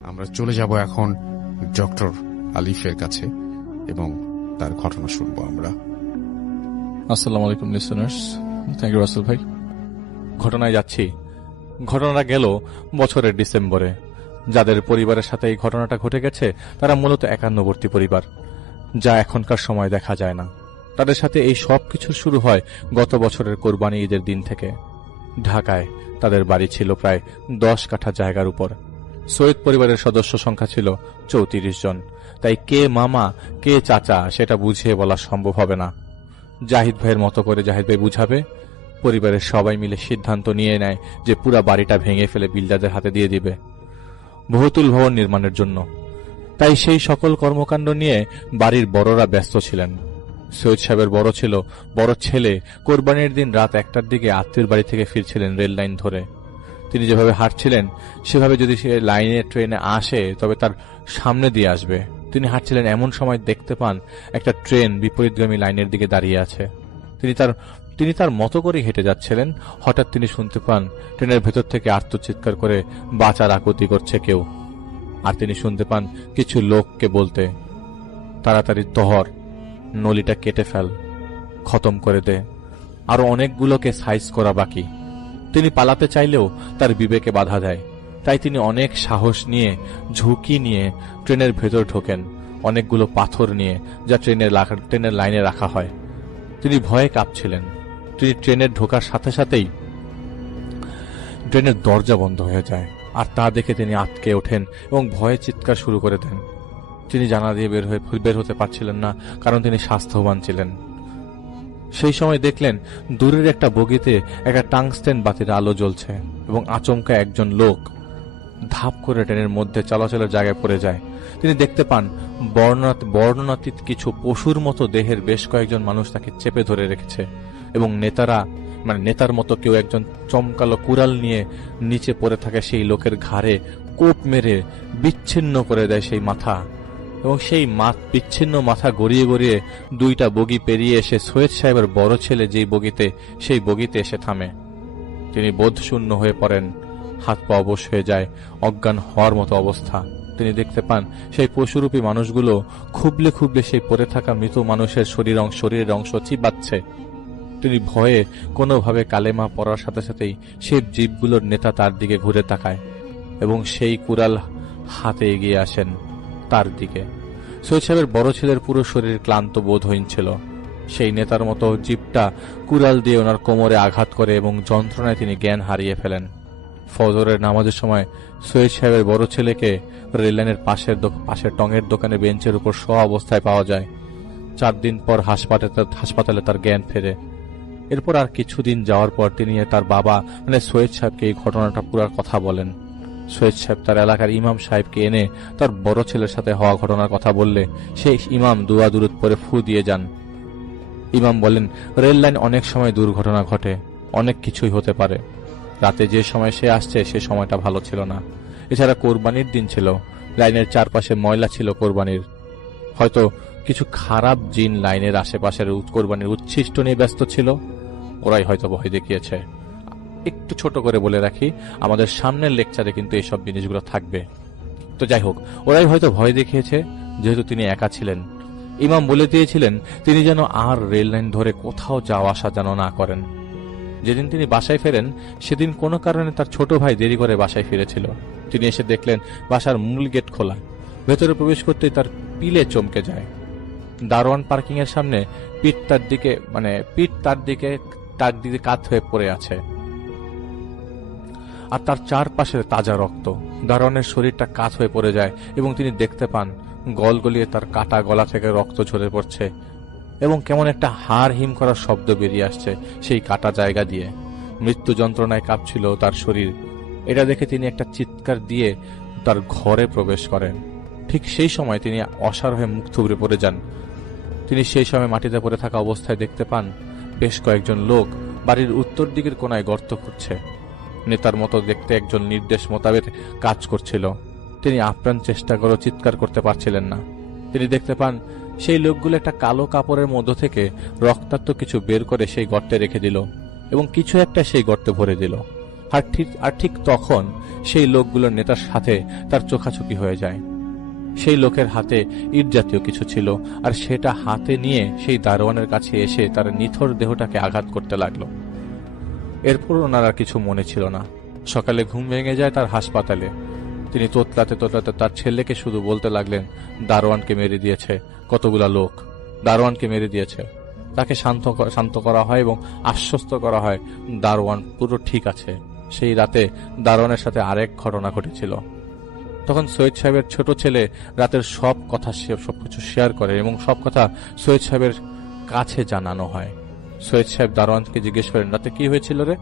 আমরা চলে যাব এখন ডক্টর আলিফের কাছে এবং তার ঘটনা শুনবো আমরা। আসসালামু আলাইকুম লিসেনার্স, থ্যাংক ইউ রাসেল ভাই। ঘটনায় যাচ্ছি। ঘটনাটা গেল বছরের ডিসেম্বরে। যাদের পরিবারের সাথে এই ঘটনাটা ঘটে গেছে তারা মূলত একান্নবর্তী পরিবার, যা এখনকার সময় দেখা যায় না। তাদের সাথে এই সব কিছু শুরু হয় গত বছরের কোরবানি ঈদের দিন থেকে। ঢাকায় তাদের বাড়ি ছিল প্রায় 10 কাঠা জায়গার উপর। সৈয়দ পরিবারের সদস্য সংখ্যা ছিল 34 জন, তাই কে মামা কে চাচা সেটা বুঝিয়ে বলা সম্ভব হবে না। জাহিদ ভাইয়ের মতো করে জাহিদ ভাই বুঝাবে, পরিবারের সবাই মিলে সিদ্ধান্ত নিয়ে নেয় যে পুরা বাড়িটা ভেঙে ফেলে বিল্ডারদের হাতে দিয়ে দিবে বহুতল ভবন নির্মাণের জন্য। তাই সেই সকল কর্মকাণ্ড নিয়ে বাড়ির বড়রা ব্যস্ত ছিলেন। সৈয়দ সাহেবের বড় ছেলে কোরবানির দিন রাত 1টার দিকে আত্মীয়ের বাড়ি থেকে ফিরছিলেন রেল লাইন ধরে। তিনি যেভাবে হাঁটছিলেন সেভাবে যদি সে লাইনে ট্রেনে আসে তবে তার সামনে দিয়ে আসবে। তিনি হাঁটছিলেন, এমন সময় দেখতে পান একটা ট্রেন বিপরীতগামী লাইনের দিকে দাঁড়িয়ে আছে। তিনি তার মতো করে হেঁটে যাচ্ছিলেন। হঠাৎ তিনি শুনতে পান ট্রেনের ভেতর থেকে আর্তচিৎকার করে বাঁচার আকুতি করছে কেউ। আর তিনি শুনতে পান কিছু লোককে বলতে, তাড়াতাড়ি ধর, নলিটা কেটে ফেল, খতম করে দে, আরো অনেকগুলোকে সাইজ করা বাকি। তিনি পালাতে চাইলেও তার বিবেকে বাধা দেয়। তাই তিনি অনেক সাহস নিয়ে, ঝুঁকি নিয়ে ট্রেনের ভেতর ঢোকেন, অনেকগুলো পাথর নিয়ে, যা ট্রেনের লাইনে রাখা হয়। তিনি ভয়ে কাঁপছিলেন। তিনি ট্রেনের ঢোকার সাথে সাথেই ট্রেনের দরজা বন্ধ হয়ে যায়, আর তা দেখে তিনি আটকে ওঠেন এবং ভয়ে চিৎকার শুরু করে দেন। তিনি জানালা দিয়ে বের হতে পারছিলেন না, কারণ তিনি স্বাস্থ্যবান ছিলেন। সেই সময় দেখলেন দূরের একটা বগিতে একটা টাংস্টেন বাতির আলো জ্বলছে এবং আচমকা একজন লোক ধাপ করে ট্রেনের মধ্যে চলাচলের জায়গায় পড়ে যায়। তিনি দেখতে পান বর্ণনাতীত কিছু পশুর মতো দেহের বেশ কয়েকজন মানুষ তাকে চেপে ধরে রেখেছে এবং নেতার মতো কেউ একজন চমকালো কুড়াল নিয়ে নিচে পড়ে থাকে সেই লোকের ঘাড়ে কোপ মেরে বিচ্ছিন্ন করে দেয় সেই মাথা। এবং সেই বিচ্ছিন্ন মাথা গড়িয়ে গড়িয়ে 2টা বগি পেরিয়ে এসে সৈয়দ সাহেবের বড় ছেলে সেই বগিতে এসে থামে। তিনি বোধশূন্য হয়ে পড়েন, হাত পা অবশ হয়ে যায়, অজ্ঞান হওয়ার মতো অবস্থা। তিনি দেখতে পান সেই পশুরূপী মানুষগুলো খুবলে খুবলে সেই পড়ে থাকা মৃত মানুষের শরীরের অংশ চিবাচ্ছে। তিনি ভয়ে কোনোভাবে কালেমা পড়ার সাথে সাথেই সেই জীবগুলোর নেতা তার দিকে ঘুরে তাকায় এবং সেই কুড়াল হাতে এগিয়ে আসেন তার দিকে। সৈয়দ সাহেবের বড় ছেলের পুরো শরীর ক্লান্ত বোধহীন ছিল। সেই নেতার মতো জীবটা কুড়াল দিয়ে ওনার কোমরে আঘাত করে এবং যন্ত্রণায় তিনি জ্ঞান হারিয়ে ফেলেন। ফজরের নামাজের সময় সৈয়দ সাহেবের বড় ছেলেকে রেললাইনের পাশের টঙের দোকানে বেঞ্চের উপর শোয়া অবস্থায় পাওয়া যায়। 4 দিন পর হাসপাতালে তার জ্ঞান ফেরে। এরপর আর কিছুদিন যাওয়ার পর তিনি তার বাবা সৈয়দ সাহেবকে এই ঘটনাটা পুরার কথা বলেন। সৈয়দ সাহেব তার এলাকার ইমাম সাহেবকে এনে তার বড় ছেলের সাথে হওয়া ঘটনার কথা বললে সেই ইমাম দুয়া দুরুদ পরে ফু দিয়ে যান। ইমাম বলেন, রেল লাইন অনেক সময় দুর্ঘটনা ঘটে, অনেক কিছুই হতে পারে। রাতে যে সময় সে আসছে সে সময়টা ভালো ছিল না। এছাড়া কোরবানির দিন ছিল, লাইনের চারপাশে ময়লা ছিল কোরবানির। হয়তো কিছু খারাপ জিন লাইনের আশেপাশের কোরবানির উচ্ছিষ্ট নিয়ে ব্যস্ত ছিল, ওরাই হয়তো ভয় দেখিয়েছে। একটু ছোট করে বলে রাখি, আমাদের সামনের লেকচারে কিন্তু এইসব জিনিসগুলো থাকবে। তো যাই হোক, ওরাই হয়তো ভয় দেখিয়েছে, যেহেতু তিনি একা ছিলেন। ইমাম বলে দিয়েছিলেন তিনি যেন আর রেল লাইন ধরে কোথাও যাওয়া আসা যেন না করেন। যেদিন তিনি বাসায় ফেরেন সেদিন কোনো কারণে তার ছোট ভাই দেরি করে বাসায় ফিরেছিল। তিনি এসে দেখলেন বাসার মূল গেট খোলা। ভেতরে প্রবেশ করতেই তার পিলে চমকে যায়। দারোয়ান পার্কিং এর সামনে পিঠ তার দিকে কাত হয়ে পড়ে আছে, আর তার চারপাশে তাজা রক্ত। দারোয়ানের শরীরটা কাত হয়ে পড়ে যায় এবং তিনি দেখতে পান গলিয়ে তার কাটা গলা থেকে রক্ত ঝরে পড়ছে এবং কেমন একটা হাড় হিম করার শব্দ বেরিয়ে আসছে সেই কাটা জায়গা দিয়ে। মৃত্যু যন্ত্রণায় কাঁপছিল তার শরীর। এটা দেখে তিনি একটা চিৎকার দিয়ে তার ঘরে প্রবেশ করেন। ঠিক সেই সময় তিনি অসাড় হয়ে মুখ থুবড়ে পড়ে যান। তিনি সেই সময় মাটিতে পড়ে থাকা অবস্থায় দেখতে পান বেশ কয়েকজন লোক বাড়ির উত্তর দিকের কোনায় গর্ত খুঁড়ছে। নেতার মতো দেখতে একজন নির্দেশ মোতাবেক কাজ করছিল। তিনি আপ্রাণ চেষ্টা করে চিৎকার করতে পারছিলেন না। তিনি দেখতে পান সেই লোকগুলো একটা কালো কাপড়ের মধ্য থেকে রক্তাক্ত কিছু বের করে সেই গর্তে রেখে দিল এবং কিছু একটা সেই গর্তে ভরে দিল। আর ঠিক তখন সেই লোকগুলোর নেতার সাথে তার চোখাচোখি হয়ে যায়। সেই লোকের হাতে ইট জাতীয় কিছু ছিল, আর সেটা হাতে নিয়ে সেই দারোয়ানের কাছে এসে তার নিথর দেহটাকে আঘাত করতে লাগলো। এরপর ওনার আর কিছু মনে ছিল না। সকালে ঘুম ভেঙে যায় তার হাসপাতালে। তিনি তোতলাতে তোতলাতে তার ছেলেকে শুধু বলতে লাগলেন, দারোয়ানকে মেরে দিয়েছে কতগুলা লোক, দারোয়ানকে মেরে দিয়েছে। তাকে শান্ত করা হয় এবং আশ্বস্ত করা হয় দারোয়ান পুরো ঠিক আছে। সেই রাতে দারোয়ানের সাথে আরেক ঘটনা ঘটেছিল। তখন সৈয়দ সাহেবের ছোট ছেলে রাতের সবকিছু শেয়ার করে এবং সব কথা সৈয়দ সাহেবের কাছে জানানো হয়। সৈয়দ সাহেব দারোয়ানকে জিজ্ঞেস করেন, রাতে কি হয়েছিল রে?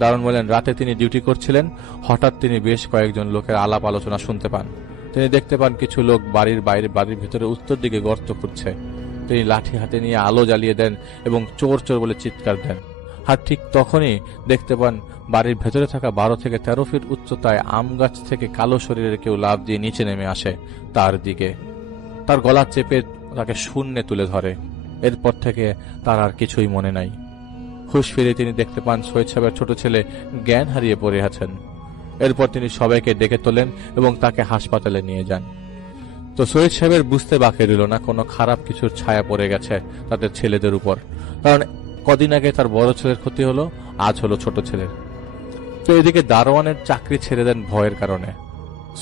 দারোয়ান বলেন, রাতে তিনি ডিউটি করছিলেন, হঠাৎ তিনি বেশ কয়েকজন লোকের আলাপ আলোচনা শুনতে পান। তিনি দেখতে পান কিছু লোক বাড়ির ভিতরে উত্তর দিকে গর্ত খুঁড়ছে। তিনি লাঠি হাতে নিয়ে আলো জ্বালিয়ে দেন এবং চোর চোর বলে চিৎকার দেন। আর ঠিক তখনই দেখতে পান বাড়ির ভেতরে থাকা 12 থেকে 13 ফিট উচ্চতায় আম গাছ থেকে কালো শরীরের কেউ লাফ দিয়ে নিচে নেমে আসে তার দিকে। তার গলা চেপে তাকে শূন্যে তুলে ধরে। এরপর থেকে তার আর কিছুই মনে নাই। হুঁশ ফিরে তিনি দেখতে পান সৈয়দ সাহেবের ছোট ছেলে জ্ঞান হারিয়ে পড়ে আছেন। এরপর তিনি সবাইকে ডেকে তোলেন এবং তাকে হাসপাতালে নিয়ে যান। তো সৈয়দ সাহেবের বুঝতে বাকি রইল না কোনো খারাপ কিছুর ছায়া পড়ে গেছে তাদের ছেলেদের উপর। কারণ কদিন আগে তার বড় ছেলের ক্ষতি হলো, আজ হলো ছোট ছেলের। তো এদিকে দারোয়ানের চাকরি ছেড়ে দেন ভয়ের কারণে।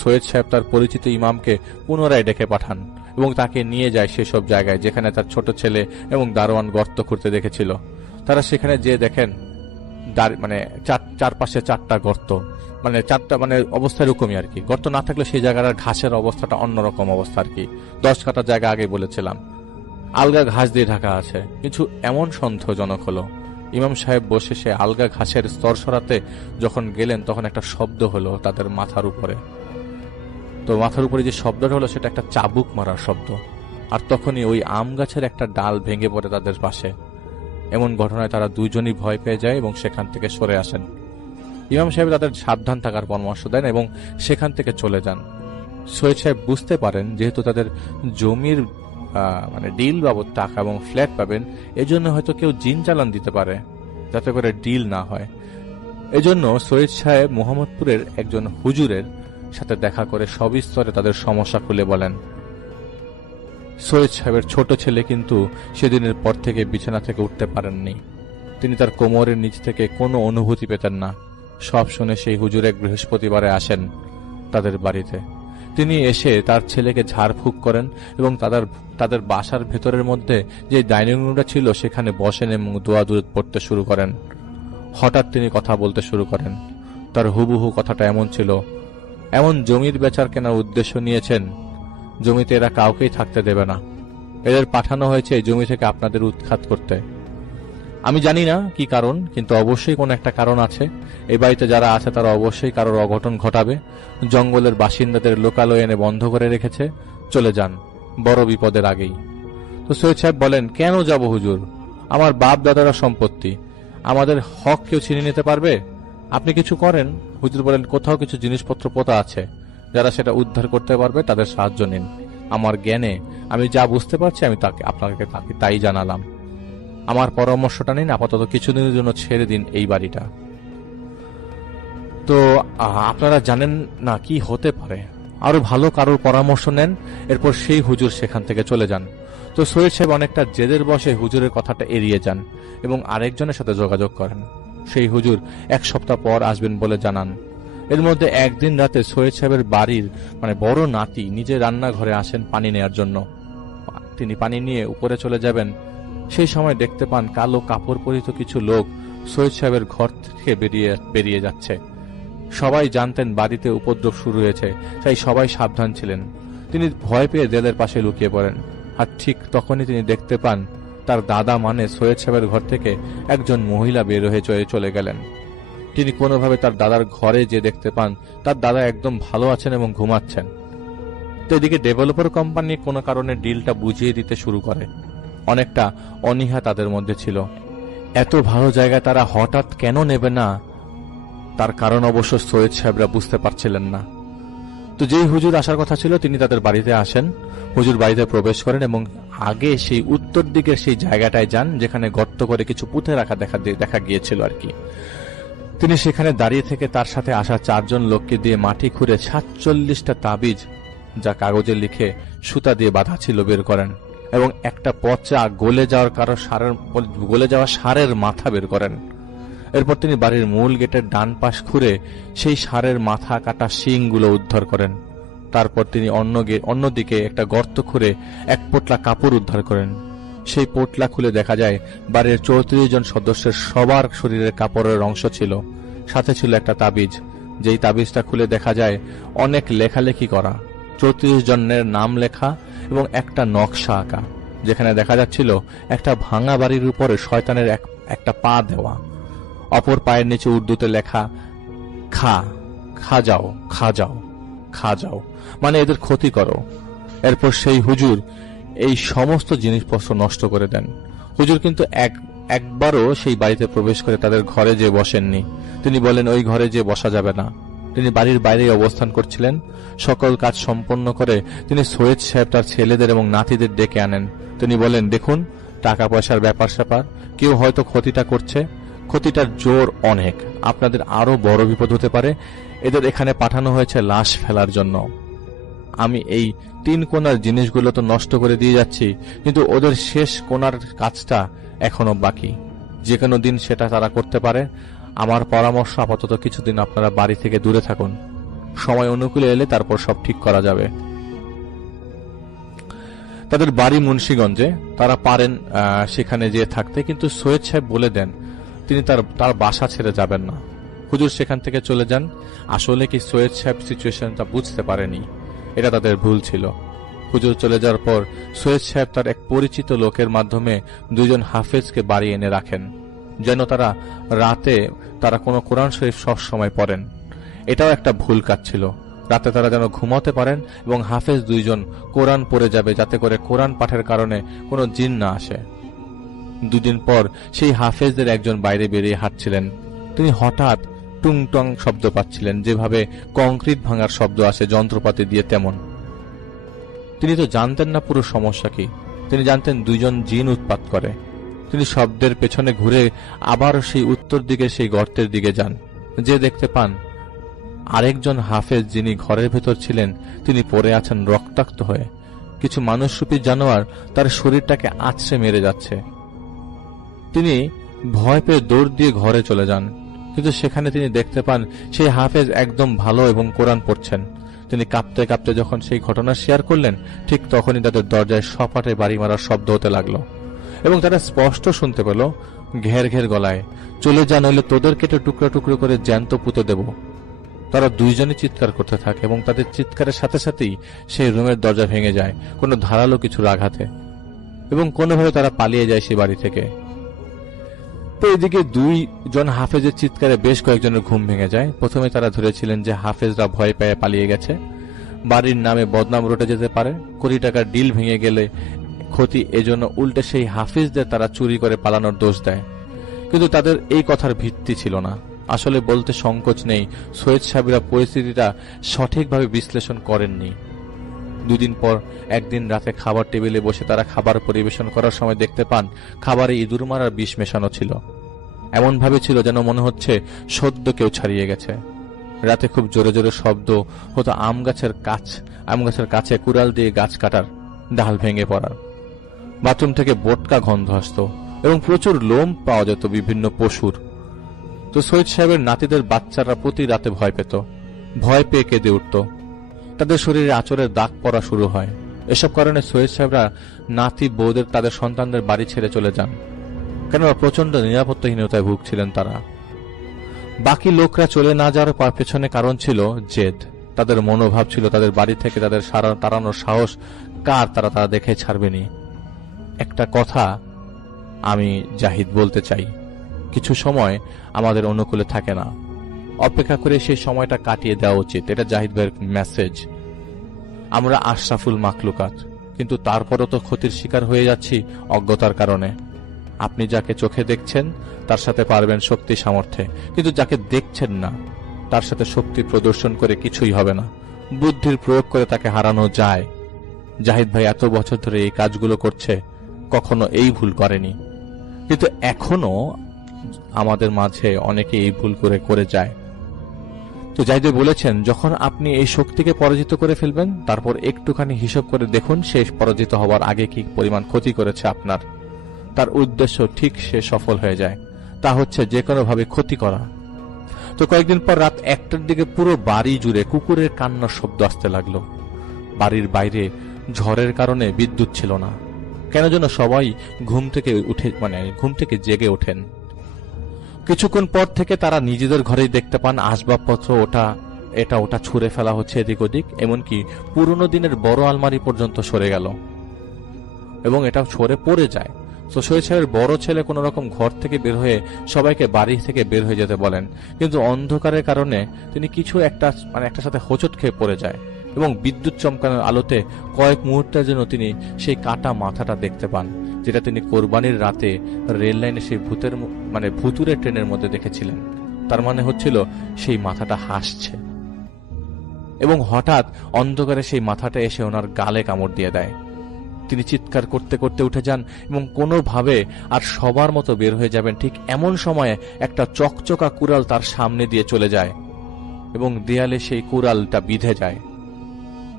সৈয়দ সাহেব তার পরিচিত ইমামকে পুনরায় ডেকে পাঠান এবং তাকে নিয়ে যায় সেসব জায়গায় যেখানে তার ছোট ছেলে এবং দারোয়ান গর্ত খুঁড়তে দেখেছিল। তারা সেখানে যে দেখেন চারপাশে 4টা গর্ত, চারটা অবস্থা এরকমই আর কি। গর্ত না থাকলে সেই জায়গার ঘাসের অবস্থাটা অন্যরকম অবস্থা আর কি। 10 কাঠা জায়গা আগে বলেছিলাম, আলগা ঘাস দিয়ে ঢাকা আছে। কিছু এমন সন্দেহজনক হলো, ইমাম সাহেব বসে সে আলগা ঘাসের স্তর সরাতে যখন গেলেন তখন একটা শব্দ হলো তাদের মাথার উপরে। তো মাথার উপরে যে শব্দটা হলো সেটা একটা চাবুক মারার শব্দ। আর তখনই ওই আম গাছের একটা ডাল ভেঙে পড়ে তাদের পাশে। এমন ঘটনায় তারা দুইজনই ভয় পেয়ে যায় এবং সেখান থেকে সরে আসেন। ইমাম সাহেব তাদের সাবধান থাকার পরামর্শ দেন এবং সেখান থেকে চলে যান। সৈয়দ সাহেব বুঝতে পারেন যেহেতু তাদের জমির ডিল বাবদ টাকা এবং ফ্ল্যাট পাবেন, এজন্য হয়তো কেউ জিন চালান দিতে পারে যাতে করে ডিল না হয়। এজন্য সৈয়দ সাহেব মোহাম্মদপুরের একজন হুজুরের সাথে দেখা করে সবিস্তরে তাদের সমস্যা খুলে বলেন। সৈয়দ সাহেবের ছোট ছেলে কিন্তু সেদিনের পর থেকে বিছানা থেকে উঠতে পারেননি। তিনি তার কোমরের নিচ থেকে কোনো অনুভূতি পেতেন না। সব শুনে সেই হুজুর এক বৃহস্পতিবারে আসেন তাদের বাড়িতে। তিনি এসে তার ছেলেকে ঝাড়ফুঁক করেন এবং তাদের বাসার ভেতরের মধ্যে যে ডাইনিং রুমটা ছিল সেখানে বসেন এবং দোয়া দুরূদ পড়তে শুরু করেন। হঠাৎ তিনি কথা বলতে শুরু করেন। তার হুবহু কথাটা এমন ছিল, এমন জমির বেচার কেনার উদ্দেশ্য নিয়েছেন, জমিতে এরা কাউকেই থাকতে দেবে না। এদের পাঠানো হয়েছে এই জমি থেকে আপনাদের উৎখাত করতে। আমি জানি না কি কারণ, কিন্তু অবশ্যই কোনো একটা কারণ আছে। এই বাড়িতে যারা আছে তারা অবশ্যই কারোর অঘটন ঘটাবে। জঙ্গলের বাসিন্দাদের লোকালয়ে এনে বন্ধ করে রেখেছে। চলে যান বড় বিপদের আগেই। তো সৈয়দ সাহেব বলেন, কেন যাব হুজুর? আমার বাপ দাদারা সম্পত্তি, আমাদের হক কেউ ছিনিয়ে নিতে পারবে? আপনি কিছু করেন। হুজুর বলেন, কোথাও কিছু জিনিসপত্র পোতা আছে, যারা সেটা উদ্ধার করতে পারবে তাদের সাহায্য নিন। আমার জ্ঞানে আমি যা বুঝতে পারছি আমি আপনাকে তাই জানালাম। আমার পরামর্শটা নিন, আপাতত কিছুদিনের জন্য ছেড়ে দিন এই বাড়িটা। তো আপনারা জানেন না কি হতে পারে, আরো ভালো কারোর পরামর্শ নেন। এরপর সেই হুজুর সেখান থেকে চলে যান। তো সৈয়দ সাহেব অনেকটা জেদের বসে হুজুরের কথাটা এড়িয়ে যান এবং আরেকজনের সাথে যোগাযোগ করেন। সেই হুজুর 1 সপ্তাহ পর আসবেন বলে জানান। এর মধ্যে একদিন রাতে সৈয়দ সাহেবের বাড়ির বড় নাতি নিজে রান্নাঘরে আসেন পানি নেয়ার জন্য। তিনি পানি নিয়ে উপরে চলে যাবেন। সেই সময় দেখতে পান কালো কাপড় পরিহিত কিছু লোক সৈয়দ সাহেবের ঘর থেকে বেরিয়ে যাচ্ছে। সবাই জানতেন বাড়িতে উপদ্রব শুরু হয়েছে, তাই সবাই সাবধান ছিলেন। তিনি ভয় পেয়ে দেয়ালের পাশে লুকিয়ে পড়েন। আর ঠিক তখনই তিনি দেখতে পান তার দাদা সৈয়দ সাহেবের ঘর থেকে একজন মহিলা বের হয়ে চলে গেলেন। তিনি কোনোভাবে তার দাদার ঘরে যে দেখতে পান তার দাদা একদম ভালো আছেন এবং ঘুমাচ্ছেন। তো এদিকে ডেভেলপার কোম্পানি কোনো কারণে ডিলটা বুঝিয়ে দিতে শুরু করে। অনেকটা অনীহা তাদের মধ্যে ছিল। এত ভালো জায়গায় তারা হঠাৎ কেন নেবে না, তার কারণ অবশ্য সৈয়দ সাহেবরা বুঝতে পারছিলেন না। তো যেই হুজুর আসার কথা ছিল তিনি তাদের বাড়িতে আসেন। হুজুর বাড়িতে প্রবেশ করেন এবং আগে সেই উত্তর দিকের সেই জায়গাটায় যান যেখানে গর্ত করে কিছু পুঁতে রাখা দেখা গিয়েছিল আর কি। তিনি সেখানে দাঁড়িয়ে থেকে তার সাথে আসা 4 জন লোককে দিয়ে মাটি খুঁড়ে 47টা তাবিজ, যা কাগজে লিখে সুতা দিয়ে বাঁধা ছিল, বের করেন এবং একটা পচা গলে যাওয়া ষাঁড়ের মাথা বের করেন। এরপর তিনি বাড়ির মূল গেটের ডান পাশ খুঁড়ে সেই ষাঁড়ের মাথা কাটা শিংগুলো উদ্ধার করেন। তারপর তিনি অন্যদিকে একটা গর্ত খুঁড়ে এক পোটলা কাপড় উদ্ধার করেন। সেই পোটলা খুলে দেখা যায় বাড়ির 34 জন সদস্যের সবার শরীরের কাপড়ের অংশ ছিল, সাথে ছিল একটা তাবিজ। যেই তাবিজটা খুলে দেখা যায় অনেক লেখালেখি করা, 34 জনের নাম লেখা এবং একটা নকশা আঁকা, যেখানে দেখা যাচ্ছিল একটা ভাঙা বাড়ির উপরে শয়তানের একটা পা দেওয়া। অপর পায়ের নিচে উর্দুতে লেখা খা যাও, খা যাও, মানে এদের ক্ষতি করো। এরপর সেই হুজুর এই সমস্ত জিনিসপত্র নষ্ট করে দেন। হুজুর কিন্তু একবারও সেই বাড়িতে প্রবেশ করে তাদের ঘরে যে বসেননি। তিনি বলেন ওই ঘরে যে বসা যাবে না। তিনি বাড়ির বাইরে অবস্থান করছিলেন। সকল কাজ সম্পন্ন করে তিনি সৈয়দ সাহেব তার ছেলেদের এবং নাতিদের ডেকে আনেন। তিনি বলেন, দেখুন, টাকা পয়সার ব্যাপার স্যাপার, কেউ হয়তো ক্ষতিটা করছে, ক্ষতিটার জোর অনেক, আপনাদের আরো বড় বিপদ হতে পারে। এদের এখানে পাঠানো হয়েছে লাশ ফেলার জন্য। আমি এই 3 কোণার জিনিসগুলো তো নষ্ট করে দিয়ে যাচ্ছি, কিন্তু ওদের শেষ কোণার কাজটা এখনো বাকি। যে কোনো দিন সেটা তারা করতে পারে। আমার পরামর্শ, আপাতত কিছুদিন আপনারা বাড়ি থেকে দূরে থাকুন। সময় অনুকূলে এলে তারপর সব ঠিক করা যাবে। তাদের বাড়ি মুন্সিগঞ্জে, তারা পারেন সেখানে যেয়ে থাকতে, কিন্তু সৈয়দ সাহেব বলে দেন তিনি তার বাসা ছেড়ে যাবেন না। হুজুর সেখান থেকে চলে যান। আসলে কি সৈয়দ সাহেব সিচুয়েশনটা বুঝতে পারেনি, এটা তাদের ভুল ছিল। হুজুর চলে যাওয়ার পর সৈয়দ সাহেব তার এক পরিচিত লোকের মাধ্যমে 2 জন হাফেজকে বাড়ি এনে রাখেন, যেন রাতে তারা কোনো কোরআন শরীফ সব সময় পড়েন। এটাও একটা ভুল কাজ ছিল। রাতে তারা যেন ঘুমাতে পারেন এবং হাফেজ 2 জন কোরআন পড়ে যাবে, যাতে করে কোরআন পাঠের কারণে কোনো জিন না আসে। 2 দিন পর সেই হাফেজদের একজন বাইরে বেরিয়ে হাঁটছিলেন। তিনি হঠাৎ টুংটং শব্দ পাচ্ছিলেন, যেভাবে কংক্রিট ভাঙার শব্দ আসে যন্ত্রপাতি দিয়ে, তেমন। তিনি তো জানতেন না পুরো সমস্যা কি। তিনি জানতেন 2 জন জিন উৎপাত করে। তিনি শব্দের পেছনে ঘুরে আবার সেই উত্তর দিকে সেই গর্তের দিকে যান, যে দেখতে পান আরেকজন হাফেজ, যিনি ঘরের ভেতর ছিলেন, তিনি পড়ে আছেন রক্তাক্ত হয়ে। কিছু মানুষরূপী জানোয়ার তার শরীরটাকে আছড়ে মেরে যাচ্ছে। তিনি ভয় পেয়ে দৌড় দিয়ে ঘরে চলে যান, কিন্তু সেখানে তিনি দেখতে পান সেই হাফেজ একদম ভালো এবং কোরআন পড়ছেন। তিনি কাঁপতে কাঁপতে যখন সেই ঘটনা শেয়ার করলেন, ঠিক তখনই তাদের দরজায় সপাটে বাড়ি মারার শব্দ হতে লাগলো এবং তারা স্পষ্ট শুনতে পেল ঘের ঘের গলায়, চলে যা, নইলে তোদের কেটে টুকরো টুকরো করে জ্যান্ত পুঁতে দেব। তারা 2 জনই চিৎকার করতে থাকে এবং তাদের চিৎকারের সাথে সাথেই সেই রুমের দরজা ভেঙে যায় কোনো ধারালো কিছুর আঘাতে, এবং কোনোভাবে তারা পালিয়ে যায় সেই বাড়ি থেকে। তো এদিকে 2 জন হাফেজের চিৎকারে বেশ কয়েকজনের ঘুম ভেঙে যায়। প্রথমে তারা ধরেছিলেন যে হাফেজরা ভয় পেয়ে পালিয়ে গেছে, বাড়ির নামে বদনাম রটে যেতে পারে, কোটি টাকার ডিল ভেঙে গেলে ক্ষতি, এজন্য উল্টে সেই হাফিজদের তারা চুরি করে পালানোর দোষ দেয়। কিন্তু তাদের এই কথার ভিত্তি ছিল না। আসলে বলতে সংকোচ নেই, সৈয়দ সাহেবরা পরিস্থিতিটা সঠিকভাবে বিশ্লেষণ করেননি। 2 দিন পর একদিন রাতে খাবার টেবিলে বসে তারা খাবার পরিবেশন করার সময় দেখতে পান খাবারে ইঁদুর মারার বিষ মেশানো ছিল। এমন ভাবে ছিল যেন মনে হচ্ছে সদ্য কেউ ছাড়িয়ে গেছে। রাতে খুব জোরে জোরে শব্দ হতো আম গাছের কাছে কুড়াল দিয়ে গাছ কাটার, ডাল ভেঙে পড়ার। বাথরুম থেকে বোটকা গন্ধ আসত এবং প্রচুর লোম পাওয়া যেত বিভিন্ন পশুর। তো সৈয়দ সাহেবের নাতিদের বাচ্চারা প্রতি রাতে ভয় পেত, ভয় পেয়ে কেঁদে উঠত। তাদের শরীরে আঁচড়ের দাগ পড়া শুরু হয়। এসব কারণে সৈয়দ সাহেবরা নাতি বউদের তাদের সন্তানদের বাড়ি ছেড়ে চলে যান, কেননা প্রচন্ড নিরাপত্তাহীনতায় ভুগছিলেন তারা। বাকি লোকরা চলে না যাওয়ার পেছনে কারণ ছিল জেদ। তাদের মনোভাব ছিল তাদের বাড়ি থেকে তাদের তাড়ানোর সাহস কার তারা দেখে ছাড়বেনি। একটা কথা আমি জাহিদ বলতে চাই, কিছু সময় আমাদের অনুকূলে থাকে না, অপেক্ষা করে সেই সময়টা কাটিয়ে দেওয়া উচিত। এটা জাহিদ ভাইয়ের মেসেজ। আমরা আশরাফুল মাখলুকাত, কিন্তু তারপরও তো ক্ষতির শিকার হয়ে যাচ্ছি অজ্ঞতার কারণে। আপনি যাকে চোখে দেখছেন তার সাথে পারবেন শক্তি সামর্থ্যে, কিন্তু যাকে দেখছেন না তার সাথে শক্তি প্রদর্শন করে কিছুই হবে না। বুদ্ধির প্রয়োগ করে তাকে হারানো যায়। জাহিদ ভাই এত বছর ধরে এই কাজগুলো করছে, কখনো এই ভুল করেনি, কিন্তু এখনো আমাদের মাঝে অনেকে এই ভুল করে যায়। তো জাহিদ বলেছেন, যখন আপনি এই শক্তিকে পরাজিত করে ফেলবেন, তারপর একটুখানি হিসাব করে দেখুন সে পরাজিত হওয়ার আগে কি পরিমাণ ক্ষতি করেছে আপনার। তার উদ্দেশ্য ঠিক সে সফল হয়ে যায়, তা হচ্ছে যে কোনোভাবে ক্ষতি করা। তো কয়েকদিন পর রাত 1টার দিকে পুরো বাড়ি জুড়ে কুকুরের কান্নার শব্দ আসতে লাগলো। বাড়ির বাইরে ঝড়ের কারণে বিদ্যুৎ ছিল না, কেন যেন সবাই ঘুম থেকে জেগে ওঠেন। কিছুক্ষণ পর থেকে তারা নিজেদের ঘরেই দেখতে পান আসবাবপত্র ওটা ছুঁড়ে ফেলা হচ্ছে এদিক ওদিক, এমনকি পুরনো দিনের বড় আলমারি পর্যন্ত সরে গেল এবং এটা সরে পড়ে যায়। তো সৈয়দ সাহেবের বড় ছেলে কোন রকম ঘর থেকে বের হয়ে সবাইকে বাড়ি থেকে বের হয়ে যেতে বলেন, কিন্তু অন্ধকারের কারণে তিনি কিছু একটার সাথে হোঁচট খেয়ে পড়ে যায় এবং বিদ্যুৎ চমকানোর আলোতে কয়েক মুহূর্তের জন্য তিনি সেই কাটা মাথাটা দেখতে পান, যেটা তিনি কোরবানির রাতে রেল লাইনে সেই ভুতুরে ট্রেনের মধ্যে দেখেছিলেন। তার মানে হচ্ছিল সেই মাথাটা হাসছে এবং হঠাৎ অন্ধকারে সেই মাথাটা এসে ওনার গালে কামড় দিয়ে দেয়। তিনি চিৎকার করতে করতে উঠে যান এবং কোনোভাবে আর সবার মতো বের হয়ে যাবেন, ঠিক এমন সময়ে একটা চকচকা কুড়াল তার সামনে দিয়ে চলে যায় এবং দেয়ালে সেই কুড়ালটা বিঁধে যায়।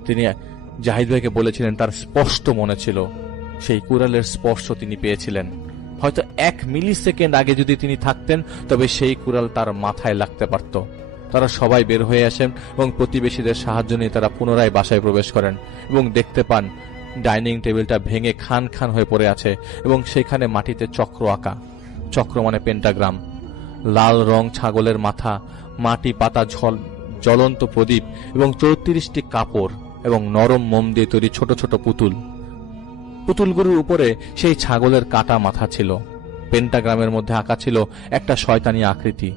তিনি জাহিদ ভাইকে বলেছিলেন তার স্পষ্ট মনে ছিল সেই কুড়ালের স্পর্শ তিনি পেয়েছিলেন। হয়তো 1 মিলি সেকেন্ড আগে যদি তিনি থাকতেন তবে সেই কুড়াল তার মাথায় লাগতে পারত। তারা সবাই বের হয়ে আসেন এবং প্রতিবেশীদের সাহায্য নিয়ে তারা পুনরায় বাসায় প্রবেশ করেন এবং দেখতে পান ডাইনিং টেবিলটা ভেঙে খান খান হয়ে পড়ে আছে এবং সেখানে মাটিতে চক্র আঁকা, চক্র মানে পেন্টাগ্রাম, লাল রং ছাগলের মাথা, মাটি পাতা জ্বলন্ত প্রদীপ এবং 34টি কাপড় এবং নরম মোম দিয়ে তৈরি ছোট ছোট পুতুলগুলোর উপরে সেই ছাগলের কাটা মাথা ছিল। পেন্টাগ্রামের মধ্যে আঁকা ছিল একটা শয়তানি আকৃতি,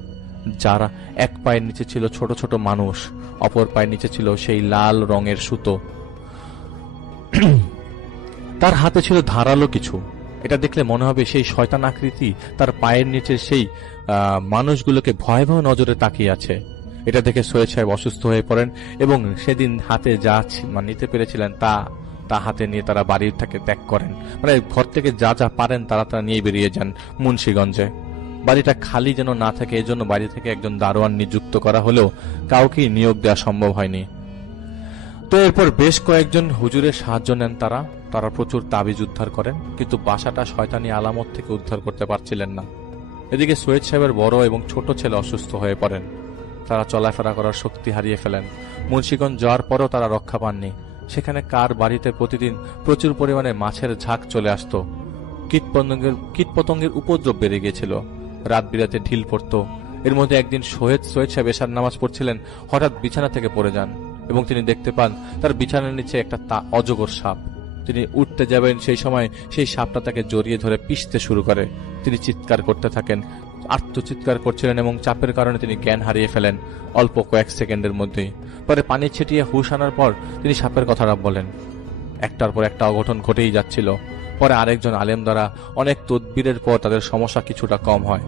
যার এক পায়ের নিচে ছিল ছোট ছোট মানুষ, অপর পায়ের নিচে ছিল সেই লাল রঙের সুতো। তার হাতে ছিল ধারালো কিছু। এটা দেখলে মনে হবে সেই শয়তান আকৃতি তার পায়ের নিচে সেই মানুষগুলোকে ভয়াবহ নজরে তাকিয়ে আছে। এটা দেখে সৈয়দ সাহেব অসুস্থ হয়ে পড়েন এবং সেদিন হাতে যা নিতে পেরেছিলেন তা হাতে নিয়ে তারা বাড়ি থেকে ত্যাগ করেন। ঘর থেকে যা যা পারেন তারা নিয়ে বেরিয়ে যান মুন্সিগঞ্জে। বাড়িটা খালি যেন না থাকে এজন্য বাড়ি থেকে একজন দারোয়ান নিযুক্ত করা হলেও কাউকেই নিয়োগ দেওয়া সম্ভব হয়নি। তো এরপর বেশ কয়েকজন হুজুরের সাহায্য নেন তারা প্রচুর তাবিজ উদ্ধার করেন, কিন্তু বাসাটা শয়তানি আলামত থেকে উদ্ধার করতে পারছিলেন না। এদিকে সৈয়দ সাহেবের বড় এবং ছোট ছেলে অসুস্থ হয়ে পড়েন। তারা চলাফেরা করার শক্তি হারিয়ে ফেলেন। মুন্সিগঞ্জ যাওয়ার পরও তারা রক্ষা পাননি। সেখানে কার বাড়িতে প্রতিদিন প্রচুর পরিমাণে মাছের ঝাঁক চলে আসত। কীটপতঙ্গের উপদ্রব বেড়ে গিয়েছিল। রাত বিরাতে ঢিল পড়ত। এর মধ্যে একদিন সৈয়দ সাহেব এশার নামাজ পড়ছিলেন, হঠাৎ বিছানা থেকে পড়ে যান এবং তিনি দেখতে পান তার বিছানার নিচে একটা অজগর সাপ। তিনি উঠতে যাবেন, সেই সময় সেই সাপটা তাকে জড়িয়ে ধরে পিষতে শুরু করে। তিনি চিৎকার করতে থাকেন, আর্তচিৎকার করছিলেন এবং চাপের কারণে তিনি জ্ঞান হারিয়ে ফেলেন অল্প কয়েক সেকেন্ডের মধ্যেই। পরে পানি ছিটিয়ে হুঁশ আনার পর তিনি সাপের কথাটা বলেন। একটার পর একটা অঘটন ঘটেই যাচ্ছিল। পরে আরেকজন আলেম দ্বারা অনেক তদবিরের পর তাদের সমস্যা কিছুটা কম হয়।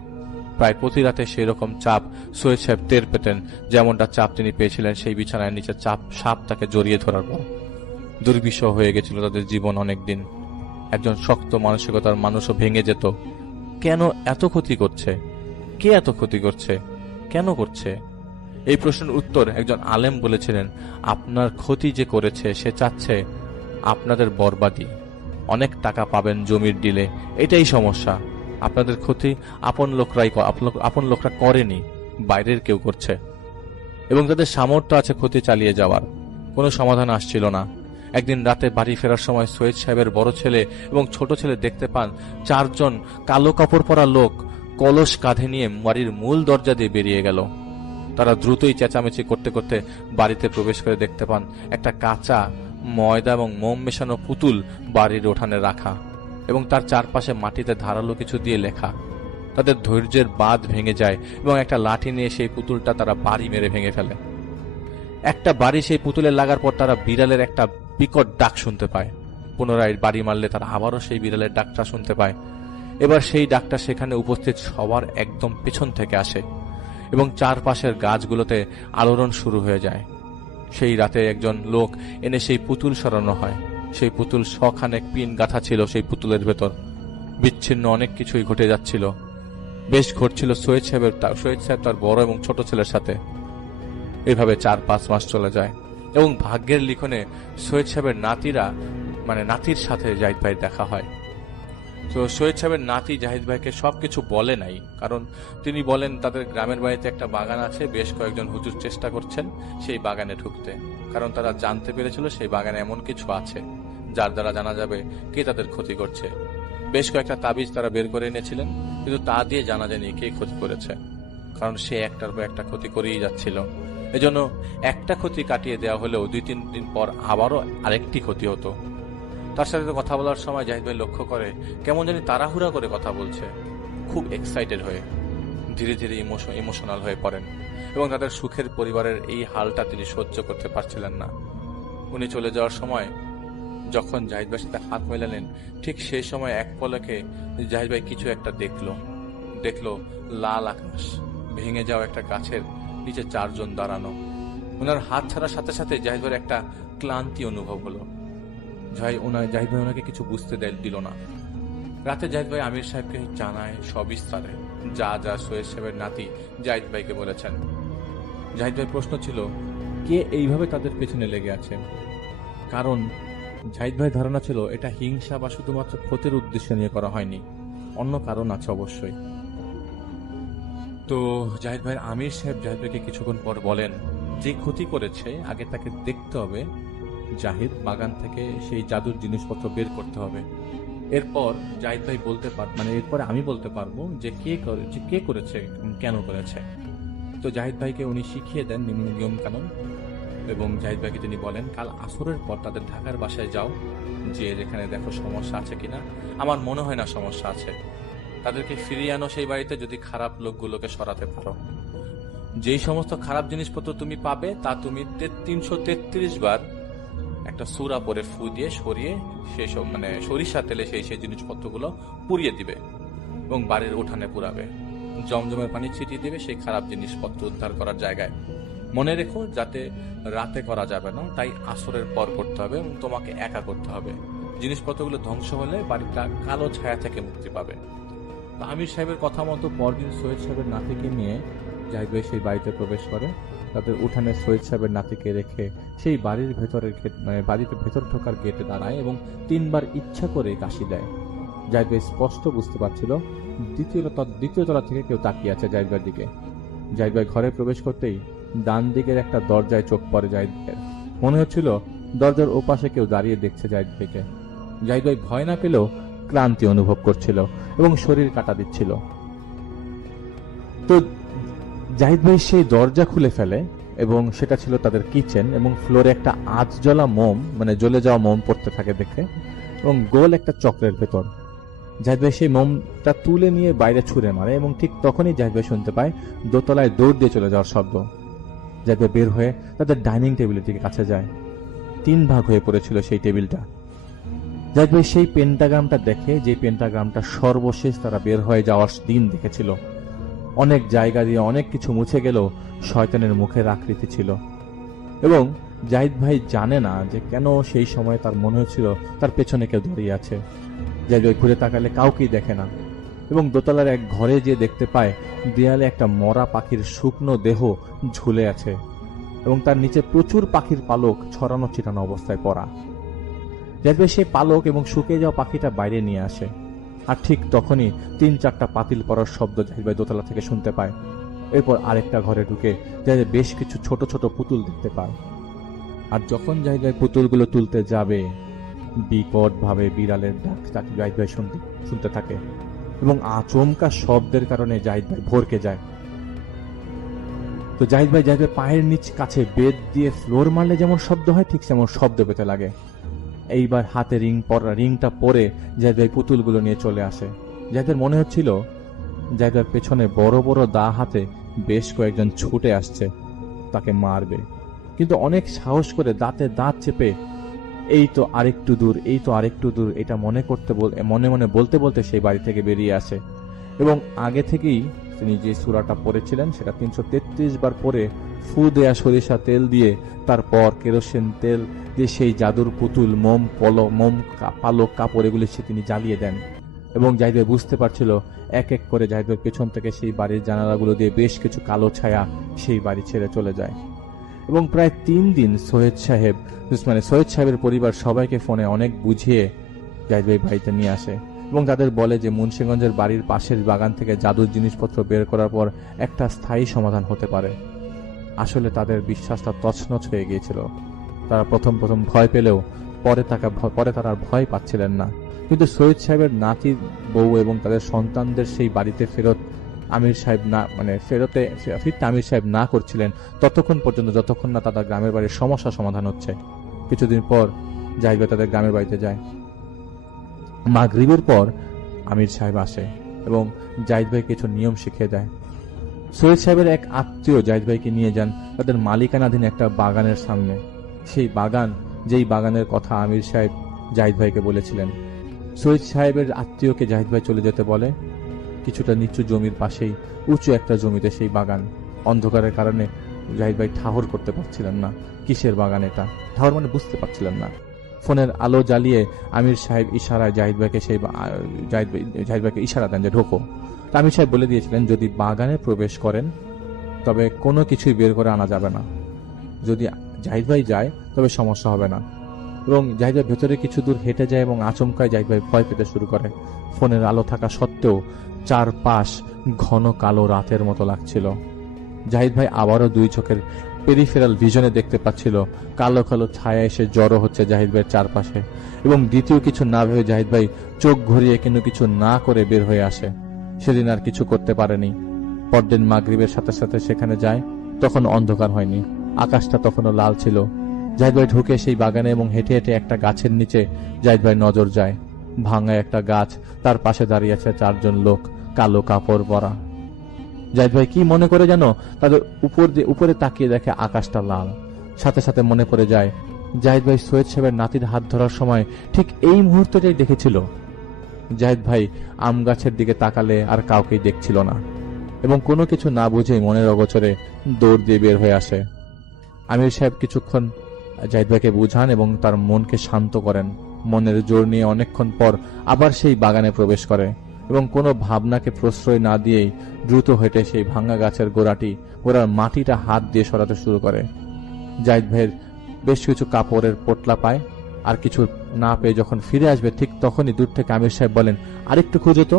প্রায় প্রতি রাতে সেই রকম চাপ সৈয়দ সাহেব টের পেতেন, যেমনটা চাপ তিনি পেয়েছিলেন সেই বিছানায় নিচে সাপ তাকে জড়িয়ে ধরার পর। দুর্বিষহ হয়ে গেছিল তাদের জীবন অনেকদিন। একজন শক্ত মানসিকতার মানুষও ভেঙে যেত। কেন এত ক্ষতি করছে? কে এত ক্ষতি করছে? কেন করছে? এই প্রশ্নের উত্তর একজন আলেম বলেছিলেন, আপনার ক্ষতি যে করেছে সে চাচ্ছে আপনাদের বরবাদি। অনেক টাকা পাবেন জমির ডিলে, এটাই সমস্যা। আপনাদের ক্ষতি আপন লোকরা করেনি, বাইরের কেউ করছে এবং তাদের সামর্থ্য আছে ক্ষতি চালিয়ে যাওয়ার। কোনো সমাধান আসছিল না। একদিন রাতে বাড়ি ফেরার সময় সৈয়দ সাহেবের বড় ছেলে এবং ছোট ছেলে দেখতে পান 4 জন কালো কাপড় পরা লোক কলস কাঁধে নিয়ে বাড়ির মূল দরজা দিয়ে বেরিয়ে গেল। তারা দ্রুতই চেঁচামেচি করতে করতে বাড়িতে প্রবেশ করে দেখতে পান একটা কাঁচা ময়দা এবং মোম মেশানো পুতুল বাড়ির উঠানে রাখা এবং তার চারপাশে মাটিতে ধারালো কিছু দিয়ে লেখা। তাদের ধৈর্যের বাঁধ ভেঙে যায় এবং একটা লাঠি নিয়ে সেই পুতুলটা তারা বাড়ি মেরে ভেঙে ফেলে। একটা বাড়ি সেই পুতুলের লাগার পর তারা বিড়ালের একটা বিকট ডাক শুনতে পায়। পুনরায় বাড়ি মারলে তারা আবারও সেই বিড়ালের ডাকটা শুনতে পায়। এবার সেই ডাকটা সেখানে উপস্থিত সবার একদম পেছন থেকে আসে এবং চারপাশের গাছগুলোতে আলোড়ন শুরু হয়ে যায়। সেই রাতে একজন লোক এনে সেই পুতুল সরানো হয়। সেই পুতুল শখানেক পিন গাঁথা ছিল সেই পুতুলের ভেতর। বিচ্ছিন্ন অনেক কিছুই ঘটে যাচ্ছিল। বেশ ঘটছিল সৈয়দ সাহেব তার বড় এবং ছোট ছেলের সাথে। এইভাবে 4-5 মাস চলে যায় এবং ভাগ্যের লিখনে সৈয়দ সাহেবের নাতির সাথে জাহিদ ভাই দেখা হয়। তো সৈয়দ সাহেবের নাতি জাহিদ ভাইকে সবকিছু বলে নাই, কারণ তিনি বলেন তাদের গ্রামের বাড়িতে একটা বাগান আছে, বেশ কয়েকজন হুজুর চেষ্টা করছেন সেই বাগানে ঢুকতে, কারণ তারা জানতে পেরেছিল সেই বাগানে এমন কিছু আছে যার দ্বারা জানা যাবে কে তাদের ক্ষতি করছে। বেশ কয়েকটা তাবিজ তারা বের করে এনেছিলেন, কিন্তু তা দিয়ে জানা যায়নি কে ক্ষতি করেছে, কারণ সে একটার পর একটা ক্ষতি করেই যাচ্ছিল। এজন্য একটা ক্ষতি কাটিয়ে দেওয়া হলেও 2-3 দিন পর আবারও আরেকটি ক্ষতি হতো। তার সাথে কথা বলার সময় জাহিদ ভাই লক্ষ্য করে কেমন জানি তাড়াহুড়া করে কথা বলছে, খুব এক্সাইটেড হয়ে, ধীরে ধীরে ইমোশনাল হয়ে পড়েন এবং তাদের সুখের পরিবারের এই হালটা তিনি সহ্য করতে পারছিলেন না। উনি চলে যাওয়ার সময় যখন জাহিদ ভাইয়ের সাথে হাত মেলালেন, ঠিক সেই সময় এক পলকে জাহিদ ভাই কিছু একটা দেখলো লাল আকাশ, ভেঙে যাওয়া একটা গাছের নিচে 4 জন দাঁড়ানো। ওনার হাত ছাড়ার সাথে সাথে জাহিদ ভাইয়ের একটা ক্লান্তি অনুভব হলো। জাহিদ ভাই ওনাকে কিছু বুঝতে দিল না। রাতে জাহিদ ভাই আমির সাহেবকে জানায় সবিস্তারে যা যা সৈয়দ সাহেবের নাতি জাহিদ ভাইকে বলেছেন। জাহিদ ভাইয়ের প্রশ্ন ছিল কে এইভাবে তাদের পেছনে লেগে আছে, কারণ জাহিদ ভাই ধারণা ছিল এটা হিংসা বা শুধুমাত্র ক্ষতির উদ্দেশ্য নিয়ে করা হয়নি, অন্য কারণ আছে অবশ্যই। তো জাহিদ ভাইয়ের আমির সাহেব জাহিদ ভাইকে কিছুক্ষণ পর বলেন যে ক্ষতি করেছে আগে তাকে দেখতে হবে, জাহিদ বাগান থেকে সেই জাদুর জিনিসপত্র বের করতে হবে। এরপর জাহিদ ভাই এরপরে আমি বলতে পারবো যে কে করেছে, কেন করেছে। তো জাহিদ ভাইকে উনি শিখিয়ে দেন নিয়ম কানুন এবং জাহিদ ভাইকে তিনি বলেন কাল আসরের পর তাদের ঢাকার বাসায় যাও, যে যেখানে দেখো সমস্যা আছে কিনা, আমার মনে হয় না সমস্যা আছে, তাদেরকে ফিরিয়ে আনো সেই বাড়িতে যদি খারাপ লোকগুলোকে সরাতে পারো। যেই সমস্ত খারাপ জিনিসপত্র তুমি পাবে তা তুমি 333 বার একটা সূরা পরে ফু দিয়ে সরিয়ে সেই সব সরিষা তেলে সেই জিনিসপত্রগুলো পুড়িয়ে দিবে এবং বাড়ির উঠানে পুরাবে, জমজমের পানি ছিটিয়ে দিবে সেই খারাপ জিনিসপত্র উদ্ধার করার জায়গায়। মনে রেখো যাতে রাতে করা যাবে না, তাই আসরের পর করতে হবে এবং তোমাকে একা করতে হবে। জিনিসপত্রগুলো ধ্বংস হলে বাড়িটা কালো ছায়া থেকে মুক্তি পাবে। আমির সাহেবের কথা মতো পরদিন সৈয়দ সাহেবের নাতিকে নিয়ে জাহিদ ভাই সেই বাড়িতে প্রবেশ করে। তাদের উঠানে সৈয়দ সাহেবের নাতিকে রেখে সেই বাড়ির বাড়িতে ভেতর ঢোকার গেটে দাঁড়ায় এবং 3 বার ইচ্ছা করে কাশি দেয়। জাহিদ ভাই স্পষ্ট বুঝতে পারছিল দ্বিতীয় তলা থেকে কেউ তাকিয়ে আছে জাহিদ ভাইয়ের দিকে। জাহিদ ভাই ঘরে প্রবেশ করতেই ডান দিকের একটা দরজায় চোখ পড়ে জাহিদ ভাইয়ের। মনে হচ্ছিল দরজার ওপাশে কেউ দাঁড়িয়ে দেখছে জাহিদ ভাইকে। জাহিদ ভাই ভয় না পেলেও ক্লান্তি অনুভব করছিল এবং শরীর কাটা দিচ্ছিল। তো জাহিদ ভাই সেই দরজা খুলে ফেলে এবং সেটা ছিল তাদের কিচেন, এবং ফ্লোরে একটা আঁচ জ্বলা মোম জ্বলে যাওয়া মোম পড়তে থাকে দেখে, এবং গোল একটা চক্রের ভেতর। জাহিদ ভাই সেই মোমটা তুলে নিয়ে বাইরে ছুঁড়ে মারে এবং ঠিক তখনই জাহিদ ভাই শুনতে পায় দোতলায় দৌড় দিয়ে চলে যাওয়ার শব্দ। জাহিদ ভাই বের হয়ে তাদের ডাইনিং টেবিলের দিকে কাছে যায়। 3 ভাগ হয়ে পড়েছিল সেই টেবিলটা। জাহিদ ভাই সেই পেন্টাগ্রামটা দেখে, যে পেন্টাগ্রামটা সর্বশেষ তারা বের হয়ে যাওয়ার দিন দেখেছিল। অনেক জায়গা দিয়ে অনেক কিছু মুছে গেলেও শয়তানের মুখের আকৃতি ছিল। এবং জাহিদ ভাই জানে না যে কেন সেই সময় তার মনে হচ্ছিল তার পেছনে কেউ দাঁড়িয়ে আছে। জাহিদ ভাই ঘুরে তাকালে কাউকেই দেখে না এবং দোতলার এক ঘরে গিয়ে দেখতে পায় দেয়ালে একটা মরা পাখির শুকনো দেহ ঝুলে আছে এবং তার নিচে প্রচুর পাখির পালক ছড়ানো ছিটানো অবস্থায় পড়া। জাহিদ ভাই সেই পালক এবং শুকিয়ে যাওয়া পাখিটা বাইরে নিয়ে আসে, আর ঠিক তখনই 3-4টা পাতিল পড়ার শব্দ জাহিদ ভাই দোতলা থেকে শুনতে পায়। এরপর আরেকটা ঘরে ঢুকে জাহিদ ভাই বেশ কিছু ছোট ছোট পুতুল দেখতে পায়। আর যখন জাহিদ ভাই পুতুলগুলো তুলতে যাবে, বিকট ভাবে বিড়ালের ডাক তাকে জাহিদ ভাই শুনতে থাকে এবং আচমকা শব্দের কারণে জাহিদ ভাই ভরকে যায়। তো জাহিদ ভাই পায়ের নিচ কাছে বেদ দিয়ে ফ্লোর মারলে যেমন শব্দ হয় ঠিক তেমন শব্দ পেতে লাগে। এইবার হাতে রিংটা পরে জাহিদ ভাই পুতুলগুলো নিয়ে চলে আসে। জাহিদের মনে হচ্ছিল জাহিদ ভাইয়ের পেছনে বড় বড় দা হাতে বেশ কয়েকজন ছুটে আসছে তাকে মারবে, কিন্তু অনেক সাহস করে দাঁতে দাঁত চেপে এই তো আরেকটু দূর এটা মনে মনে বলতে বলতে সেই বাড়ি থেকে বেরিয়ে আসে এবং আগে থেকেই তিনি যে সূরাটা পড়েছিলেন সেটা 333 বার পরে ফু দেয়া সরিষা তেল দিয়ে, তারপর কেরোসিন তেল দিয়ে সেই জাদুর পুতুল, মোম, পালক, কাপড় এগুলি তিনি জ্বালিয়ে দেন এবং জাহিদ ভাই বুঝতে পারছিল এক এক করে জাহিদ ভাইয়ের পেছন থেকে সেই বাড়ির জানালাগুলো দিয়ে বেশ কিছু কালো ছায়া সেই বাড়ি ছেড়ে চলে যায়। এবং প্রায় 3 দিন সৈয়দ সাহেবের পরিবার সবাইকে ফোনে অনেক বুঝিয়ে জাহিদ ভাই বাড়িতে নিয়ে আসে এবং তাদের বলে যে মুন্সিগঞ্জের বাড়ির পাশের বাগান থেকে জাদুর জিনিসপত্র বের করার পর একটা স্থায়ী সমাধান হতে পারে। আসলে তাদের বিশ্বাসটা তছনছ হয়ে গিয়েছিল। তারা প্রথম ভয় পেলেও পরে তারা আর ভয় পাচ্ছিলেন না। কিন্তু সৈয়দ সাহেবের নাতি বউ এবং তাদের সন্তানদের সেই বাড়িতে ফিরতে আমির সাহেব না করছিলেন ততক্ষণ পর্যন্ত যতক্ষণ না তাদের গ্রামের বাড়ির সমস্যা সমাধান হচ্ছে। কিছুদিন পর জাহিদ ভাই তাদের গ্রামের বাড়িতে যায়। মাগরিবের পর আমির সাহেব আসে এবং জাহিদ ভাই কিছু নিয়ম শিখিয়ে দেয়। সৈয়দ সাহেবের এক আত্মীয় জাহিদ ভাইকে নিয়ে যান তাদের মালিকানাধীন একটা বাগানের সামনে। সেই বাগান, যেই বাগানের কথা আমির সাহেব জাহিদ ভাইকে বলেছিলেন। সৈয়দ সাহেবের আত্মীয়কে জাহিদ ভাই চলে যেতে বলে। কিছুটা নিচু জমির পাশেই উঁচু একটা জমিতে সেই বাগান। অন্ধকারের কারণে জাহিদ ভাই ঠাহর করতে পারছিলেন না কিসের বাগান এটা, ঠাহর মানে বুঝতে পারছিলেন না। ফোনের আলো জ্বালিয়ে আমির সাহেব ইশারায় জাহিদ ভাইকে ইশারা দেন যে ঢোকো। আমির সাহেব বলে দিয়েছিলেন যদি বাগানে প্রবেশ করেন তবে কোনো কিছুই বের করে আনা যাবে না। যদি জাহিদ ভাই যায় তবে সমস্যা হবে না। এবং জাহিদ ভাই ভেতরে কিছু দূর হেঁটে যায় এবং আচমকায় জাহিদ ভাই ভয় পেতে শুরু করে। ফোনের আলো থাকা সত্ত্বেও চারপাশ ঘন কালো রাতের মতো লাগছিল। জাহিদ ভাই আবারও 2 চোখের পেরিফেরাল ভিশনে দেখতে পাচ্ছিল কালো কালো ছায়া এসে জড়ো হচ্ছে জাহিদ ভাইয়ের চারপাশে। এবং দ্বিতীয় কিছু না ভেবে জাহিদ ভাই চোখ ঘুরিয়ে কিন্তু কিছু না করে বের হয়ে আসে। সেদিন আর কিছু করতে পারেনি। পরদিন মাগরিবের সাথে সাথে সেখানে যায়। তখন অন্ধকার হয়নি, আকাশটা তখনও লাল ছিল। জাহিদ ভাই ঢুকে সেই বাগানে এবং হেঁটে হেঁটে একটা গাছের নিচে জাহিদ ভাই নজর যায়। ভাঙা একটা গাছ, তার পাশে দাঁড়িয়ে আছে 4 জন লোক কালো কাপড় পরা। জাহিদ ভাই কি মনে করে যেন তাদের উপরে তাকিয়ে দেখে আকাশটা লাল। সাথে সাথে মনে পড়ে যায় জাহিদ ভাই সৈয়দ সাহেবের নাতির হাত ধরার সময় ঠিক এই মুহূর্তটাই দেখেছিল। জাহিদ ভাই আম গাছের দিকে তাকালে আর কাউকেই দেখছিল না এবং কোনো কিছু না বুঝেই মনের অগোচরে দৌড় দিয়ে বের হয়ে আসে। আমির সাহেব কিছুক্ষণ জাহিদ ভাইকে বুঝান এবং তার মনকে শান্ত করেন। মনের জোর নিয়ে অনেকক্ষণ পর আবার সেই বাগানে প্রবেশ করে এবং কোনো ভাবনাকে প্রশ্রয় না দিয়েই দ্রুত হেঁটে সেই ভাঙা গাছের গোড়ার মাটিটা হাত দিয়ে সরাতে শুরু করে। জাহিদ ভাইয়ের বেশ কিছু কাপড়ের পোটলা পায়। আর কিছু না পেয়ে যখন ফিরে আসবে ঠিক তখনই দূর থেকে আমির সাহেব বলেন, আরেকটু খুঁজো তো।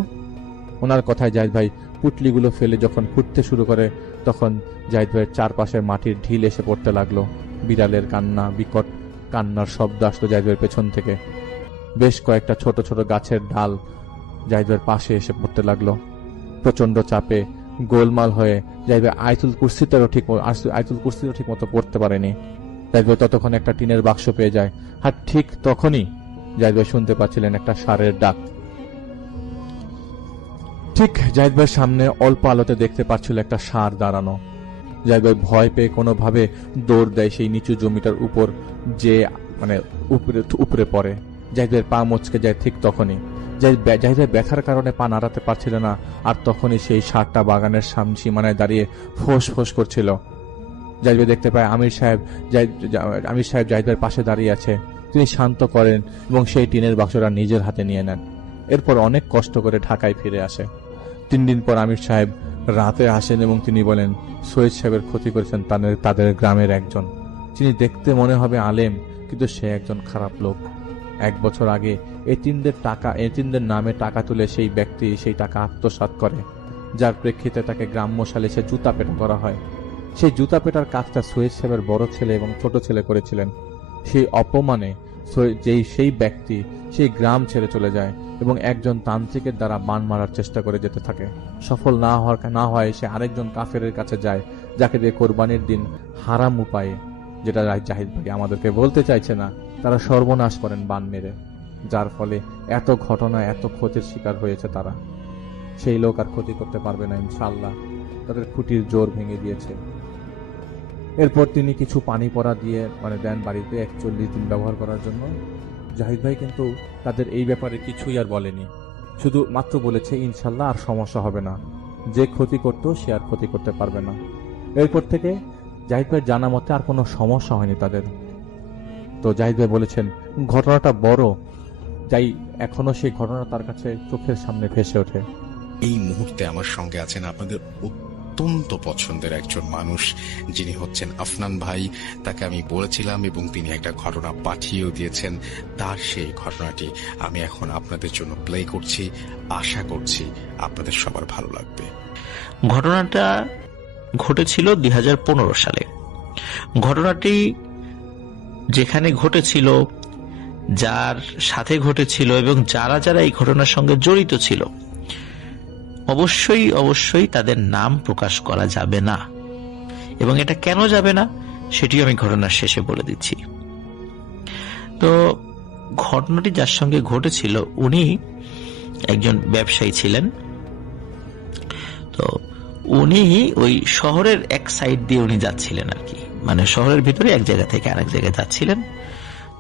ওনার কথায় জাহিদ ভাই পুটলিগুলো ফেলে যখন খুঁড়তে শুরু করে তখন জাহিদ ভাইয়ের চারপাশে মাটির ঢিল এসে পড়তে লাগলো। বিড়ালের কান্না, বিকট কান্নার শব্দ আসলো জাহিদ ভাইয়ের পেছন থেকে। বেশ কয়েকটা ছোট ছোট গাছের ডাল জাহিদ ভাইয়ের পাশে এসে পড়তে লাগলো। প্রচন্ড চাপে গোলমাল হয়ে জাহিদ ভাই আয়াতুল কুরসিটাও ঠিক মতো পড়তে পারেনি। জাহিদ ভাই ততক্ষণ একটা টিনের বাক্স পেয়ে যায়। আর ঠিক তখনই জাহিদ ভাই শুনতে পাচ্ছিলেন একটা ষাঁড়ের ডাক। ঠিক জাহিদ ভাইয়ের সামনে অল্প আলোতে দেখতে পাচ্ছিল একটা ষাঁড় দাঁড়ানো। জাহিদ ভাই ভয় পেয়ে কোনোভাবে দৌড় দেয় সেই নিচু জমিটার উপর, যে উপরে পড়ে। জাহিদ ভাইয়ের পা মচকে যায় ঠিক তখনই। জাহিদ ভাই ব্যথার কারণে পা নাড়াতে পারছিল না। আর তখনই সেই ষাঁড়টা বাগানের সীমানায় দাঁড়িয়ে ফোঁস ফোঁস করছিল। জাহিদ ভাই দেখতে পায় আমির সাহেব জাহিদ ভাইয়ের পাশে দাঁড়িয়ে আছে। তিনি শান্ত করেন এবং সেই টিনের বাক্সটা নিজের হাতে নিয়ে নেন। এরপর অনেক কষ্ট করে ঢাকায় ফিরে আসে। 3 দিন পর আমির সাহেব রাতে আসেন এবং তিনি বলেন সৈয়দ সাহেবের ক্ষতি করেছেন তাদের গ্রামের একজন। যিনি দেখতে মনে হবে আলেম, কিন্তু সে একজন খারাপ লোক। 1 বছর আগে এতিমদের নামে টাকা তুলে সেই ব্যক্তি সেই টাকা আত্মসাৎ করে, যার প্রেক্ষিতে তাকে গ্রাম্য সালিশে জুতা পেটা করা হয়। সেই জুতা পেটার কাজটা সৈয়দ সাহেবের বড় ছেলে এবং ছোট ছেলে করেছিলেন। সেই অপমানে সেই ব্যক্তি সেই গ্রাম ছেড়ে চলে যায় এবং একজন তান্ত্রিকের দ্বারা বান মারার চেষ্টা করে যেতে থাকে। সফল না হয় সে আরেকজন কাফেরের কাছে যায়, যাকে দিয়ে কোরবানির দিন হারাম উপায়ে, যেটা জাহিদ ভাই আমাদেরকে বলতে চাইছে না, তারা সর্বনাশ করেন বান মেরে, যার ফলে এত ঘটনা, এত ক্ষতির শিকার হয়েছে তারা। সেই লোক আর ক্ষতি করতে পারবে না ইনশাআল্লাহ। তাদের খুঁটির জোর ভেঙে দিয়েছে। এরপর তিনি কিছু পানি পড়া দিয়ে দেন বাড়িতে 41 দিন ব্যবহার করার জন্য। জাহিদ ভাই কিন্তু তাদের এই ব্যাপারে কিছুই আর বলেনি, শুধু মাত্র বলেছে ইনশাল্লাহ আর সমস্যা হবে না, যে ক্ষতি করত সে আর ক্ষতি করতে পারবে না। এরপর থেকে জাহিদ ভাই জানা মতে আর কোনো সমস্যা হয়নি তাদের। তো জাহিদ ভাই বলেছেন ঘটনাটা বড়, যাই এখনো সেই ঘটনা তার কাছে চোখের সামনে ভেসে ওঠে। এই মুহূর্তে আমার সঙ্গে আছেন আপনাদের অত্যন্ত পছন্দের একজন মানুষ, যিনি হচ্ছেন আফনান ভাই। তাকে আমি বলেছিলাম এবং তিনি একটা ঘটনা পাঠিয়েও দিয়েছেন। তার সেই ঘটনাটি আমি এখন আপনাদের জন্য প্লে করছি। আশা করছি আপনাদের সবার ভালো লাগবে। ঘটনাটা ঘটেছিল 2015 সালে। ঘটনাটি যেখানে ঘটেছিল, যার সাথে ঘটেছিল এবং যারা যারা এই ঘটনার সঙ্গে জড়িত ছিল, অবশ্যই তাদের নাম প্রকাশ করা যাবে না। এবং এটা কেন যাবে না সেটিও আমি ঘটনার শেষে বলে দিচ্ছি। তো ঘটনাটি যার সঙ্গে ঘটেছিল উনি একজন ব্যবসায়ী ছিলেন। তো উনি ওই শহরের এক সাইড দিয়ে উনি যাচ্ছিলেন আর কি, মানে শহরের ভিতরে এক জায়গা থেকে আরেক জায়গায় যাচ্ছিলেন।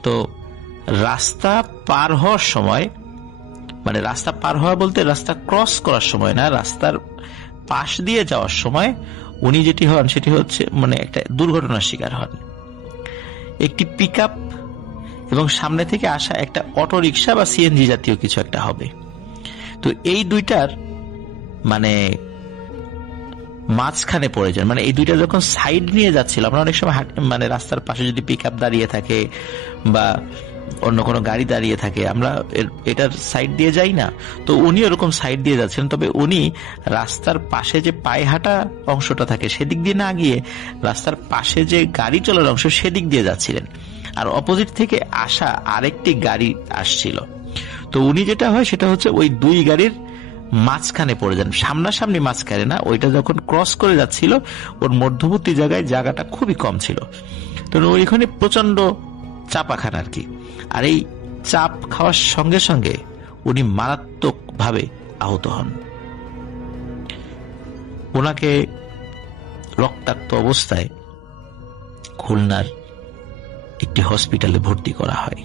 তো রাস্তা পার হওয়ার সময়, মানে রাস্তা পার হওয়া বলতে রাস্তা ক্রস করার সময় না, রাস্তার পাশ দিয়ে যাওয়ার সময় উনি যেটি হন সেটি হচ্ছে মানে একটা দুর্ঘটনার শিকার হন। একটি পিকআপ এবং সামনে থেকে আসা একটা অটো রিক্সা বা সিএনজি জাতীয় কিছু একটা হবে। তো এই দুইটার মানে মাঝখানে পড়ে যান, মানে এই দুইটা যখন সাইড নিয়ে যাচ্ছিল, আপনার অনেক সময় মানে রাস্তার পাশে যদি পিকআপ দাঁড়িয়ে থাকে বা অন্য কোনো গাড়ি দাঁড়িয়ে থাকে, আমরা এটার সাইড দিয়ে যাই না। তো উনি ওরকম সাইড দিয়ে যাচ্ছেন, তবে উনি রাস্তার পাশে যে পায়ে হাঁটা অংশটা থাকে সেদিক দিয়ে না গিয়ে রাস্তার পাশে যে গাড়ি চলার অংশ সেদিক দিয়ে যাচ্ছিলেন। আর অপোজিট থেকে আসা আরেকটি গাড়ি আসছিল। তো উনি যেটা হয় সেটা হচ্ছে ওই দুই গাড়ির মাঝখানে পড়ে যান, সামনাসামনি মাঝখানে না, ওইটা যখন ক্রস করে যাচ্ছিল ওর মধ্যবর্তী জায়গায় জায়গাটা খুবই কম ছিল। তো ওইখানে প্রচন্ড চাপা খান আর কি। আর এই চাপ খাওয়ার সঙ্গে সঙ্গে উনি মারাত্মকভাবে আহত হন। ওনাকে রক্তাক্ত অবস্থায় খুলনার একটি হসপিটালে ভর্তি করা হয়।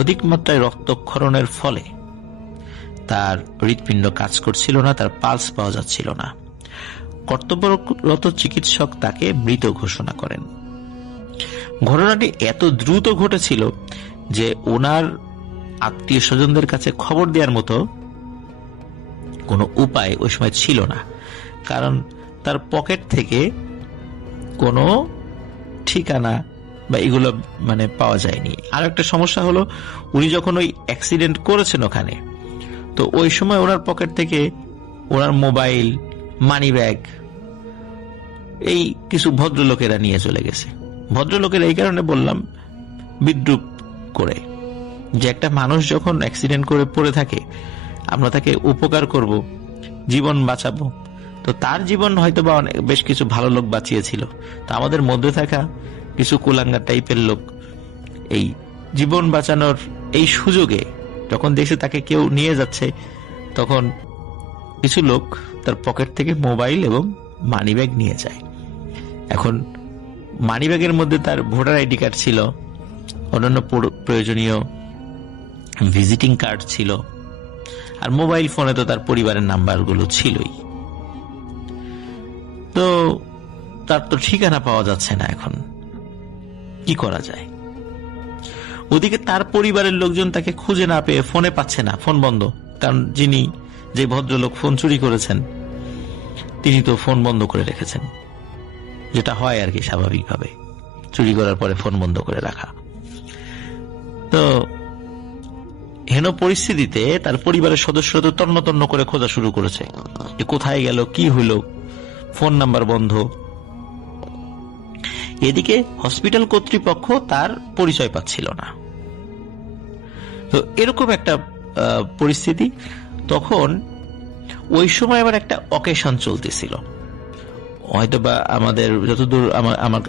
অধিক মাত্রায় রক্তক্ষরণের ফলে তার হৃৎপিণ্ড কাজ করছিল না, তার পালস পাওয়া যাচ্ছিল না। কর্তব্যরত চিকিৎসক তাকে মৃত ঘোষণা করেন। ঘটনাটি এত দ্রুত ঘটেছিল যে ওনার আত্মীয় স্বজনদের কাছে খবর দেওয়ার মতো কোনো উপায় ওই সময় ছিল না, কারণ তার পকেট থেকে কোনো ঠিকানা বা এগুলো মানে পাওয়া যায়নি। আর একটা সমস্যা হলো, উনি যখন ওই অ্যাক্সিডেন্ট করেছেন ওখানে, তো ওই সময় ওনার পকেট থেকে ওনার মোবাইল, মানি ব্যাগ এই কিছু ভদ্রলোকেরা নিয়ে চলে গেছে। ভদ্রলোকের এই কারণে বললাম বিদ্রুপ করে, যে একটা মানুষ যখন অ্যাক্সিডেন্ট করে পড়ে থাকে, আমরা তাকে উপকার করব, জীবন বাঁচাবো, তো তার জীবন হয়তো বা বেশ কিছু ভালো লোক বাঁচিয়েছিল। তো আমাদের মধ্যে থাকা কিছু কুলাঙ্গা টাইপের লোক এই জীবন বাঁচানোর এই সুযোগে যখন দেখছে তাকে কেউ নিয়ে যাচ্ছে, তখন কিছু লোক তার পকেট থেকে মোবাইল এবং মানি ব্যাগ নিয়ে যায়। এখন মানি ব্যাগের মধ্যে তার ভোটার আইডি কার্ড ছিল, অন্যান্য প্রয়োজনীয় ভিজিটিং কার্ড ছিল, আর মোবাইল ফোনে তো তার পরিবারের নাম্বারগুলো ছিলই। তো তার তো ঠিকানা পাওয়া যাচ্ছে না, এখন কি করা যায়? ওদিকে তার পরিবারের লোকজন তাকে খুঁজে না পেয়ে ফোনে পাচ্ছে না, ফোন বন্ধ, কারণ যে ভদ্রলোক ফোন চুরি করেছেন তিনি তো ফোন বন্ধ করে রেখেছেন, যেটা হয় আর কি স্বাভাবিকভাবে, চুরি করার পরে ফোন বন্ধ করে রাখা। তো হেন পরিস্থিতিতে তার পরিবারের সদস্যরা তো তন্ন তন্ন করে খোঁজা শুরু করেছে যে কোথায় গেল, কি হইল, ফোন নাম্বার বন্ধ। এদিকে হসপিটাল কর্তৃপক্ষ তার পরিচয় পাচ্ছিল না। তো এরকম একটা পরিস্থিতি। তখন ওই সময় আবার একটা অকেশন চলতেছিল, হয়তো বা আমাদের যতদূর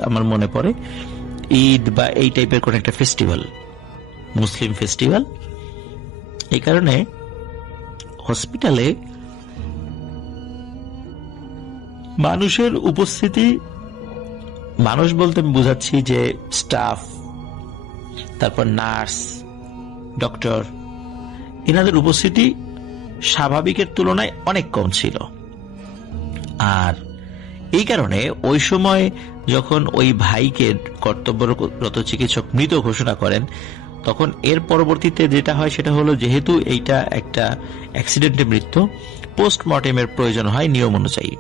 আমার মনে পড়ে ঈদ বা এই টাইপের কোন একটা ফেস্টিভ্যাল, মুসলিম ফেস্টিভ্যাল। এই কারণে হসপিটালে মানুষের উপস্থিতি, মানুষ বলতে আমি বুঝাচ্ছি যে স্টাফ, তারপর নার্স, ডক্টর, এনাদের উপস্থিতি স্বাভাবিকের তুলনায় অনেক কম ছিল। আর এই কারণে ওই সময় যখন ওই ভাইকে কর্তব্যরত চিকিৎসক মৃত ঘোষণা করেন, তখন এর পরবর্তীতে যেটা হয় সেটা হলো, যেহেতু এইটা একটা অ্যাক্সিডেন্টে মৃত্যু, পোস্টমর্টেমের প্রয়োজন হয় নিয়ম অনুযায়ী।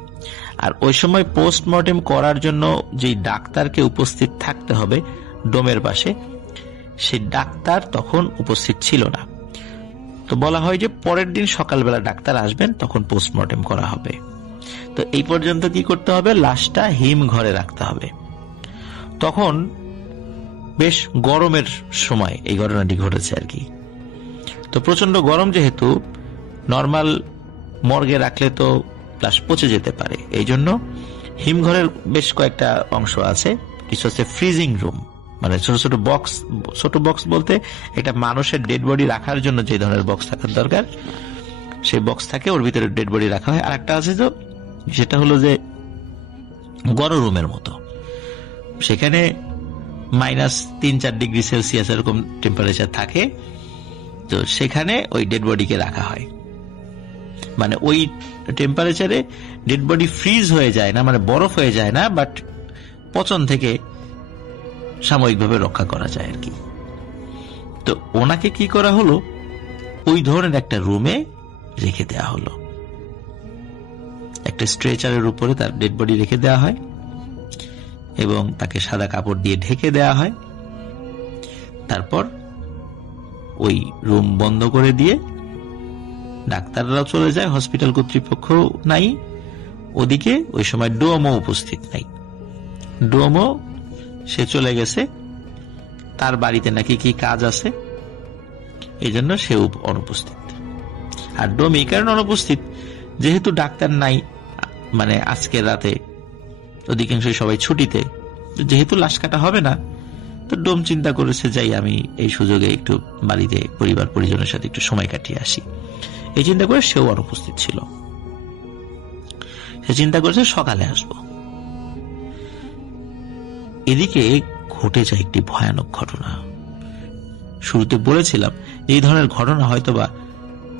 আর ওই সময় পোস্টমর্টেম করার জন্য যেই ডাক্তারকে উপস্থিত থাকতে হবে ডোমের পাশে, সেই ডাক্তার তখন উপস্থিত ছিল না। তো বলা হয় যে পরের দিন সকালবেলা ডাক্তার আসবেন, তখন পোস্টমর্টেম করা হবে। তো এই পর্যন্ত কি করতে হবে, লাশটা হিম ঘরে রাখতে হবে। তখন বেশ গরমের সময় এই ঘটনাটি ঘটেছে আর কি। তো প্রচন্ড গরম, যেহেতু নর্মাল মর্গে রাখলে তো লাশ পচে যেতে পারে, এই জন্য হিমঘরের বেশ কয়েকটা অংশ আছে। কিছু আছে ফ্রিজিং রুম, মানে ছোট ছোট বক্স। ছোট বক্স বলতে একটা মানুষের ডেড বডি রাখার জন্য যে ধরনের বক্স থাকার দরকার, সেই বক্স থাকে, ওর ভিতরে ডেড বডি রাখা হয়। আর একটা আছে তো, সেটা হলো যে গরম রুমের মতো, সেখানে -3-4 ডিগ্রি সেলসিয়াস এরকম টেম্পারেচার থাকে। তো সেখানে ওই ডেড বডিকে রাখা হয়, মানে ওই টেম্পারেচারে ডেড বডি ফ্রিজ হয়ে যায় না, মানে বরফ হয়ে যায় না, বাট পচন থেকে সাময়িকভাবে রক্ষা করা যায় আর কি। তো ওনাকে কি করা হলো, ওই ধরনের একটা রুমে রেখে দেওয়া হলো। একটা স্ট্রেচারের উপরে তার ডেড বডি রেখে দেওয়া হয় এবং তাকে সাদা কাপড় দিয়ে ঢেকে দেওয়া হয়। তারপর ওই রুম বন্ধ করে দিয়ে ডাক্তাররাও চলে যায়, হসপিটাল কর্তৃপক্ষ নাই ওদিকে। ওই সময় ডোমও উপস্থিত নাই। ডোমও সে চলে গেছে, তার বাড়িতে নাকি কি কাজ আছে, এই জন্য সেও অনুপস্থিত। আর ডোম এই কারণে অনুপস্থিত, যেহেতু ডাক্তার নাই, মানে আজকের রাতে অধিকাংশই সবাই ছুটিতে, যেহেতু লাশ কাটা হবে না, তো ডোম চিন্তা করেছে যাই আমি এই সুযোগে একটু বাড়িতে পরিবার পরিজনের সাথে একটু সময় কাটিয়ে আসি, এই চিন্তা করে সেও অনুপস্থিত ছিল। সে চিন্তা করেছে সকালে আসবো। এদিকে ঘটে যায় একটি ভয়ানক ঘটনা। শুরুতে বলেছিলাম এই ধরনের ঘটনা হয়তোবা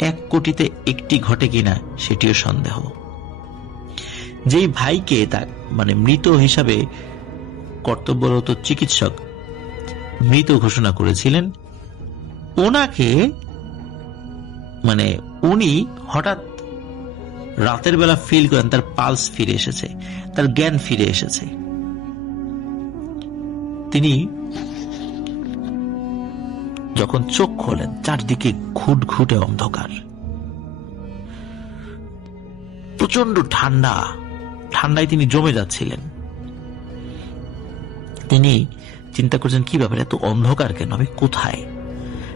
1 কোটিতে 1টি ঘটে কিনা সেটিও সন্দেহ। যেই ভাইকে তা মানে মৃত হিসাবে কর্তব্যরত চিকিৎসক মৃত ঘোষণা করেছিলেন, ওনাকে মানে উনি হঠাৎ রাতের বেলা ফিল করেন তার পালস ফিরে এসেছে, তার জ্ঞান ফিরে এসেছে। তিনি যখন চোখ খোলেন, চারদিকে ঘুটঘুটে অন্ধকার, প্রচন্ড ঠান্ডা, ঠান্ডায় তিনি জমে যাচ্ছিলেন। তিনি চিন্তা করছেন কি ব্যাপার, এত অন্ধকার কেন, আমি কোথায়?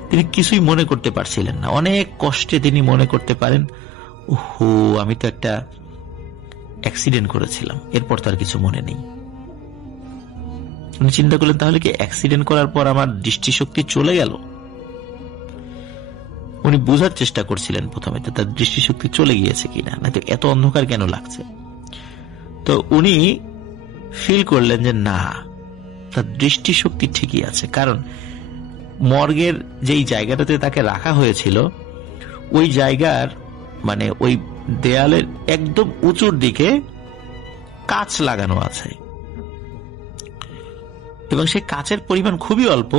তিনি কিছুই মনে করতে পারছিলেন না। অনেক কষ্টে তিনি মনে করতে পারেন, ওহো আমি তো একটা অ্যাক্সিডেন্ট করেছিলাম, এরপর তার কিছু মনে নেই। উনি চিন্তা করলেন তাহলে কি অ্যাক্সিডেন্ট করার পর আমার দৃষ্টিশক্তি চলে গেল? উনি বোঝার চেষ্টা করছিলেন প্রথমে তার দৃষ্টিশক্তি চলে গিয়েছে কিনা, না তো এত অন্ধকার কেন লাগছে। তো উনি ফিল করলেন যে না, তার দৃষ্টিশক্তি ঠিকই আছে, কারণ মর্গের যেই জায়গাটাতে তাকে রাখা হয়েছিল ওই জায়গার মানে ওই দেয়ালের একদম উঁচুর দিকে কাঁচ লাগানো আছে এবং সেই কাঁচের পরিমাণ খুবই অল্প,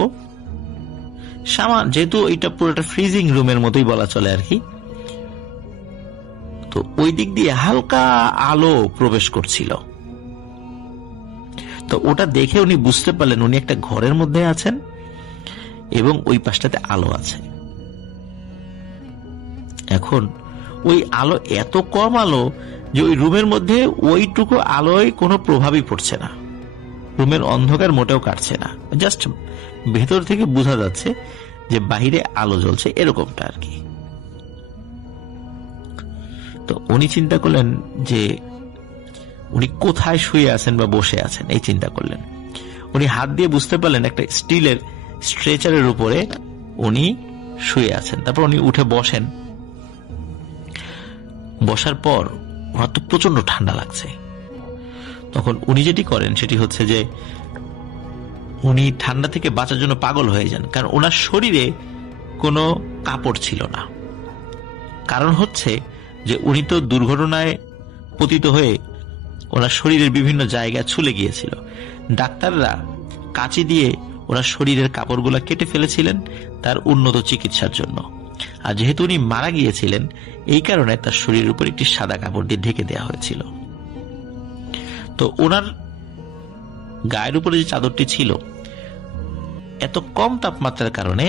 যেহেতু এটা পুরোটা ফ্রিজিং রুমের মতোই বলা চলে আর কি। তো ওই দিক দিয়ে হালকা আলো প্রবেশ করছিল। তো ওটা দেখে উনি বুঝতে পারলেন উনি একটা ঘরের মধ্যে আছেন এবং ওই পাশটাতে আলো আছে। এখন ওই আলো এত কম আলো যে ওই রুমের মধ্যে ওইটুকু আলোয় কোনো প্রভাবই পড়ছে না, রুমের অন্ধকার মোটেও কাটছে না, জাস্ট ভেতর থেকে বোঝা যাচ্ছে যে বাহিরে আলো জ্বলছে, এরকমটা আর কি। তো উনি চিন্তা করলেন যে উনি কোথায় শুয়ে আছেন বা বসে আছেন, এই চিন্তা করলেন। উনি হাত দিয়ে বুঝতে পারলেন একটা স্টিলের স্ট্রেচারের উপরে উনি শুয়ে আছেন। তারপর উনি উঠে বসেন। বসার পর ওনার তো প্রচন্ড ঠান্ডা লাগছে। তখন উনি যেটি করেন সেটি হচ্ছে যে উনি ঠান্ডা থেকে বাঁচার জন্য পাগল হয়ে যান, কারণ ওনার শরীরে কোনো কাপড় ছিল না। কারণ হচ্ছে যে উনি তো দুর্ঘটনায় পতিত হয়ে ওনার শরীরের বিভিন্ন জায়গায় ছুলে গিয়েছিল। ডাক্তাররা কাঁচি দিয়ে ওনার শরীরের কাপড়গুলা কেটে ফেলেছিলেন তার উন্নত চিকিৎসার জন্য। আর যেহেতু উনি মারা গিয়েছিলেন, এই কারণে তার শরীরের উপর একটি সাদা কাপড় দিয়ে ঢেকে দেওয়া হয়েছিল। তো ওনার গায়ের উপরে যে চাদরটি ছিল, এত কম তাপমাত্রার কারণে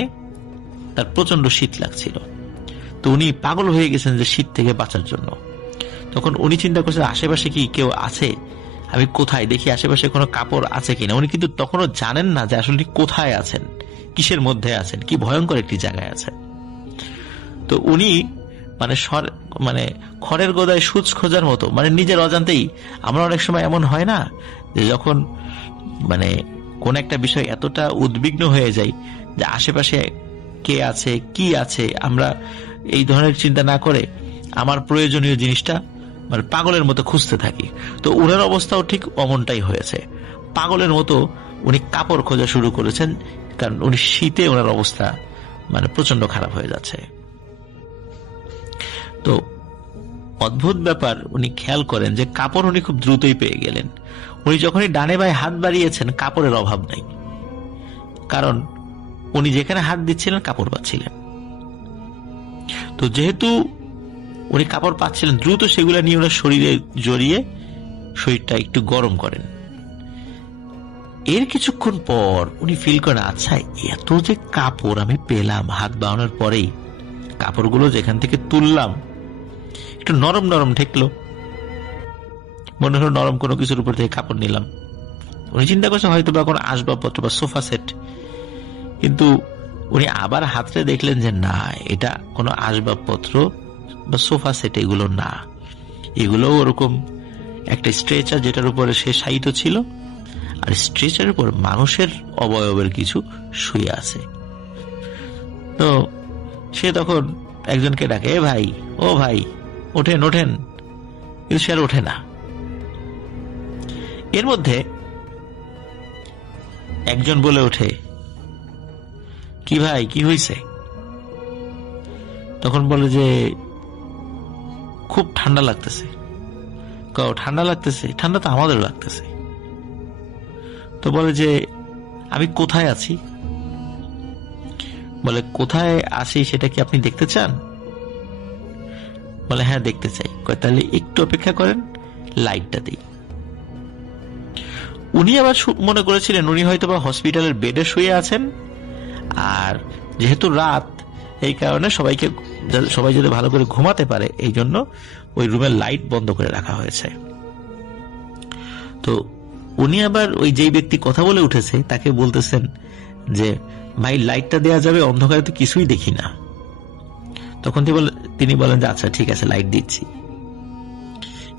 তার প্রচন্ড শীত লাগছিল। তো উনি পাগল হয়ে গেছেন যে শীত থেকে বাঁচার জন্য। তখন উনি চিন্তা করছেন আশেপাশে কি কেউ আছে, আমি কোথায় দেখি আশেপাশে কোনো কাপড় আছে কিনা। উনি কিন্তু তখনও জানেন না যে আসলে কোথায় আছেন, কিসের মধ্যে আছেন, কি ভয়ঙ্কর একটি জায়গায় আছেন। তো উনি মানে খড়ের গোদায় সূচ খোঁজার মতো, মানে নিজের অজান্তেই, আমরা অনেক সময় এমন হয় না যে যখন মানে কোন একটা বিষয় এতটা উদ্বিগ্ন হয়ে যায় যে আশেপাশে কে আছে কি আছে, আমরা এই ধরনের চিন্তা না করে আমার প্রয়োজনীয় জিনিসটা মানে পাগলের মতো খুঁজতে থাকি। তো ওনার অবস্থাও ঠিক অমনটাই হয়েছে। পাগলের মতো উনি কাপড় খোঁজা শুরু করেছেন, কারণ উনি শীতে ওনার অবস্থা মানে প্রচন্ড খারাপ হয়ে যাচ্ছে। তো অদ্ভুত ব্যাপার, উনি খেয়াল করেন যে কাপড় উনি খুব দ্রুতই পেয়ে গেলেন। উনি যখনই ডানে বায়ে হাত বাড়িয়েছেন, কাপড়ের অভাব নাই, কারণ উনি যেখানে হাত দিচ্ছিলেন কাপড় পাচ্ছিলেন। তো যেহেতু উনি কাপড় পাচ্ছিলেন, দ্রুত সেগুলো নিয়ে ওনার শরীরে জড়িয়ে শরীরটা একটু গরম করেন। এর কিছুক্ষণ পর উনি ফিল করেন, আচ্ছা এত যে কাপড় আমি পেলাম হাত বানানোর পরেই, কাপড়গুলো যেখান থেকে তুললাম একটু নরম নরম ঠেকলো, মনে হলো নরম কোনো কিছুর উপর থেকে কাপড় নিলাম। উনি চিন্তা করছেন হয়তো বা কোনো আসবাবপত্র বা সোফা সেট, কিন্তু উনি আবার হাতটা দেখলেন যে না, এটা কোনো আসবাবপত্র বা সোফা সেট এগুলো না, এগুলো ওরকম একটা স্ট্রেচার যেটার উপরে সে শায়িত ছিল, আর স্ট্রেচারের উপর মানুষের অবয়বের কিছু শুয়ে আছে। তো সে তখন একজনকে ডাকে, এ ভাই, ও ভাই, ওঠেন ওঠেন, কিন্তু সে আর ওঠে না। এর মধ্যে একজন বলে ওঠে, কি ভাই, কি হয়েছে? তখন বলে যে খুব ঠান্ডা লাগতেছে। ঠান্ডা লাগতেছে? ঠান্ডা তো আমাদের লাগতেছে। তো বলে যে আমি কোথায় আছি? বলে কোথায় আছি সেটা কি আপনি দেখতে চান? বলে হ্যাঁ দেখতে চাই। তাহলে একটু অপেক্ষা করেন, লাইটটা দিই। উনি আবার মনে করেছিলেন উনি হয়তো বা হসপিটালের বেডে শুয়ে আছেন, আর যেহেতু রাত, এই কারণে সবাই যাতে ভালো করে ঘুমাতে পারে এই জন্য ওই রুমের লাইট বন্ধ করে রাখা হয়েছে। তো উনি আবার ওই যেই ব্যক্তি কথা বলে উঠেছে তাকে বলতেছেন যে ভাই লাইটটা দেয়া যাবে, অন্ধকারে তো কিছুই দেখি না। তখন তিনি বলেন যে আচ্ছা ঠিক আছে, লাইট দিচ্ছি।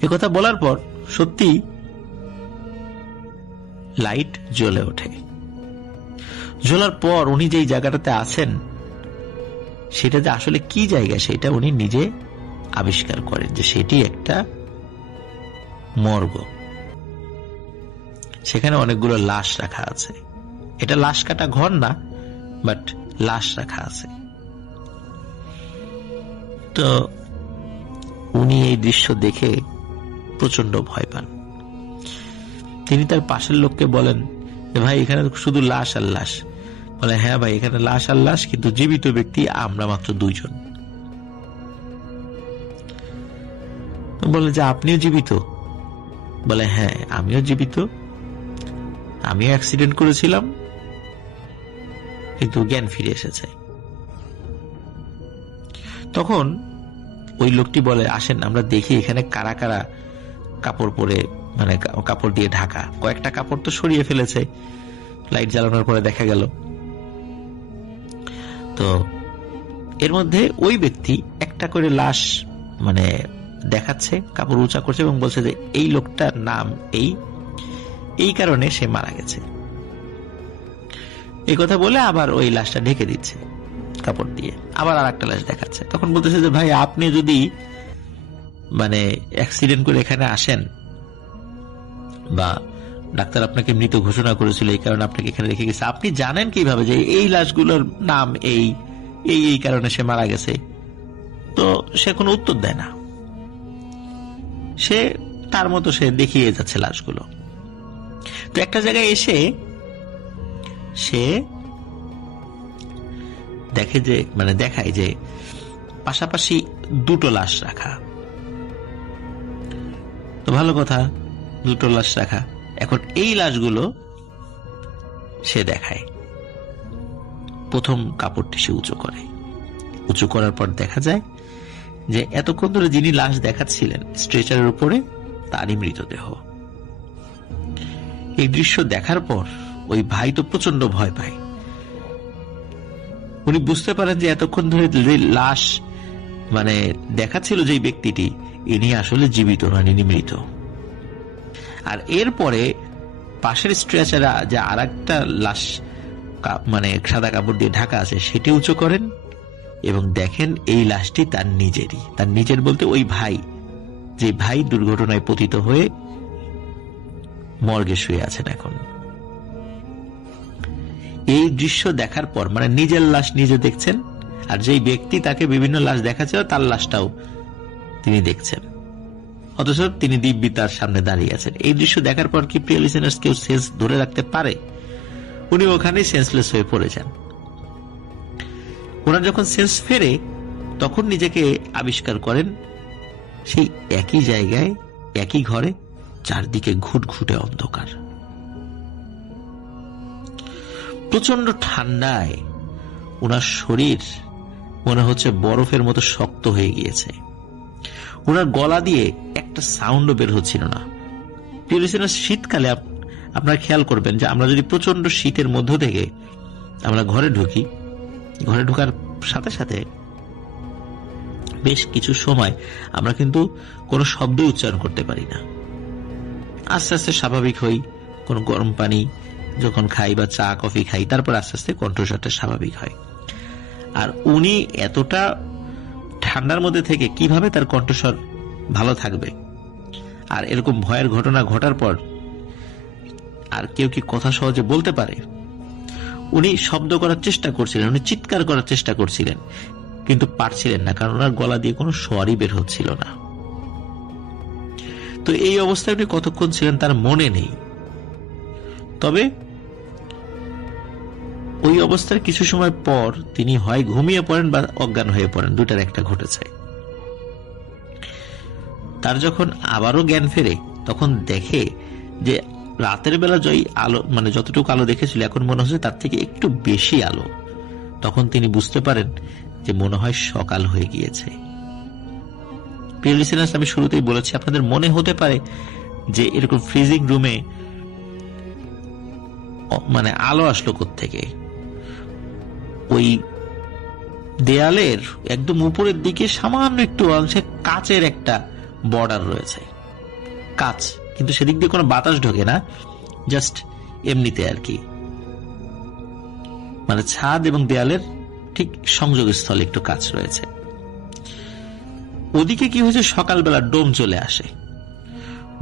এ কথা বলার পর সত্যি লাইট জ্বলে ওঠে। জ্বলার পর উনি যেই জায়গাটাতে আছেন সেটা যে আসলে কি জায়গা সেটা উনি নিজে আবিষ্কার করেন যে সেটি একটা মর্গ। সেখানে অনেকগুলো লাশ রাখা আছে। এটা লাশ কাটা ঘর না, বাট লাশ রাখা আছে। তো উনি এই দৃশ্য দেখে প্রচন্ড ভয় পান। তিনি তার পাশের লোককে বলেন, ভাই এখানে শুধু লাশ আর লাশ। বলে হ্যাঁ ভাই, এখানে লাশ আর লাশ, কিন্তু জীবিত ব্যক্তি আমরা মাত্র 2 জন। বলে যে আপনিও জীবিত? বলে হ্যাঁ আমিও জীবিত, আমিও অ্যাক্সিডেন্ট করেছিলাম, কিন্তু জ্ঞান ফিরে এসেছে। তখন ওই লোকটি বলে আসেন আমরা দেখি এখানে কারা কারা কাপড় পরে, মানে কাপড় দিয়ে ঢাকা। কয়েকটা কাপড় তো সরিয়ে ফেলেছে লাইট জ্বালানোর পরে দেখা গেল। তো এর মধ্যে ওই ব্যক্তি একটা করে লাশ মানে দেখাচ্ছে, কাপড় উঁচা করছে এবং বলছে যে এই লোকটার নাম এই কারণে সে মারা গেছে। এই কথা বলে আবার ওই লাশটা ঢেকে দিচ্ছে কাপড় দিয়ে, আবার আর একটা লাশ দেখাচ্ছে। তখন বলতেছে যে ভাই আপনি যদি মানে অ্যাক্সিডেন্ট করে এখানে আসেন বা ডাক্তার আপনাকে মৃত ঘোষণা করেছিল এই কারণে আপনাকে এখানে রেখে গেছে, আপনি জানেন কিভাবে যে এই লাশগুলোর নাম এই কারণে সে মারা গেছে? তো সে কোনো উত্তর দেয় না, সে তার মতো সে দেখিয়ে যাচ্ছে লাশগুলো। তো একটা জায়গায় এসে সে দেখায় যে পাশাপাশি দুটো লাশ রাখা। তো ভালো কথা, দুটো লাশ রাখা। এখন এই লাশগুলো সে দেখায়। প্রথম কাপড়টি সে উঁচু করার পর দেখা যায় যে এতক্ষণ ধরে যিনি লাশ দেখাচ্ছিলেন স্ট্রেচারের উপরে, তারই মৃতদেহ। এই দৃশ্য দেখার পর ওই ভাই তো প্রচন্ড ভয় পায়। উনি বুঝতে পারেন যে এতক্ষণ ধরে লাশ দেখাচ্ছিল যে ব্যক্তিটি, ইনি আসলে জীবিত নন, ইনি মৃত। আর এরপরে পাশের স্ট্রেচারে যে আর একটা লাশ সাদা কাপড় দিয়ে ঢাকা আছে, সেটি উঁচু করেন এবং দেখেন এই লাশটি তার নিজের বলতে ওই ভাই, যে ভাই দুর্ঘটনায় পতিত হয়ে মর্গে শুয়ে আছেন। এখন এই দৃশ্য দেখার পর নিজের লাশ নিজে দেখছেন, আর যেই ব্যক্তি তাকে বিভিন্ন লাশ দেখাচ্ছে তার লাশটাও তিনি দেখছেন, অথচ তিনি দিব্যি তার সামনে দাঁড়িয়ে আছেন। এই দৃশ্য দেখার পর কি প্রিয় লিসেনার্স কেউ সেন্স ধরে রাখতে পারে? উনি ওখানেই সেন্সলেস হয়ে পড়ে যান। ওনার যখন সেন্স ফেরে তখন নিজেকে আবিষ্কার করেন সেই একই জায়গায়, একই ঘরে, চারদিকে ঘুটঘুটে অন্ধকার। প্রচন্ড ঠান্ডায় ওনার শরীর মনে হচ্ছে বরফের মতো শক্ত হয়ে গিয়েছে। ওনার গলা দিয়ে একটা সাউন্ডও বের হচ্ছিল না। প্রিয় লিসেনার, শীতকালে আপনারা খেয়াল করবেন যে আমরা যদি প্রচন্ড শীতের মধ্য থেকে আমরা ঘরে ঢুকি, ঘরে ঢোকার সাথে সাথে বেশ কিছু সময় আমরা কিন্তু কোনো শব্দ উচ্চারণ করতে পারি না। আস্তে আস্তে স্বাভাবিক হই, কোনো গরম পানি যখন খাই বা চা কফি খাই, তারপর আস্তে আস্তে কণ্ঠস্বরটা স্বাভাবিক হয়। আর উনি এতটা ঠান্ডার মধ্যে থেকে কিভাবে তার কণ্ঠস্বর ভালো থাকবে? আর এরকম ভয়ের ঘটনা ঘটার পর আর কেউ কি কথা সহজে বলতে পারে? উনি শব্দ করার চেষ্টা করছিলেন, উনি চিৎকার করার চেষ্টা করছিলেন, কিন্তু পারছিলেন না, কারণ ওনার গলা দিয়ে কোনো স্বরই বের হচ্ছিল না। তো এই অবস্থায় উনি কতক্ষণ ছিলেন তার মনে নেই, তবে ওই অবস্থার কিছু সময় পর তিনি হয় ঘুমিয়ে পড়েন বা অজ্ঞান হয়ে পড়েন, দুটার একটা ঘটেছে। তার যখন আবারও জ্ঞান ফেরে তখন দেখে যে রাতের বেলা আলো যতটুকু আলো দেখেছিল এখন মনে হচ্ছে তার থেকে একটু বেশি আলো। তখন তিনি বুঝতে পারেন যে মনে হয় সকাল হয়ে গিয়েছে। প্রিয় লিসেনার্স, আমি শুরুতেই বলেছি আপনাদের মনে হতে পারে যে এরকম ফ্রিজিং রুমে আলো আসলো কোত্থেকে। ওই দেয়ালের একদম উপরের দিকে সামান্য একটু অংশে কাচের একটা বর্ডার রয়েছে, কাচ, কিন্তু সেদিক দিয়ে কোনো বাতাস ঢোকে না, জাস্ট এমনিতে আর কি। ছাদ এবং দেয়ালের ঠিক সংযোগ স্থলে একটু কাচ রয়েছে। ওদিকে কি হয়েছে, সকালবেলা ডোম চলে আসে।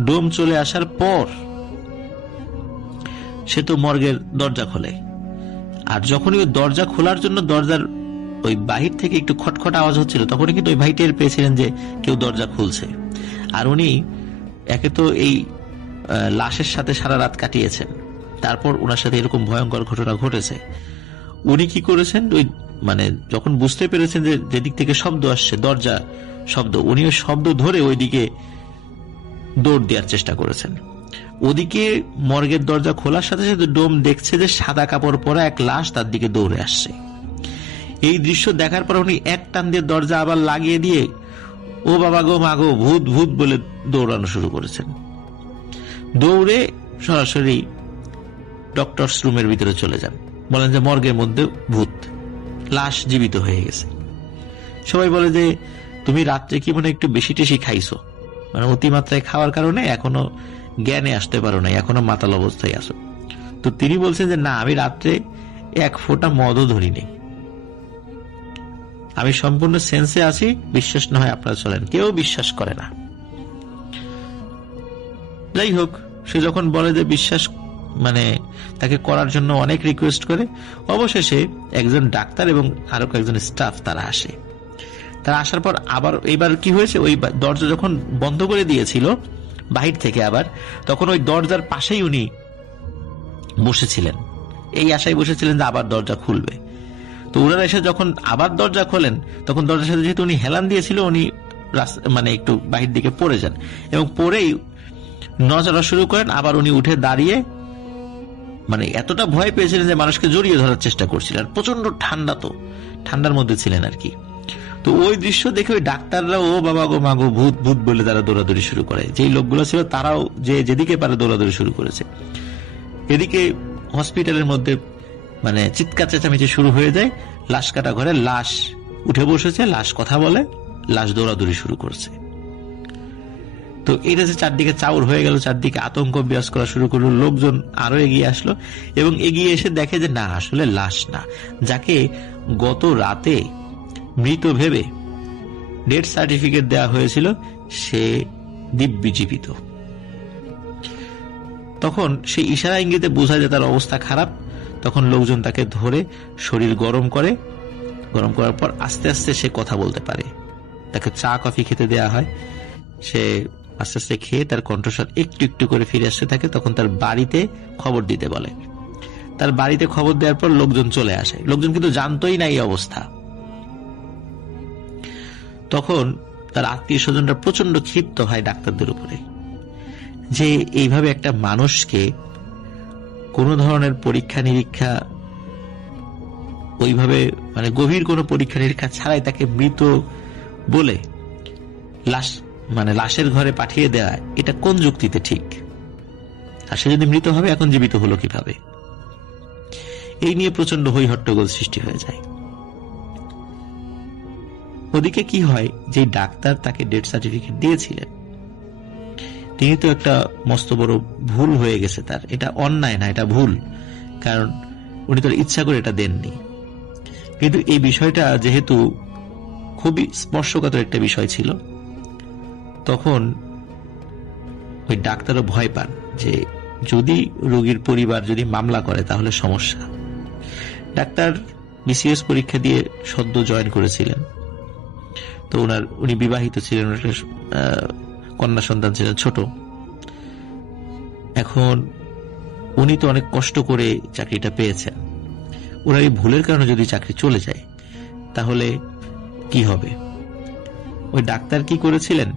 ডোম চলে আসার পর সে তো মর্গের দরজা খোলে, আর যখনই ওই দরজা খোলার জন্য দরজার ওই বাহির থেকে একটু খটখট আওয়াজ হচ্ছিল, তখনই কিন্তু ওই ভাই টের পেয়েছিলেন যে কেউ দরজা খুলছে। আর উনি একে তো এই লাশের সাথে সারা রাত কাটিয়েছেন, তারপর ওনার সাথে এরকম ভয়ঙ্কর ঘটনা ঘটেছে। উনি কি করেছেন, ওই যখন বুঝতে পেরেছেন যে যেদিক থেকে শব্দ আসছে, দরজা শব্দ, উনি ওই শব্দ ধরে ওইদিকে দৌড় দেওয়ার চেষ্টা করেছেন। ওদিকে মর্গের দরজা খোলার সাথে সাথে ডোম দেখছে যে সাদা কাপড় পরা এক লাশ তার দিকে দৌড়ে আসছে। এই দৃশ্য দেখার পর উনি এক টান দিয়ে দরজা আবার লাগিয়ে দিয়ে ও বাবা গো মাগো ভূত ভূত বলে দৌড়ানো শুরু করেছেন। দৌড়ে সরাসরি ডক্টরস রুমের ভিতরে চলে যান, বলেন যে মর্গের মধ্যে ভূত, লাশ জীবিত হয়ে গেছে। সবাই বলে যে তুমি রাত্রে কি একটু বেশি টেশি খাইছো, অতিমাত্রায় খাওয়ার কারণে এখনো জ্ঞানে আসতে পারো না, এখনো মাতাল অবস্থায় আছো। তো তিনি বলছেন যে না, আমি রাত্রে এক ফোঁটা মদও ধরিনি, আমি সম্পূর্ণ সেন্সে আছি, বিশ্বাস না হয় আপনারা চলেন। কেউ বিশ্বাস করে না। যাই হোক, সে যখন বলে যে বিশ্বাস তাকে করার জন্য অনেক রিকোয়েস্ট করে, অবশেষে একজন ডাক্তার এবং আরো কয়েকজন স্টাফ তারা আসে। তারা আসার পর আবার এইবার কি হয়েছে, ওই দরজা যখন বন্ধ করে দিয়েছিল বাহির থেকে আবার, তখন ওই দরজার পাশেই উনি বসেছিলেন এই আশায় বসেছিলেন যে আবার দরজা খুলবে। তো ওনারা এসে যখন আবার দরজা খোলেন, তখন দরজার সাথে যেহেতু উনি হেলান দিয়েছিল, উনি মানে একটু বাহির দিকে পড়ে যান এবং পড়েই নজরা শুরু করেন। আবার উনি উঠে দাঁড়িয়ে মানে এতটা ভয় পেয়েছিলেন যে মানুষকে জড়িয়ে ধরার চেষ্টা করছিলেন। প্রচন্ড ঠান্ডা, তো ঠান্ডার মধ্যে ছিলেন আর কি। তো ওই দৃশ্য দেখে ওই ডাক্তাররা ও বাবা গো মাগো ভূত ভূত বলে তারা দৌড়াদৌড়ি শুরু করে। যেই লোকগুলো ছিল তারাও যেদিকে পারে দৌড়াদৌড়ি শুরু করেছে। এদিকে হসপিটালের মধ্যে মানে চিৎকার চেঁচামেচি শুরু হয়ে যায়। লাশ কাটা ঘরে লাশ উঠে বসেছে, লাশ কথা বলে, লাশ দৌড়াদৌড়ি শুরু করছে। তো এটা যে চারদিকে চাউর হয়ে গেল, চারদিকে আতঙ্ক বিরাজ করা শুরু করলো। লোকজন আরো এগিয়ে আসলো এবং এগিয়ে এসে দেখে যে না, আসলে লাশ না, যাকে গত রাতে মৃত ভেবে ডেথ সার্টিফিকেট দেওয়া হয়েছিল সে দিব্যি জীবিত। তখন সে ইশারা ইঙ্গিতে বোঝা যায় তার অবস্থা খারাপ। তখন লোকজন তাকে ধরে শরীর গরম করে, গরম করার পর আস্তে আস্তে সে কথা বলতে পারে। তাকে চা কফি খেতে দেয়া হয়। সে আস্তে আস্তে খেয়ে তার কণ্ঠস্বর একটু একটু করে ফিরে আসতে থাকে। তখন তার বাড়িতে খবর দিতে বলে। তার বাড়িতে খবর দেওয়ার পর লোকজন চলে আসে। লোকজন কিন্তু জানতোই না এই অবস্থা। তখন তার আত্মীয় স্বজনরা প্রচন্ড ক্ষিপ্ত হয় ডাক্তারদের উপরে, যে এইভাবে একটা মানুষকে কোন ধরনের পরীক্ষা নিরীক্ষা, ওইভাবে মানে গভীর কোন পরীক্ষা নিরীক্ষা ছাড়াই তাকে মৃত বলে লাশ মানে লাশের ঘরে পাঠিয়ে দেওয়া, এটা কোন যুক্তিতে ঠিক? আর সে যদি মৃত হবে এখন জীবিত হলো কিভাবে? এই নিয়ে প্রচন্ড হই হট্টগোল সৃষ্টি হয়ে যায়। ওদিকে কি হয়, যে ডাক্তার তাকে ডেথ সার্টিফিকেট দিয়েছিলেন, তিনি তো একটা মস্ত বড় ভুল হয়ে গেছে তার। এটা অন্যায় না, এটা ভুল, কারণ উনি তো ইচ্ছা করে এটা দেননি। কিন্তু এই বিষয়টা যেহেতু খুবই স্পর্শকাতর একটা বিষয় ছিল, তখন ওই ডাক্তারও ভয় পান যে যদি রোগীর পরিবার যদি মামলা করে তাহলে সমস্যা। ডাক্তার বিসিএস পরীক্ষা দিয়ে সদ্য জয়েন করেছিলেন। তো উনি বিবাহিত ছিলেন, কন্যা সন্তান ছিলেন ছোট। এখন উনি তো অনেক কষ্ট করে চাকরিটা পেয়েছেন। ওনার এই ভুলের কারণে যদি চাকরি চলে যায় তাহলে কি হবে? ওই ডাক্তার কি করেছিলেন,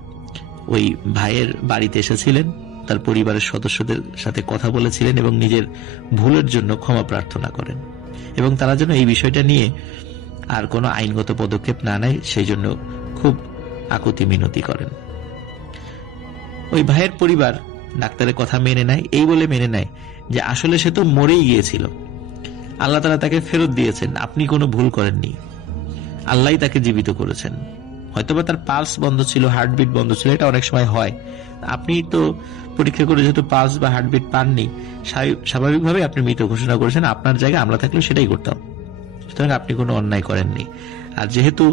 ওই ভাইয়ের বাড়িতে এসেছিলেন, তার পরিবারের সদস্যদের সাথে কথা বলেছিলেন এবং নিজের ভুলের জন্য ক্ষমা প্রার্থনা করেন এবং তারা যেন এই বিষয়টা নিয়ে আর কোনো আইনগত পদক্ষেপ না নেয় সেই জন্য খুব আকুতি মিনতি করেন। ওই ভাইয়ের পরিবার ডাক্তারের কথা মেনে নেয়, এই বলে মেনে নেয় যে আসলে সে তো মরেই গিয়েছিল, আল্লাহ তাআলা তাকে ফেরত দিয়েছেন, আপনি কোনো ভুল করেননি, আল্লাহই তাকে জীবিত করেছেন। হয়তোবা তার পালস বন্ধ ছিল, হার্টবিট বন্ধ ছিল, এটা অনেক সময় হয়। আপনি তো পরীক্ষা করে যেহেতু পালস বা হার্টবিট পাননি, স্বাভাবিকভাবে আপনি মৃত ঘোষণা করেছেন। আপনার জায়গায় আমরা থাকলেও সেটাই করতাম। সুতরাং আপনি কোনো অন্যায় করেননি। আর যেহেতু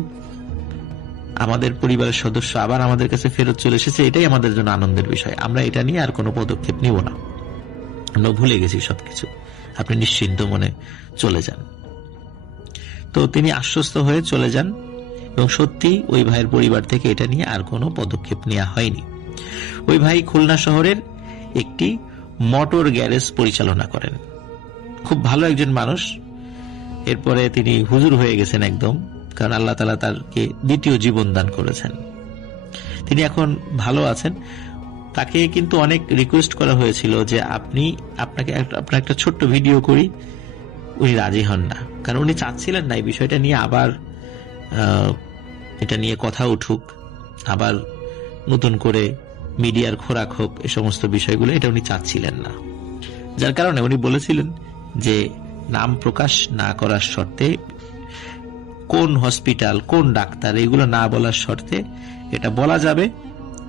আমাদের পরিবারের সদস্য আবার আমাদের কাছে ফেরত চলে এসেছে, এটাই আমাদের জন্য আনন্দের বিষয়। আমরা এটা নিয়ে আর কোনো পদক্ষেপ নিব না, আমরা ভুলে গেছি সবকিছু, আপনি নিশ্চিন্ত মনে চলে যান। তো তিনি আশ্বস্ত হয়ে চলে যান এবং সত্যি ওই ভাইয়ের পরিবার থেকে এটা নিয়ে আর কোনো পদক্ষেপ নেওয়া হয়নি। ওই ভাই খুলনা শহরের একটি মোটর গ্যারেজ পরিচালনা করেন, খুব ভালো একজন মানুষ। এরপরে তিনি হুজুর হয়ে গেছেন একদম, কারণ আল্লাহ তাআলা তাকে দ্বিতীয় জীবন দান করেছেন। তিনি এখন ভালো আছেন। তাকে কিন্তু অনেক রিকোয়েস্ট করা হয়েছিল যে আপনার একটা ছোট্ট ভিডিও করি, উনি রাজি হন না, কারণ উনি চাচ্ছিলেন না এই বিষয়টা নিয়ে আবার এটা নিয়ে কথা উঠুক, আবার নতুন করে মিডিয়ার খোরাক হোক, এ সমস্ত বিষয়গুলো এটা উনি চাচ্ছিলেন না। যার কারণে উনি বলেছিলেন যে নাম প্রকাশ না করার শর্তে, কোন হসপিটাল, কোন ডাক্তার, এগুলো না বলার শর্তে এটা বলা যাবে,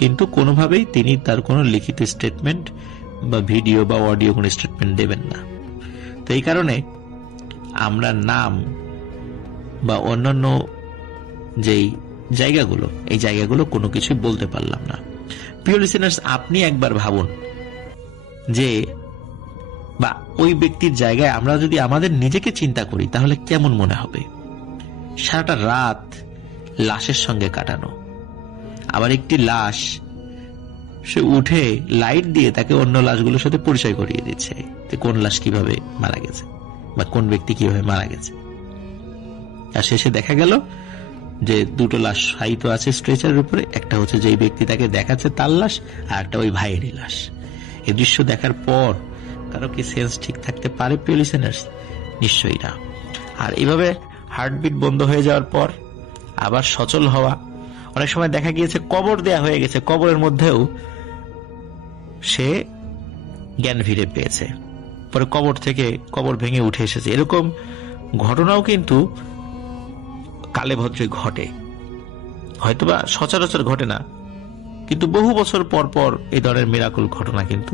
কিন্তু কোনোভাবেই তিনি তার কোনো লিখিত স্টেটমেন্ট বা ভিডিও বা অডিও কোনো স্টেটমেন্ট দেবেন না। তো এই কারণে আমরা নাম বা অন্যান্য যেই জায়গাগুলো, এই জায়গাগুলো কোনো কিছু বলতে পারলাম না। প্রিয় লিসেনার্স, আপনি একবার ভাবুন যে বা ওই ব্যক্তির জায়গায় আমরা যদি আমাদের নিজেকে চিন্তা করি তাহলে কেমন মনে হবে? সারাটা রাত লাশের সঙ্গে কাটানো, আবার একটি লাশ সে উঠে লাইট দিয়ে তাকে অন্য লাশগুলোর সাথে পরিচয় করিয়ে দিচ্ছে যে কোন লাশ কিভাবে মারা গেছে। বা কোন ব্যক্তি কিভাবে মারা গেছে। আর শেষে দেখা গেল যে দুটো লাশ শায়িত আছে স্ট্রেচারের উপরে, একটা হচ্ছে যে ব্যক্তি তাকে দেখাচ্ছে তার লাশ, আর একটা ওই ভাইয়েরই লাশ। এই দৃশ্য দেখার পর কারো কি সেন্স ঠিক থাকতে পারে প্রিয় লিসেনার্স? নিশ্চয়ই না। আর এইভাবে হার্টবিট বন্ধ হয়ে যাওয়ার পর আবার সচল হওয়া, অনেক সময় দেখা গিয়েছে কবর দেয়া হয়ে গেছে, কবরের মধ্যেও সে জ্ঞান ফিরে পেয়েছে, পরে কবর ভেঙে উঠে এসেছে। এরকম ঘটনাও কিন্তু কালে ভদ্রে ঘটে, হয়তোবা সচরাচর ঘটে না, কিন্তু বহু বছর পর পর এই ধরনের মিরাকল ঘটনা কিন্তু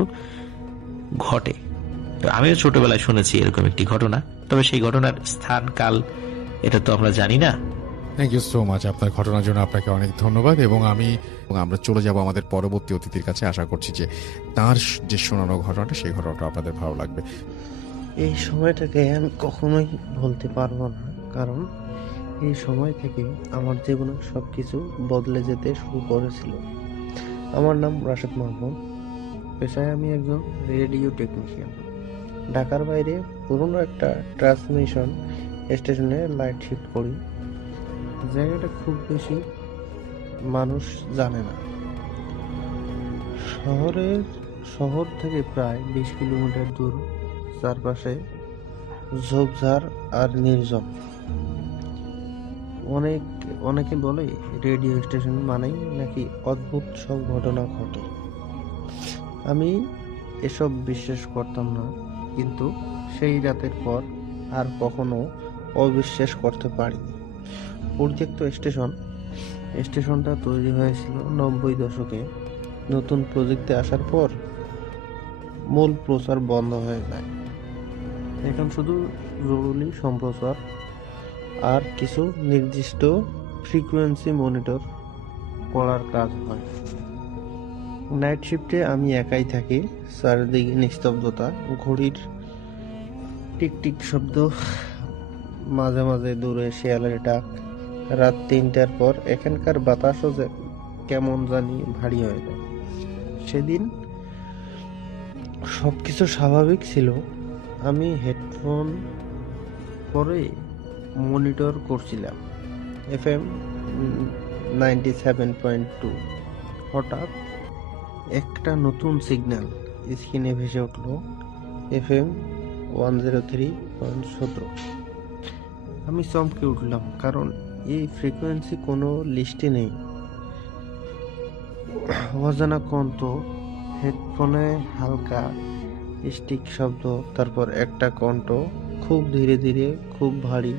ঘটে। আমিও ছোটবেলায় শুনেছি এরকম একটি ঘটনা, তবে সেই ঘটনার স্থান কাল এটা তো আমরা জানি না। Thank you so much. আপনার ঘটনার জন্য আপনাকে অনেক ধন্যবাদ। এবং আমরা চলে যাব আমাদের পরবর্তী অতিথির কাছে। আশা করছি যে তার যে শোনানো ঘটনাটা, সেই ঘটনাটা আপনাদের ভালো লাগবে। এই সময়টাকে আমি কখনোই ভুলতে পারবো না, কারণ এই সময় থেকে আমার জীবনে সবকিছু বদলে যেতে শুরু করেছিল। আমার নাম রাশেদ মাহমুদ, পেশায় আমি একজন রেডিও টেকনিশিয়ান। ঢাকার বাইরে পুরনো একটা ট্রান্সমিশন স্টেশনে লাইট শিফট করি। জায়গাটা খুব বেশি মানুষ জানে না। শহর থেকে প্রায় 20 কিলোমিটার দূর, চারপাশে ঝোপঝাড় আর নির্জন। অনেকে বলে রেডিও স্টেশন মানেই নাকি অদ্ভুত সব ঘটনা ঘটে। আমি এসব বিশ্বাস করতাম না, কিন্তু সেই রাতের পর আর কখনো অবিশ্বাস করতে পারিনি। পরিত্যক্ত স্টেশনটা তৈরি হয়েছিল 90 দশকে। নতুন প্রযুক্তি আসার পর মূল প্রচার বন্ধ হয়ে যায়। এখন শুধু জরুরি সম্প্রচার আর কিছু নির্দিষ্ট ফ্রিকোয়েন্সি মনিটর করার কাজ হয়। নাইট শিফটে আমি একাই থাকি। চারিদিকে নিস্তব্ধতা, ঘড়ির টিকটিক শব্দ, মাঝে মাঝে দূরে শিয়ালের ডাক। রাত 3টার পর এখানকার বাতাসও কেমন জানি ভারী হয়ে যায়। সেদিন সবকিছু স্বাভাবিক ছিল। আমি হেডফোন পরে মনিটর করছিলাম FM 97.2। হঠাৎ একটা নতুন সিগন্যাল স্ক্রিনে ভেসে উঠল, FM 103.17। আমি চমকে উঠলাম, কারণ এই ফ্রিকোয়েন্সি কোনো লিস্টে নেই। অজানা কণ্ঠ, হেডফোনে হালকা স্টিক শব্দ, তারপর একটা কণ্ঠ খুব ধীরে ধীরে, খুব ভারী।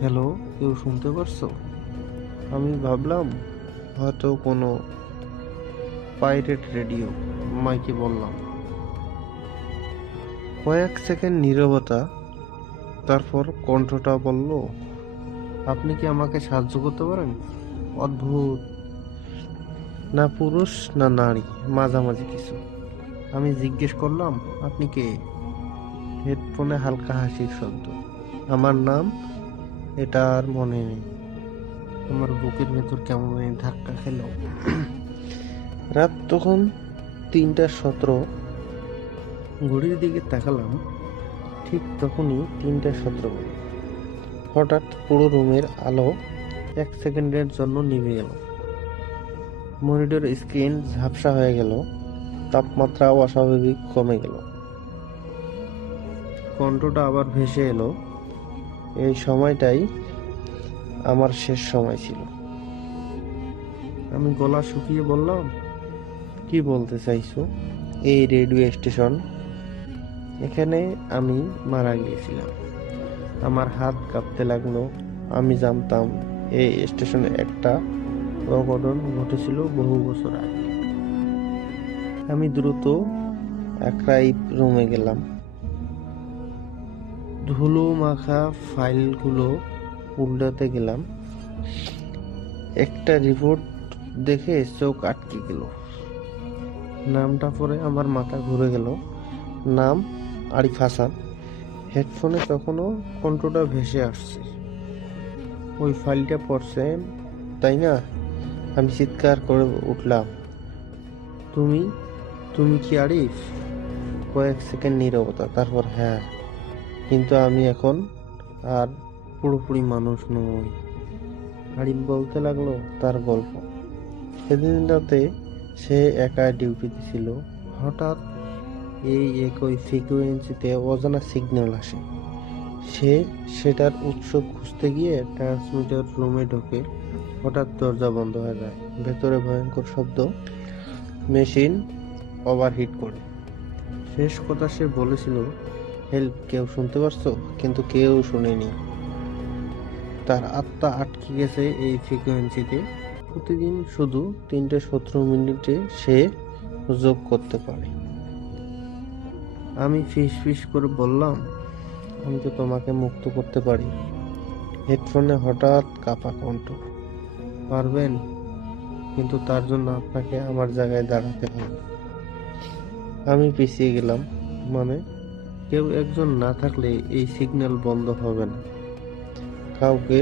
হ্যালো, কেউ শুনতে পারছো? আমি ভাবলাম হয়তো কোনো পাইরেট রেডিও। মাইকে বললাম। কয়েক সেকেন্ড নীরবতা, তারপর কণ্ঠটা বলল, আপনি কি আমাকে সাহায্য করতে পারেন? অদ্ভুত, না পুরুষ না নারী, মাঝামাঝি কিছু। আমি জিজ্ঞেস করলাম, আপনি কে? হেডফোনে হালকা হাসির শব্দ। আমার নাম? এটা আর মনে নেই। আমার বুকের ভেতর কেমন ধাক্কা খেল। রাত তখন 3:17। ঘড়ির দিকে তাকালাম, ঠিক তখনই 3:17। হঠাৎ পুরো রুমের আলো 1 সেকেন্ডের জন্য নিভে গেল। মনিটর স্ক্রিন ঝাপসা হয়ে গেল, তাপমাত্রাও অস্বাভাবিক কমে গেল। কণ্ঠটা আবার ভেসে এলো। এই সময়টাই আমার শেষ সময় ছিল। আমি গলা শুকিয়ে বললাম, কি বলতে চাইছো? এই রেডিও স্টেশন, এখানে আমি মারা গিয়েছিলাম। আমার হাত কাঁপতে লাগলো। আমি জানতাম এই স্টেশনে একটা অঘটন ঘটেছিল বহু বছর আগে। আমি দ্রুত একরাই রুমে গেলাম। ধুলো মাখা ফাইলগুলো উল্টাতে গেলাম। একটা রিপোর্ট দেখে চোখ আটকে গেল। নামটা পড়ে আমার মাথা ঘুরে গেল। নাম আরিফ হাসান। হেডফোনে তখনও কণ্ঠটা ভেসে আসছে, ওই ফাইলটা পড়ছে, তাই না? আমি চিৎকার করে উঠলাম, তুমি কি আরিফ? কয়েক সেকেন্ড নীরবতা, তারপর হ্যাঁ, কিন্তু আমি এখন আর পুরোপুরি মানুষ নই। আরিফ বলতে লাগলো তার গল্প। সেদিন রাতে সে একা ডিউটিতে ছিল। হঠাৎ এই একই ফ্রিকোয়েন্সিতে অজানা সিগন্যাল আসে। সে সেটার উৎস খুঁজতে গিয়ে ট্রান্সমিটার রুমে ঢোকে। হঠাৎ দরজা বন্ধ হয়ে যায়। ভেতরে ভয়ঙ্কর শব্দ, মেশিন ওভারহিট করে। শেষ কথা সে বলেছিল, হেল্প, কেউ শুনতে পারছো? কিন্তু কেউ শোনেনি। তার আত্মা আটকে গেছে এই ফ্রিকোয়েন্সিতে। প্রতিদিন শুধু 3:17 সে যোগ করতে পারে। আমি ফিস করে বললাম, আমি তো তোমাকে মুক্ত করতে পারি। হেডফোনে হঠাৎ কাঁপা কণ্ঠ, পারবেন, কিন্তু তার জন্য আপনাকে আমার জায়গায় দাঁড়াতে হবে। আমি পিছিয়ে গেলাম। মানে, কেউ একজন না থাকলে এই সিগন্যাল বন্ধ হবে না। কাউকে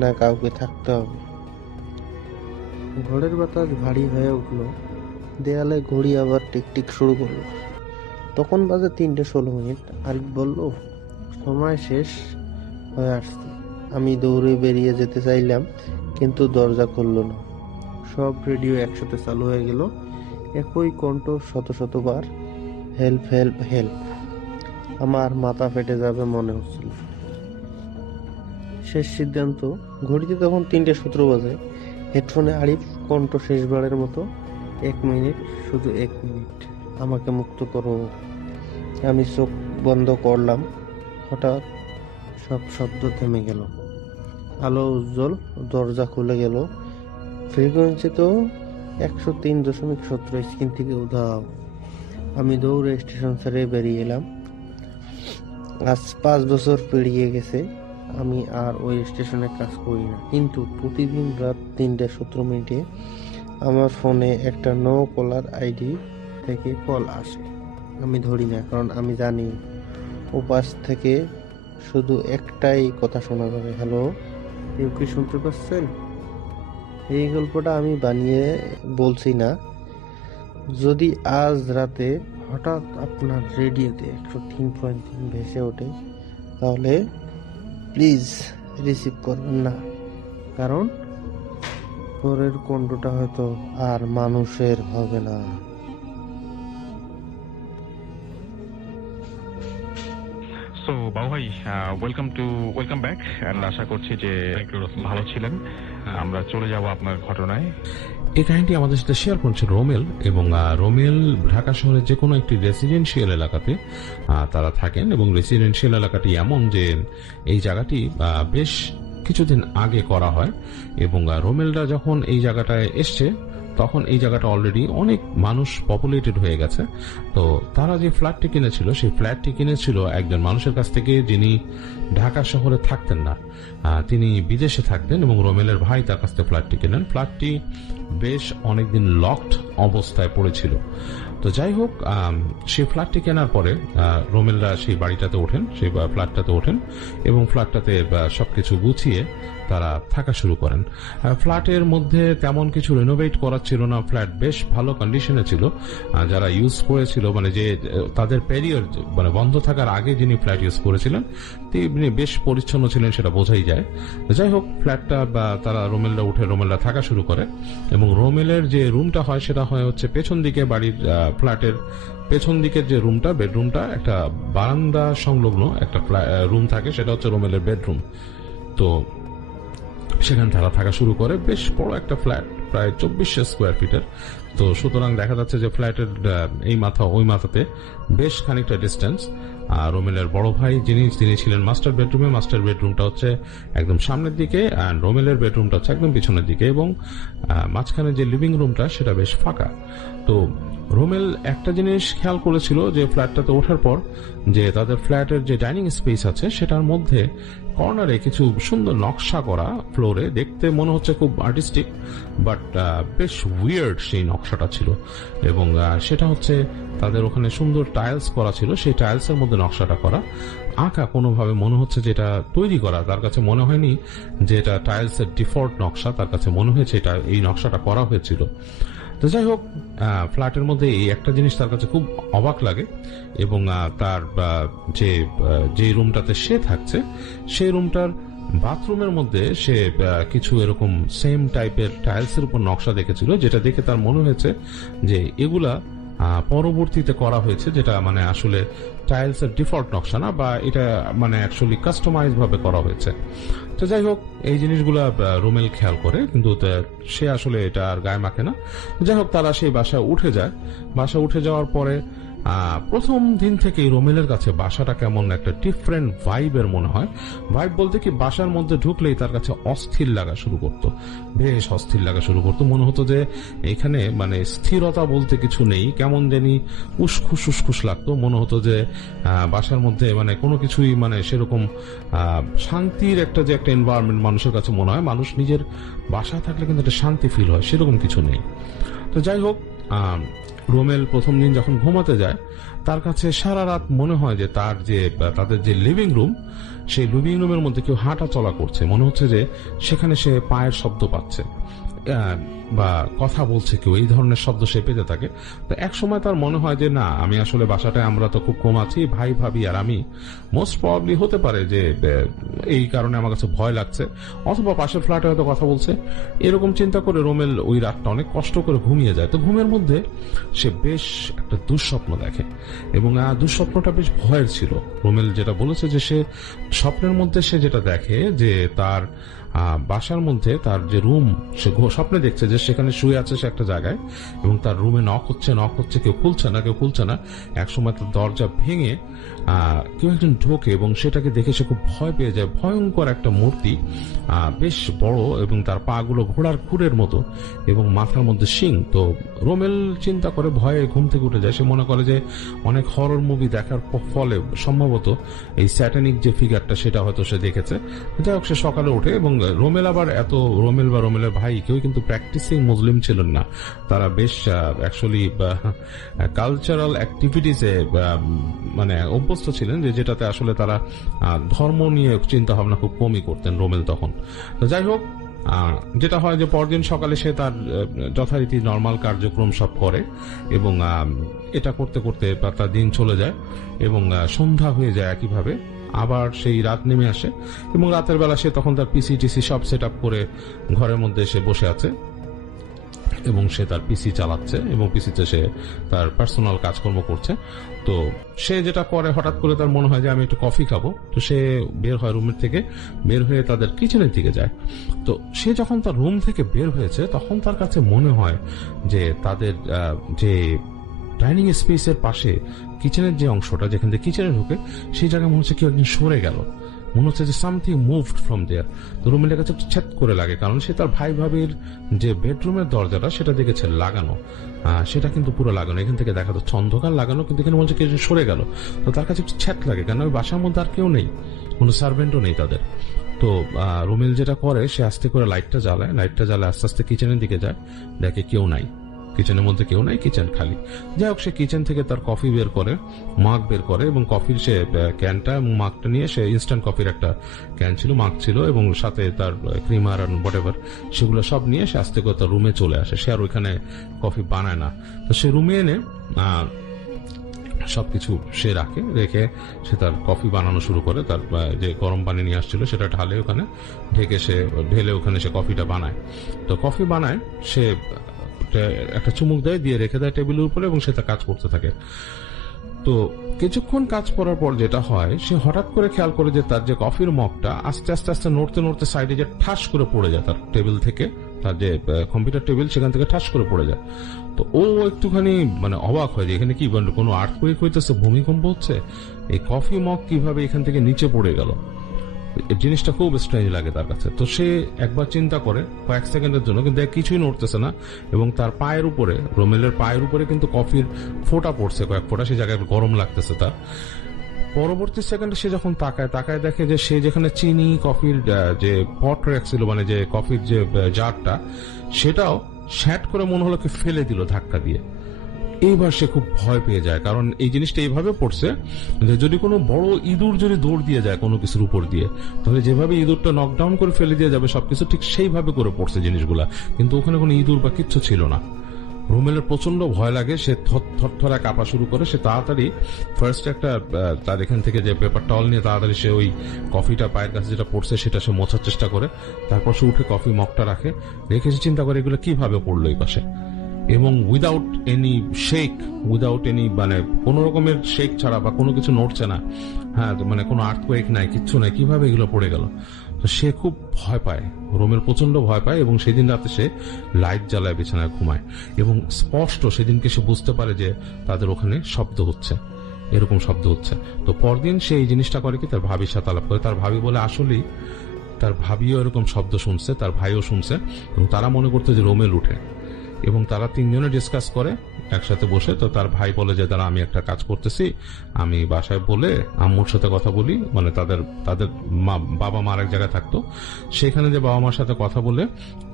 না কাউকে থাকতে হবে। ঘরের বাতাস ভারী হয়ে উঠল। দেয়ালে ঘড়ি আবার টিকটিক শুরু করলো। তখন বাজে 3:16। আরিফ বলল, সময় শেষ হয়ে আসছে। আমি দৌড়ে বেরিয়ে যেতে চাইলাম, কিন্তু দরজা খুলল না। সব রেডিও একসাথে চালু হয়ে গেল। একই কণ্ঠ শতবার, হেল্প হেল্প হেল্প। আমার মাথা ফেটে যাবে মনে হচ্ছিল। শেষ সিদ্ধান্ত, ঘড়িতে তখন 3:17 বাজে। হেডফোনে আরিফ কণ্ঠ শেষবারের মতো, 1 মিনিট, শুধু 1 মিনিট, আমাকে মুক্ত করো। আমি চোখ বন্ধ করলাম। হঠাৎ সব শব্দ থেমে গেল। আলো উজ্জ্বল, দরজা খুলে গেল। ফ্রিকোয়েন্সি তো 103.17 স্ক্রিন থেকে উধাও। আমি দৌড়ে স্টেশন ছেড়ে বেরিয়ে এলাম। আজ 5 বছর পেরিয়ে গেছে। আমি আর ওই স্টেশনে কাজ করি না, কিন্তু প্রতিদিন রাত 3:17 আমার ফোনে একটা নো কলার আইডি থেকে কল আসে। আমি ধরি না, কারণ আমি জানি ওপাশ থেকে শুধু একটাই কথা শোনা যাবে, হ্যালো, কেউ কি শুনতে পাচ্ছেন? এই গল্পটা আমি বানিয়ে বলছি না। যদি আজ রাতে হঠাৎ আপনার রেডিওতে 103.3 ভেসে ওঠে, তাহলে প্লিজ রিসিভ করবেন না, কারণ পরের কণ্ঠটা হয়তো আর মানুষের হবে না। সো বাবু ভাই, ওয়েলকাম ব্যাক। আশা করছি যে ভালো ছিলেন। আমরা চলে যাব আপনার ঘটনায়। এই কাহিনীটি আমাদের সাথে শেয়ার করছে রোমেল, এবং রোমেল ঢাকা শহরের যে কোনো একটি রেসিডেন্সিয়াল এলাকাতে তারা থাকেন, এবং রেসিডেন্সিয়াল এলাকাটি এমন যে এই জায়গাটি বেশ কিছুদিন আগে করা হয়, এবং রোমেলরা যখন এই জায়গাটায় এসছে তখন এই জায়গাটা অলরেডি অনেক মানুষ পপুলেটেড হয়ে গেছে। তো তারা যে ফ্ল্যাটটি কিনেছিল, সেই ফ্ল্যাটটি কিনেছিল একজন মানুষের কাছ থেকে যিনি ঢাকা শহরে থাকতেন না, তিনি বিদেশে থাকতেন, এবং রোমেলের ভাই তার কাছ থেকে ফ্ল্যাটটি কেনেন। ফ্ল্যাটটি বেশ অনেকদিন লকড অবস্থায় পড়েছিল। তো যাই হোক, সেই ফ্ল্যাটটি কেনার পরে রোমেলরা সেই বাড়িটাতে ওঠেন, সেই ফ্ল্যাটটাতে ওঠেন, এবং ফ্ল্যাটটাতে সবকিছু গুছিয়ে তারা থাকা শুরু করেন। ফ্ল্যাটের মধ্যে তেমন কিছু রেনোভেট করা ছিল না। ফ্ল্যাট বেশ ভালো কন্ডিশনে ছিল। যারা ইউজ করেছিল, মানে যে তাদের পেরিয়ড মানে বন্ধ থাকার আগে যিনি ফ্ল্যাট ইউজ করেছিলেন তিনি বেশ পরিচ্ছন্ন ছিলেন, সেটা বোঝাই যায়। যাই হোক, ফ্ল্যাটটা তারা রোমেলরা থাকা শুরু করে, এবং রোমেলের যে রুমটা হয় সেটা হয় হচ্ছে পেছন দিকে, বাড়ির ফ্ল্যাটের পেছন দিকের যে রুমটা, বেডরুমটা, একটা বারান্দা সংলগ্ন একটা রুম থাকে, সেটা হচ্ছে রোমেলের বেডরুম। তো সেখানে তারা থাকা শুরু করে। বেশ বড় একটা ফ্ল্যাট, প্রায় 2400 স্কোয়ার ফিটের। তো সুতরাং দেখা যাচ্ছে যে ফ্ল্যাটের এই মাথা ওই মাথাতে বেশ খানিকটা ডিস্টেন্স। আর রোমেলের বড় ভাই তিনি ছিলেন মাস্টার বেডরুমে। মাস্টার বেডরুমটা হচ্ছে একদম সামনের দিকে, আর রোমেলের বেডরুমটা হচ্ছে একদম পিছনের দিকে, এবং মাঝখানে যে লিভিং রুমটা সেটা বেশ ফাঁকা। তো রোমেল একটা জিনিস খেয়াল করেছিল যে ফ্ল্যাটটাতে ওঠার পর, যে তাদের ফ্ল্যাটের যে ডাইনিং স্পেস আছে সেটার মধ্যে কর্নারে কিছু সুন্দর নকশা করা, ফ্লোরে দেখতে মনে হচ্ছে খুব আর্টিস্টিক, বাট বেশ উইয়ার্ড সেই নকশাটা ছিল। এবং সেটা হচ্ছে তাদের ওখানে সুন্দর টাইলস করা ছিল, সেই টাইলসের মধ্যে নকশাটা করা, আঁকা কোনোভাবে মনে হচ্ছে যে এটা তৈরি করা। তার কাছে মনে হয়নি যে এটা টাইলসের ডিফল্ট নকশা, তার কাছে মনে হয়েছে এটা এই নকশাটা করা হয়েছিল। তো তো যাই হোক, ফ্ল্যাটের মধ্যে এই একটা জিনিস তার কাছে খুব অবাক লাগে, এবং তার যে রুমটাতে সে থাকছে সেই রুমটার বাথরুমের মধ্যে সে কিছু এরকম সেম টাইপের টাইলসের উপর নকশা দেখেছিল, যেটা দেখে তার মনে হয়েছে যে এগুলা পরবর্তীতে করা হয়েছে, যেটা মানে আসলে টাইলসের ডিফল্ট নকশা না, বা এটা মানে অ্যাকচুয়ালি কাস্টমাইজ ভাবে করা হয়েছে। তো যাই হোক, এই জিনিসগুলা রোমেল খেয়াল করে, কিন্তু সে আসলে এটা আর গায়ে মাখে না। যাই হোক, তারা সেই বাসায় উঠে যায়। বাসা উঠে যাওয়ার পরে প্রথম দিন থেকেই রোমেলের কাছে বাসাটা কেমন একটা ডিফারেন্ট ভাইবের মনে হয়। ভাইব বলতে কি, বাসার মধ্যে ঢুকলেই তার কাছে অস্থির লাগা শুরু করতো, বেশ অস্থির লাগা শুরু করতো। মনে হতো যে এখানে মানে স্থিরতা বলতে কিছু নেই, কেমন জানি উসখুস উসখুস লাগতো। মনে হতো যে বাসার মধ্যে মানে কোনো কিছুই মানে সেরকম শান্তির একটা যে একটা এনভায়রনমেন্ট মানুষের কাছে মনে হয়, মানুষ নিজের বাসা থাকলে কিন্তু একটা শান্তি ফিল হয়, সেরকম কিছু নেই। তো যাই হোক, রোমেল প্রথম দিন যখন ঘুমাতে যায়, তার কাছে সারা রাত মনে হয় যে তাদের যে লিভিং রুম, সেই লিভিং রুমের মধ্যে কেউ হাঁটা চলা করছে। মনে হচ্ছে যে সেখানে সে পায়ের শব্দ পাচ্ছে বা কথা বলছে কেউ, এই ধরনের শব্দ সে পেতে থাকে। তো এক সময় তার মনে হয় যে না, আমি আসলে বাসাটায় আমরা তো খুব কম আছি, ভাই ভাবি আর আমি, মোস্ট প্রবাবলি হতে পারে যে এই কারণে আমার কাছে ভয় লাগছে, অথবা পাশের ফ্ল্যাটে হয়তো কথা বলছে। এরকম চিন্তা করে রোমেল ওই রাতটা অনেক কষ্ট করে ঘুমিয়ে যায়। তো ঘুমের মধ্যে সে বেশ একটা দুঃস্বপ্ন দেখে, এবং দুঃস্বপ্নটা বেশ ভয়ের ছিল। রোমেল যেটা বলেছে যে সে স্বপ্নের মধ্যে সে যেটা দেখে যে তার বাসার মধ্যে তার যে রুম, সে স্বপ্নে দেখছে যে সেখানে শুয়ে আছে সে একটা জায়গায়, এবং তার রুমে নক হচ্ছে, কেউ খুলছে না। একসময় তার দরজা ভেঙে কেউ একজন ঢোকে, এবং সেটাকে দেখে সে খুব ভয় পেয়ে যায়। ভয়ঙ্কর একটা মূর্তি, বেশ বড়, এবং তার পা গুলো ঘোড়ার খুরের মতো, এবং মাথার মধ্যে শিং। তো রোমেল চিন্তা করে ভয়ে ঘুম থেকে উঠে যায়। সে মনে করে যে অনেক হরর মুভি দেখার ফলে সম্ভবত এই স্যাটানিক যে ফিগারটা সেটা হয়তো সে দেখেছে। যাই হোক, সে সকালে ওঠে, এবং রোমেল আবার রোমেল বা রোমেলের ভাই কেউ কিন্তু প্র্যাকটিসিং মুসলিম ছিলেন না। তারা বেশ অ্যাকচুয়ালি কালচারাল অ্যাক্টিভিটিসে মানে অভ্যস্ত ছিলেন, যেটাতে আসলে তারা ধর্ম নিয়ে চিন্তা ভাবনা খুব কমই করতেন রোমেল তখন। তো যাই হোক, যেটা হয় যে পরদিন সকালে সে তার যথারীতি নর্মাল কার্যক্রম সব করে, এবং এটা করতে করতে তার দিন চলে যায়, এবং সন্ধ্যা হয়ে যায়। একইভাবে আবার সেই রাত নেমে আসে, এবং রাতের বেলা সে তখন তার পিসি টিসি সব সেট আপ করে ঘরের মধ্যে সে বসে আছে, এবং সে তার পিসি চালাচ্ছে, এবং পিসিতে সে তার পার্সোনাল কাজকর্ম করছে। তো সে যেটা করে, হঠাৎ করে তার মনে হয় যে আমি একটু কফি খাবো। তো সে বের হয় রুমের থেকে, বের হয়ে তাদের কিচেনের দিকে যায়। তো সে যখন তার রুম থেকে বের হয়েছে, তখন তার কাছে মনে হয় যে তাদের যে ডাইনিং স্পেসের পাশে কিচেনের যে অংশটা, যেখান থেকে কিচেনে ঢুকে, সেই জায়গায় মনে হচ্ছে কেউ একজন সরে গেল, মনে হচ্ছে যে সামথিং মুভড ফ্রম দেয়ার। তো রুমের কাছে একটু ছ্যাত করে লাগে, কারণ সে তার ভাই ভাবির যে বেডরুমের দরজাটা সেটা দেখেছে লাগানো, সেটা কিন্তু পুরো লাগানো। এখান থেকে দেখা যাচ্ছে অন্ধকার লাগানো, কিন্তু এখানে বলছে কেউ সরে গেল। তো তার কাছে একটু ছ্যাত লাগে, কারণ ওই বাসার মধ্যে আর কেউ নেই, কোনো সার্ভেন্টও নেই তাদের। তো রুমেল যেটা করে, সে আস্তে করে লাইটটা জ্বালায় আস্তে আস্তে কিচেনের দিকে যায়, দেখে কেউ নাই, কিচেনের মধ্যে কেউ নাই, কিচেন খালি। যাই হোক, সে কিচেন থেকে তার কফি বের করে, মাগ বের করে, এবং কফির সে ক্যানটা এবং মাগটা নিয়ে, সে ইনস্ট্যান্ট কফির একটা ক্যান ছিল, মাগ ছিল, এবং সাথে তার ক্রিমার আর হোয়াটএভার সেগুলো সব নিয়ে সে আস্তে করে তার রুমে চলে আসে। সে আর ওইখানে কফি বানায় না। তো সে রুমে এনে সবকিছু সে রেখে সে তার কফি বানানো শুরু করে। তার যে গরম পানি নিয়ে আসছিল সেটা ঢেলে ওখানে সে কফিটা বানায়। তো কফি বানায়, সে একটা চুমুক দিয়ে রেখে দেয় টেবিলের উপরে, এবং সে তার কাজ করতে থাকে। তো কিছুক্ষণ কাজ করার পর যেটা হয়, সে হঠাৎ করে খেয়াল করে যে তার যে কফির মগটা আস্তে আস্তে নড়তে সাইডে যে ঠাস করে পড়ে যায় তার টেবিল থেকে, তার যে কম্পিউটার টেবিল সেখান থেকে ঠাস করে পড়ে যায়। তো ও একটুখানি মানে অবাক হয় যে এখানে কি কোনো আর্থকুয়েক হইতেছে, ভূমিকম্প হচ্ছে, এই কফি মগ কিভাবে এখান থেকে নিচে পড়ে গেল, জিনিসটা খুব স্ট্রেঞ্জ লাগে তার কাছে। তো সে একবার চিন্তা করে কয়েক সেকেন্ডের জন্য, কিন্তু কিছুই নড়তেছে না, এবং তার পায়ের উপরে, রোমেলের পায়ের উপরে কিন্তু কফির ফোঁটা পড়ছে, কয়েক ফোঁটা, সেই জায়গায় গরম লাগতেছে তার। পরবর্তী সেকেন্ডে সে যখন তাকায় দেখে যে সে যেখানে চিনি কফির যে পট রাখছিল, মানে যে কফির যে জারটা, সেটাও শ্যাট করে মনে হলো কি ফেলে দিল ধাক্কা দিয়ে। এইবার সে খুব ভয় পেয়ে যায়, কারণ এই জিনিসটা এইভাবে পড়ছে যে যদি কোনো বড় ইঁদুর যদি দৌড় দিয়ে যায় কোনো কিছুর উপর দিয়ে, তাহলে যেভাবে ইঁদুরটা নকডাউন করে ফেলে দিয়ে যাবে সবকিছু, ঠিক সেইভাবে করে পড়ছে জিনিসগুলা, কিন্তু ওখানে কোনো ইঁদুর বা কিচ্ছু ছিল না। রোমেলের প্রচন্ড ভয় লাগে, সে থরথরা কাঁপা শুরু করে। সে তাড়াতাড়ি ফার্স্ট একটা তার এখান থেকে যে পেপার টাওয়াল নিয়ে তাড়াতাড়ি সে ওই কফিটা পায়ের কাছে যেটা পড়ছে সেটা সে মোছার চেষ্টা করে। তারপর সে উঠে কফি মগটা রেখে সে চিন্তা করে এগুলো কিভাবে পড়লো এই পাশে, এবং without any shake, without any মানে কোনো রকমের শেক ছাড়া বা কোনো কিছু নড়ছে না, হ্যাঁ মানে কোনো আর্থকোয়েক নাই, কিচ্ছু নাই, কিভাবে এগুলো পড়ে গেল। তো সে খুব ভয় পায়, রোমেল প্রচন্ড ভয় পায়, এবং সেদিন রাতে সে লাইট জ্বালায় বিছানায় ঘুমায়, এবং স্পষ্ট সেদিনকে সে বুঝতে পারে যে তাদের ওখানে শব্দ হচ্ছে, এরকম শব্দ হচ্ছে। তো পরদিন সে এই জিনিসটা করে কি, তার ভাবির সাথে আলাপ করে। তার ভাবি বলে আসলেই তার ভাবিও এরকম শব্দ শুনছে, তার ভাইও শুনছে, এবং তারা মনে করতো যে রোমেল উঠে, এবং তারা তিনজনে ডিসকাস করে একসাথে বসে। তো তার ভাই বলে যে তারা আমি একটা কাজ করতেছি, আমি বাসায় বলে আম্মুর সাথে কথা বলি, মানে তাদের বাবা মা এক জায়গায় থাকতো, সেখানে যে বাবা মার সাথে কথা বলে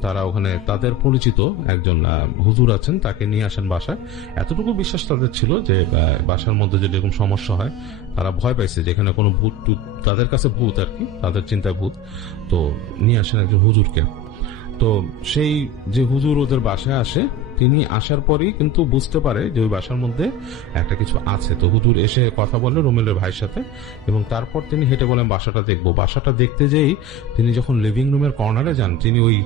তারা ওখানে তাদের পরিচিত একজন হুজুর আছেন, তাকে নিয়ে আসেন বাসায়। এতটুকু বিশ্বাস তাদের ছিল যে বাসার মধ্যে যদি এরকম সমস্যা হয়, তারা ভয় পাইছে যেখানে কোনো ভূত টুত, তাদের কাছে ভূত আর কি, তাদের চিন্তায় ভূত, তো নিয়ে আসেন একজন হুজুরকে। তো সেই যে হুজুর ওদের বাসায় আসে, তিনি আসার পরেই কিন্তু বুঝতে পারে যে ওই বাসার মধ্যে একটা কিছু আছে। তো হুজুর এসে কথা বলে রোমেলের ভাইয়ের সাথে, এবং তারপর তিনি হেঁটে বলেন বাসাটা দেখবো। বাসাটা দেখতে যেই তিনি যখন লিভিং রুমের কর্নারে যান, তিনি ওই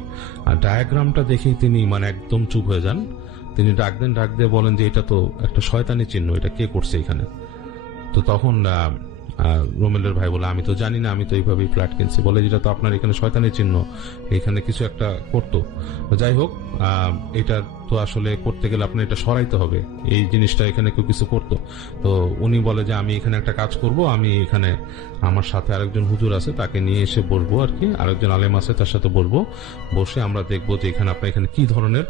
ডায়াগ্রামটা দেখেই তিনি মানে একদম চুপ হয়ে যান। তিনি ডাক দিয়ে বলেন যে এটা তো একটা শয়তানি চিহ্ন, এটা কে করছে এখানে। তো তখন রোমেলের ভাই বলে আমি তো জানি না, আমি তো এইভাবেই ফ্ল্যাট কিনছি। বলে যেটা তো আপনার এখানে শয়তানের চিহ্ন, এখানে কিছু একটা করতো। যাই হোক, এটা তো আসলে করতে গেলে আপনার এটা সরাইতে হবে, এই জিনিসটা এখানে কেউ কিছু করতো। তো উনি বলে যে আমি এখানে একটা কাজ করব, আমি এখানে আমার সাথে আরেকজন হুজুর আছে তাকে নিয়ে এসে বসবো আর কি, আরেকজন আলেম আছে তার সাথে বসবো, বসে আমরা দেখবো যে এখানে আপনার এখানে কি ধরনের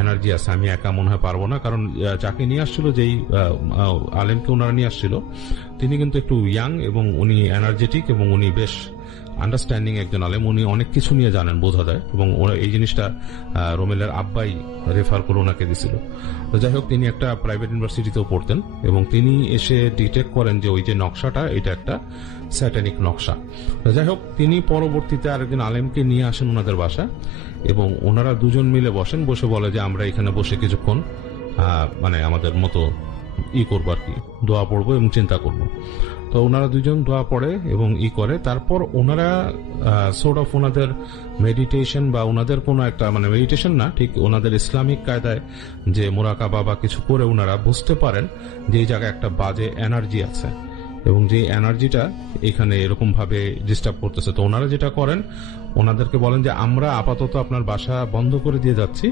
এনার্জি আছে। আমি একা মনে হয় পারবো না, কারণ যাকে নিয়ে আসছিল, যেই আলেমকে ওনারা নিয়ে আসছিল, তিনি কিন্তু একটু ইয়াং এবং উনি এনার্জেটিক এবং উনি বেশ আন্ডারস্ট্যান্ডিং একজন আলেম, উনি অনেক কিছু নিয়ে জানেন বোঝা যায়, এবং এই জিনিসটা রোমেলের আব্বাই রেফার করে ওনাকে দিছিল। তো যাই হোক, তিনি একটা প্রাইভেট ইউনিভার্সিটিতেও পড়তেন, এবং তিনি এসে ডিটেক্ট করেন যে ওই যে নকশাটা, এটা একটা স্যাটানিক নকশা। যাই হোক, তিনি পরবর্তীতে আরেকজন আলেমকে নিয়ে আসেন ওনাদের বাসা, এবং ওনারা দুজন মিলে বসেন, বসে বলে যে আমরা এখানে বসে কিছুক্ষণ মানে আমাদের মতো করবো আর কি, দোয়া পড়বো এবং চিন্তা করবো। তো ওনারা দুজন দোয়া পড়ে এবং করে, তারপর ওনারা সোর্ট অফ ওনাদের মেডিটেশন বা ওনাদের কোনো একটা মানে মেডিটেশন না ঠিক, ওনাদের ইসলামিক কায়দায় যে মুরাকাবা বা কিছু করে ওনারা বুঝতে পারেন যে এই জায়গায় একটা বাজে এনার্জি আছে, এবং যে এনার্জিটা এখানে এরকম ভাবে ডিস্টার্ব করতেছে। তো ওনারা যেটা করেন, ওনাদেরকে বলেন যে আমরা আপাতত আপনার বাসা বন্ধ করে দিয়ে যাচ্ছি,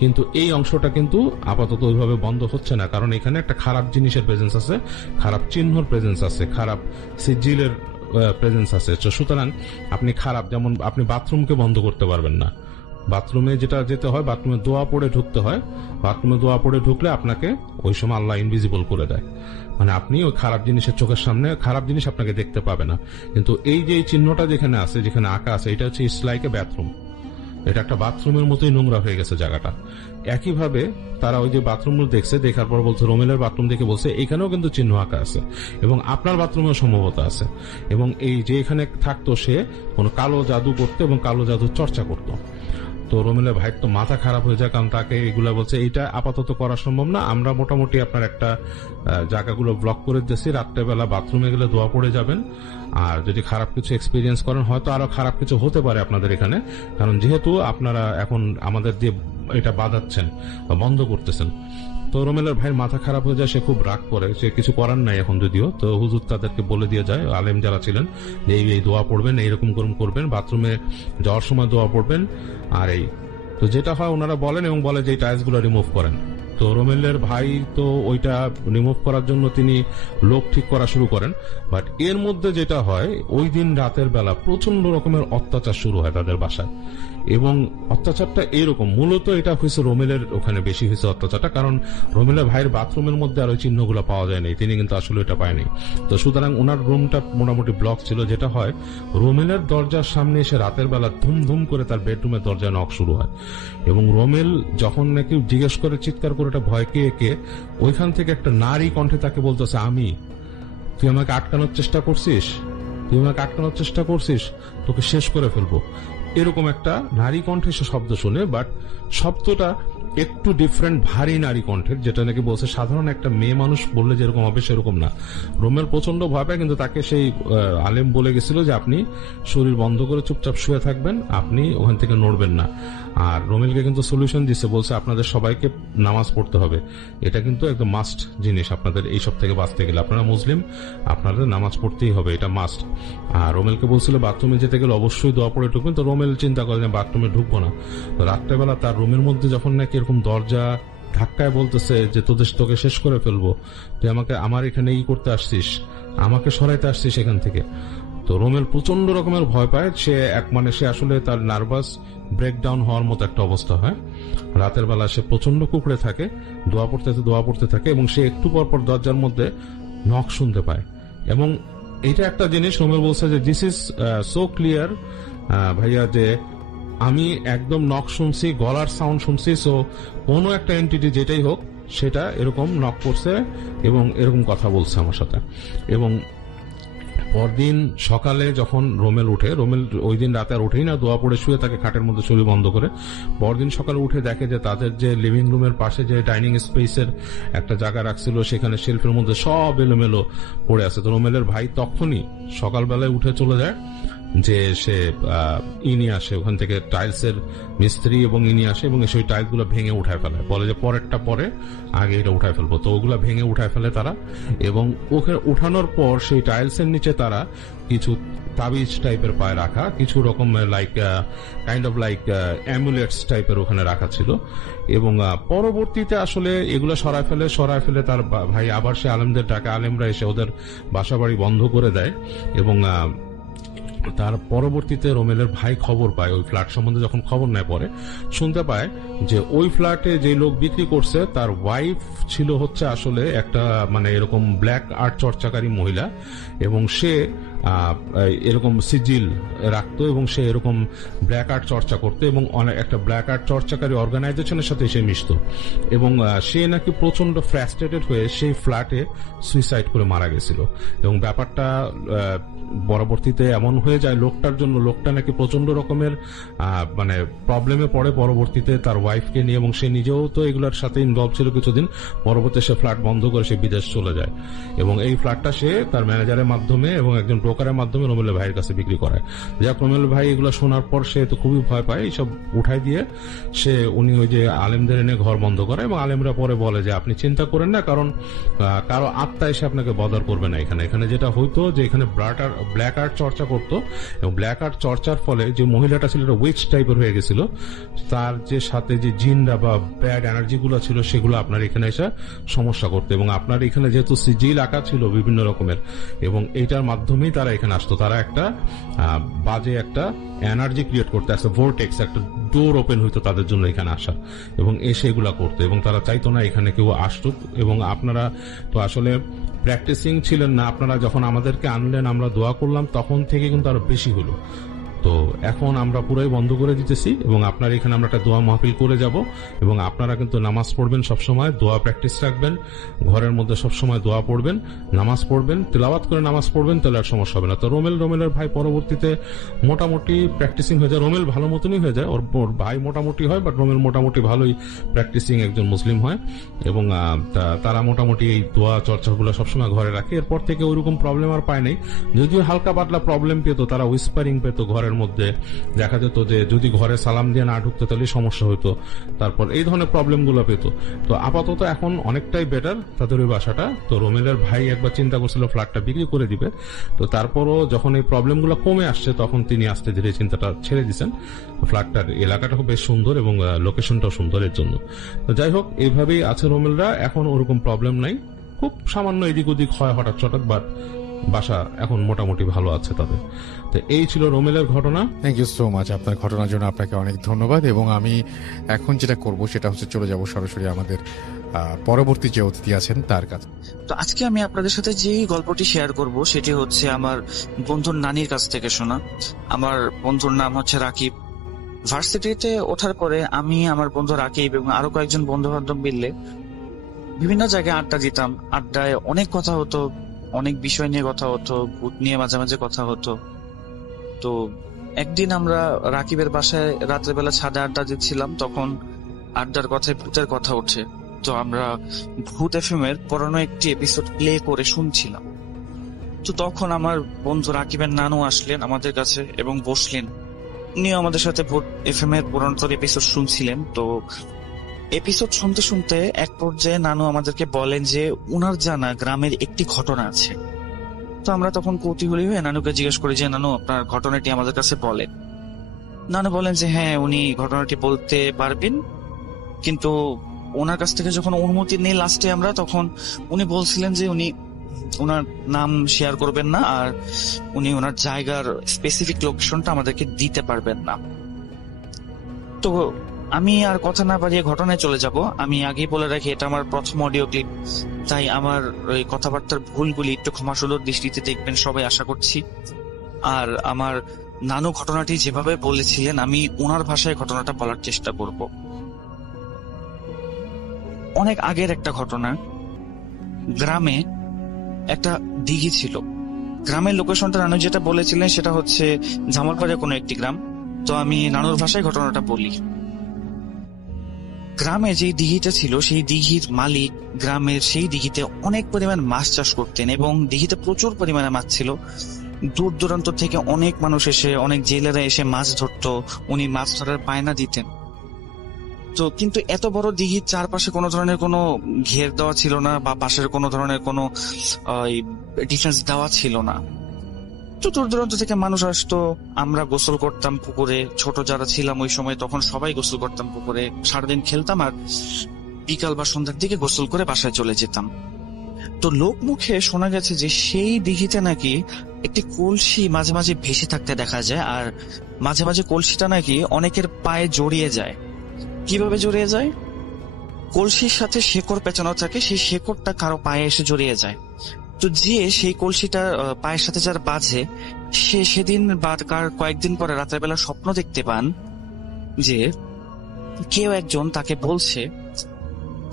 কিন্তু এই অংশটা কিন্তু আপাতত ওইভাবে বন্ধ হচ্ছে না, কারণ এখানে একটা খারাপ জিনিসের প্রেজেন্স আছে, খারাপ চিহ্নর প্রেজেন্স আছে, খারাপ সিজিলের প্রেজেন্স আছে। তো সুতরাং আপনি খারাপ, যেমন আপনি বাথরুমকে বন্ধ করতে পারবেন না, বাথরুমে যেটা যেতে হয়, বাথরুমে দোয়া পড়ে ঢুকতে হয়, বাথরুমে দোয়া পড়ে ঢুকলে আপনাকে ওই সময় আল্লাহ ইনভিজিবল করে দেয়, মানে আপনি ওই খারাপ জিনিসের চোখের সামনে খারাপ জিনিস আপনাকে দেখতে পাবে না। কিন্তু এই যে চিহ্নটা যেখানে আছে, যেখানে আঁকা আছে, এটা হচ্ছে ইটস লাইক এ বাথরুম, এটা একটা বাথরুমের মতোই নোংরা হয়ে গেছে জায়গাটা। একইভাবে তারা ওই যে বাথরুমগুলো দেখছে, দেখার পর বলছে, রোমেলের বাথরুম দেখে বলছে এখানেও কিন্তু চিহ্ন আঁকা আছে, এবং আপনার বাথরুমেও সম্ভবত আছে, এবং এই যে এখানে থাকতো সে কোনো কালো জাদু করতো এবং কালো জাদুর চর্চা করতো। তো রোমেলের ভাই তো মাথা খারাপ হয়ে যায়, কারণ তাকে এগুলা বলছে এটা আপাতত করা সম্ভব না, আমরা মোটামুটি আপনার একটা জায়গাগুলো ব্লক করে দিয়েছি, রাত্রেবেলা বাথরুমে গেলে দোয়া পড়ে যাবেন, আর যদি খারাপ কিছু এক্সপিরিয়েন্স করেন হয়তো আরো খারাপ কিছু হতে পারে আপনাদের এখানে, কারণ যেহেতু আপনারা এখন আমাদের দিয়ে এটা বাধাচ্ছেন বা বন্ধ করতেছেন। তো রোমেলের ভাইয়ের মাথা খারাপ হয়ে যায়, সে খুব রাগ করে, সে কিছু করার নাই এখন যদিও। তো হুজুর তাদেরকে বলে দিয়ে যায়, আলেম যারা ছিলেন, যে এই দোয়া পড়বেন, এইরকম করবেন, বাথরুমে যাওয়ার সময় দোয়া পড়বেন, আর এই তো যেটা হয় ওনারা বলেন, এবং বলে যে এই টাইলস গুলো রিমুভ করেন। তো রোমেলের ভাই তো ওইটা রিমুভ করার জন্য তিনি লোক ঠিক করা শুরু করেন, বাট এর মধ্যে যেটা হয়, ওই দিন রাতের বেলা প্রচন্ড রকমের অত্যাচার শুরু হয় তাদের বাসায়, এবং অত্যাচারটা এরকম, মূলত এটা হয়েছে রোমেলের ওখানে বেশি হয়েছে অত্যাচারটা, কারণ রোমেলের ভাইয়ের বাথরুমের মধ্যে আর ওই চিহ্নগুলো পাওয়া যায়নি, তিনি কিন্তু আসলে এটা পায়নি। তো সুতরাং ওনার রুমটা মোটামুটি ব্লক ছিল। যেটা হয়, রোমেলের দরজার সামনে এসে রাতের বেলা ধুম করে তার বেডরুমের দরজায় নক শুরু হয়, এবং রোমেল যখন নাকি জিজ্ঞেস করে, চিৎকার করে এটা ভয় কে, ওইখান থেকে একটা নারী কণ্ঠে তাকে বলতেছে, তুই আমাকে আটকানোর চেষ্টা করছিস, তোকে শেষ করে ফেলবো, এরকম একটা নারী কণ্ঠে সে শব্দ শুনে। বাট শব্দটা একটু ডিফারেন্ট ভারী নারী কণ্ঠের, যেটা নাকি বলছে সাধারণ একটা মেয়ে মানুষ বললে যেরকম হবে সেরকম না। রোমেল প্রচন্ড ভয় পায়, কিন্তু তাকে সেই আলেম বলে গেছিল যে আপনি শরীর বন্ধ করে চুপচাপ শুয়ে থাকবেন, আপনি ওখান থেকে নড়বেন না। আর রোমেলকে কিন্তু সলিউশন দিচ্ছে, বলছে আপনাদের সবাইকে নামাজ পড়তে হবে, এটা কিন্তু একদম মাস্ট জিনিস আপনাদের এইসব থেকে বাঁচতে গেলে। আপনারা মুসলিম, আপনাদের নামাজ পড়তেই হবে, এটা মাস্ট। আর রোমেলকে বলছিল বাথরুমে যেতে গেলে অবশ্যই দোয়া পড়ে ঢুকবেন। তো রোমেল চিন্তা করে যে বাথরুমে ঢুকবো না। তো রাত্রেবেলা তার রুমের মধ্যে যখন নাকি এরকম দরজা ধাক্কায় বলতেছে যে তোকে শেষ করে ফেলবো, তুই আমাকে আমার এখানে করতে আসছিস, আমাকে সরাইতে আসছিস এখান থেকে। তো রোমেল প্রচন্ড রকমের ভয় পায়, সে আসলে তার নার্ভাস ব্রেকডাউন হওয়ার মতো একটা অবস্থা হয়। রাতের বেলা সে প্রচন্ড কুকড়ে থাকে, দোয়া পড়তে থাকে এবং সে একটু পর দরজার মধ্যে নখ শুনতে পায়। এবং এটা একটা জিনিস রোমেল বলছে যে দিস ইজ সো ক্লিয়ার ভাইয়া, যে আমি একদম নখ শুনছি, গলার সাউন্ড শুনছি, সো কোনো একটা এন্টিটি যেটাই হোক সেটা এরকম নক করছে এবং এরকম কথা বলছে আমার সাথে। এবং পরদিন সকালে যখন রোমেল উঠে, রোমেল ওই দিন রাতে আর উঠেই না, দোয়া পড়ে শুয়ে থাকে খাটের মধ্যে শরীর বন্ধ করে। পরদিন সকালে উঠে দেখে যে তাদের যে লিভিং রুমের পাশে যে ডাইনিং স্পেসের একটা জায়গা রাখছিল, সেখানে শেলফের মধ্যে সব এলোমেলো পড়ে আছে। তো রোমেলের ভাই তখনই সকালবেলায় উঠে চলে যায়, যে সে নিয়ে আসে ওখান থেকে টাইলসের মিস্ত্রি, এবং নিয়ে আসে এবং সেই টাইলস গুলো ভেঙে উঠায় ফেলে, বলে যে পরেরটা পরে, আগে এটা উঠায় ফেলবো। তো ওগুলা ভেঙে উঠায় ফেলে তারা, এবং ওখানে উঠানোর পর সেই টাইলসের নিচে তারা কিছু তাবিজ টাইপের পায় রাখা, কিছু রকম কাইন্ড অফ লাইক অ্যামুলেটস টাইপের ওখানে রাখা ছিল। এবং পরবর্তীতে আসলে এগুলো সরায় ফেলে তার ভাই আবার সে আলেমদের ডাকে, আলেমরা এসে ওদের বাসা বাড়ি বন্ধ করে দেয়। এবং তার পরবর্তীতে রোমেলের ভাই খবর পায়, ওই ফ্ল্যাট সম্বন্ধে যখন খবর নেয়, পরে শুনতে পায় যে ওই ফ্ল্যাটে যে লোক বিক্রি করছে তার ওয়াইফ ছিল হচ্ছে আসলে একটা মানে এরকম ব্ল্যাক আর্ট চর্চাকারী মহিলা, এবং সে এরকম সিজিল রাখতো এবং সে এরকম ব্ল্যাক আর্ট চর্চা করতো এবং অনেক একটা ব্ল্যাক আর্ট চর্চাকারী অর্গানাইজেশনের সাথে সে মিশতো। এবং সে নাকি প্রচন্ড ফ্রাস্ট্রেটেড হয়ে সেই ফ্ল্যাটে সুইসাইড করে মারা গেছিল। এবং ব্যাপারটা পরবর্তীতে এমন হয়ে যায় লোকটা নাকি প্রচন্ড রকমের মানে প্রবলেমে পড়ে পরবর্তীতে তার ওয়াইফকে নিয়ে, এবং সে নিজেও তো এগুলোর সাথে ইনভলভ ছিল কিছুদিন। পরবর্তীতে সে ফ্ল্যাট বন্ধ করে সে বিদেশ চলে যায়, এবং এই ফ্ল্যাটটা সে তার ম্যানেজারের মাধ্যমে এবং একজন ব্রোকারের মাধ্যমে রোমেলের ভাইয়ের কাছে বিক্রি করায়। যাক, রোমেলের ভাই এগুলো শোনার পর সে তো খুবই ভয় পায়, এইসব উঠাই দিয়ে উনি ওই যে আলেমদের এনে ঘর বন্ধ করে, এবং আলেমরা পরে বলে যে আপনি চিন্তা করেন না, কারণ কারো আত্মা এসে আপনাকে বদার করবে না। এখানে যেটা হইতো যে এখানে ব্ল্যাক আর্ট চর্চা করতো, এবং ব্ল্যাক আর্ট চর্চার ফলে যে মহিলাটা ছিল উইচ টাইপের হয়ে গেছিল, তার যে সাথে যে জিনরা বা ব্যাড এনার্জি গুলো ছিল সেগুলো আপনার এখানে এসে সমস্যা করতো। এবং আপনার এখানে যেহেতু সিজিল আঁকা ছিল বিভিন্ন রকমের, এবং এইটার মাধ্যমেই তারা এখানে আসতো, তারা একটা বাজে একটা এনার্জি ক্রিয়েট করতে আসতো, ভোরটেক্স, একটা ডোর ওপেন হইতো তাদের জন্য এখানে আসা, এবং এসে এগুলা করতো, এবং তারা চাইতো না এখানে কেউ আসতো। এবং আপনারা তো আসলে প্র্যাকটিসিং ছিলেন না, আপনারা যখন আমাদেরকে আনলেন, আমরা দোয়া করলাম, তখন থেকে কিন্তু আরো বেশি হলো। তো এখন আমরা পুরাই বন্ধ করে দিতেছি, এবং আপনার এখানে আমরা একটা দোয়া মাহফিল করে যাব, এবং আপনারা কিন্তু নামাজ পড়বেন সবসময়, দোয়া প্র্যাকটিস রাখবেন, ঘরের মধ্যে সবসময় দোয়া পড়বেন, নামাজ পড়বেন, তেলাওয়াত করে নামাজ পড়বেন, তাহলে আর সমস্যা হবে না। তো রোমেলের ভাই পরবর্তীতে মোটামুটি প্র্যাকটিসিং হয়ে যায়, রোমেল ভালো মতনই হয়ে যায়, ওর ভাই মোটামুটি হয়, বাট রোমেল মোটামুটি ভালোই প্র্যাকটিসিং একজন মুসলিম হয়, এবং তারা মোটামুটি এই দোয়া চর্চাগুলো সবসময় ঘরে রাখে। এরপর থেকে ওইরকম প্রবলেম আর পায় নাই, যদিও হালকা পাতলা প্রবলেম পেতো, তারা হুইসপারিং পেতো ঘরের মধ্যে, দেখা যেত যে যদি ঘরে সালাম দিয়ে না ঢুকতো তাহলে সমস্যা হতো, তারপর এই ধরনের প্রবলেম গুলো পেত। তো আপাতত এখন অনেকটাই বেটার তাদের ওই বাসাটা। তো রোমেলের ভাই একবার চিন্তা করছিল ফ্ল্যাটটা বিক্রি করে দিবে, তো তারপরও যখন এই প্রবলেম গুলো কমে আসছে তখন তিনি আস্তে ধীরে চিন্তাটা ছেড়ে দিচ্ছেন। ফ্ল্যাটটার এলাকাটা বেশ সুন্দর এবং লোকেশনটাও সুন্দর এর জন্য। তো যাই হোক, এইভাবেই আছে রোমেলরা, এখন ওরকম প্রবলেম নাই, খুব সামান্য এদিক ওদিক হয় হঠাৎ চটাৎ, বাট বাসা এখন মোটামুটি ভালো আছে তাদের। তো এই ছিল রোমেলের ঘটনা। থ্যাংক ইউ সো মাচ আপনার ঘটনার জন্য, আপনাকে অনেক ধন্যবাদ। এবং আমি এখন যেটা করব সেটা হচ্ছে চলে যাব সরাসরি আমাদের পরবর্তী যে অতিথি আছেন তার কাছে। তো আজকে আমি আপনাদের সাথে যে গল্পটি শেয়ার করব সেটি হচ্ছে আমার বন্ধুর নানির কাছ থেকে শোনা। আমার বন্ধুর নাম হচ্ছে রাকিব। ভার্সিটিতে ওঠার পরে আমি, আমার বন্ধু রাকিব এবং আরো কয়েকজন বন্ধু বান্ধব মিললে বিভিন্ন জায়গায় আড্ডা দিতাম। আড্ডায় অনেক কথা হতো, অনেক বিষয় নিয়ে কথা হতো, ভূত নিয়ে মাঝে মাঝে কথা হতো। তো একদিন আমরা রাকিবের বাসায় রাত্রেবেলা ছাদে আড্ডা দিচ্ছিলাম, তখন আড্ডার কথায় ভূতের কথা ওঠে। তো আমরা ভূত এফএম এর পুরনো একটি এপিসোড প্লে করে শুনছিলাম। তো তখন আমার বন্ধু রাকিবের নানু আসলেন আমাদের কাছে এবং বসলেন। উনিও আমাদের সাথে ভূত এফএম এর পুরনো এপিসোড শুনছিলেন। তো এপিসোড শুনতে শুনতে এক পর্যায়ে নানু আমাদেরকে বলেন যে উনার জানা গ্রামের একটি ঘটনা আছে। তো আমরা তখন কৌতূহলী হয়ে নানুকে জিজ্ঞেস করি যে নানু, আপনার ঘটনাটি আমাদের কাছে বলেন। নানু বলেন যে হ্যাঁ, উনি ঘটনাটি বলতে পারবেন, কিন্তু ওনার কাছ থেকে যখন অনুমতি নেই লাস্টে আমরা, তখন উনি বলছিলেন যে উনি ওনার নাম শেয়ার করবেন না, আর উনি ওনার জায়গার স্পেসিফিক লোকেশনটা আমাদেরকে দিতে পারবেন না। তো আমি আর কথা না বাড়িয়ে ঘটনায় চলে যাব। আমি আগেই বলে রাখি, এটা আমার প্রথম অডিও ক্লিপ, তাই আমার ওই কথাবার্তার ভুলগুলি একটু ক্ষমাসুন্দর দৃষ্টিতে দেখবেন সবাই, আশা করছি। আর আমার নানু ঘটনাটি যেভাবে বলেছিলেন, আমি ওনার ভাষায় ঘটনাটা বলার চেষ্টা করব। অনেক আগের একটা ঘটনা। গ্রামে একটা দিঘি ছিল। গ্রামের লোকেশনটা নানু যেটা বলেছিলেন সেটা হচ্ছে জামালপাড়ের কোনো একটি গ্রাম। তো আমি নানুর ভাষায় ঘটনাটা বলি। গ্রামে যে দিঘিটা ছিল, সেই দিঘির মালিক গ্রামের সেই দিঘিতে অনেক পরিমাণ মাছ চাষ করতেন এবং দিঘিতে প্রচুর পরিমাণে মাছ ছিল। দূর দূরান্ত থেকে অনেক মানুষ এসে, অনেক জেলেরা এসে মাছ ধরতো। উনি মাছ ধরার বায়না দিতেন। তো কিন্তু এত বড় দিঘির চারপাশে কোনো ধরনের কোনো ঘের দেওয়া ছিল না, বা পাশের কোনো ধরনের কোনো ডিফেন্স দেওয়া ছিল না। তো দূর দূরান্ত থেকে মানুষ আসতো। আমরা গোসল করতাম পুকুরে, ছোট যারা ছিলাম ওই সময়, তখন সবাই গোসল করতাম পুকুরে, সারাদিন খেলতাম, আর বিকাল বা সন্ধ্যার দিকে গোসল করে বাসায় চলে যেতাম। তো লোক মুখে শোনা গেছে যে সেই দিঘিতে নাকি একটি কলসি মাঝে মাঝে ভেসে থাকতে দেখা যায়, আর মাঝে মাঝে কলসিটা নাকি অনেকের পায়ে জড়িয়ে যায়। কিভাবে জড়িয়ে যায়? কলসির সাথে শেকড় পেঁচানো থাকে, সেই শেকড়টা কারো পায়ে এসে জড়িয়ে যায়। তো যে সেই কলসিটা পায়ের সাথে যার বাজে, সে সেদিন বা কয়েকদিন পরে রাতের বেলা স্বপ্ন দেখতে পান যে কেউ একজন তাকে বলছে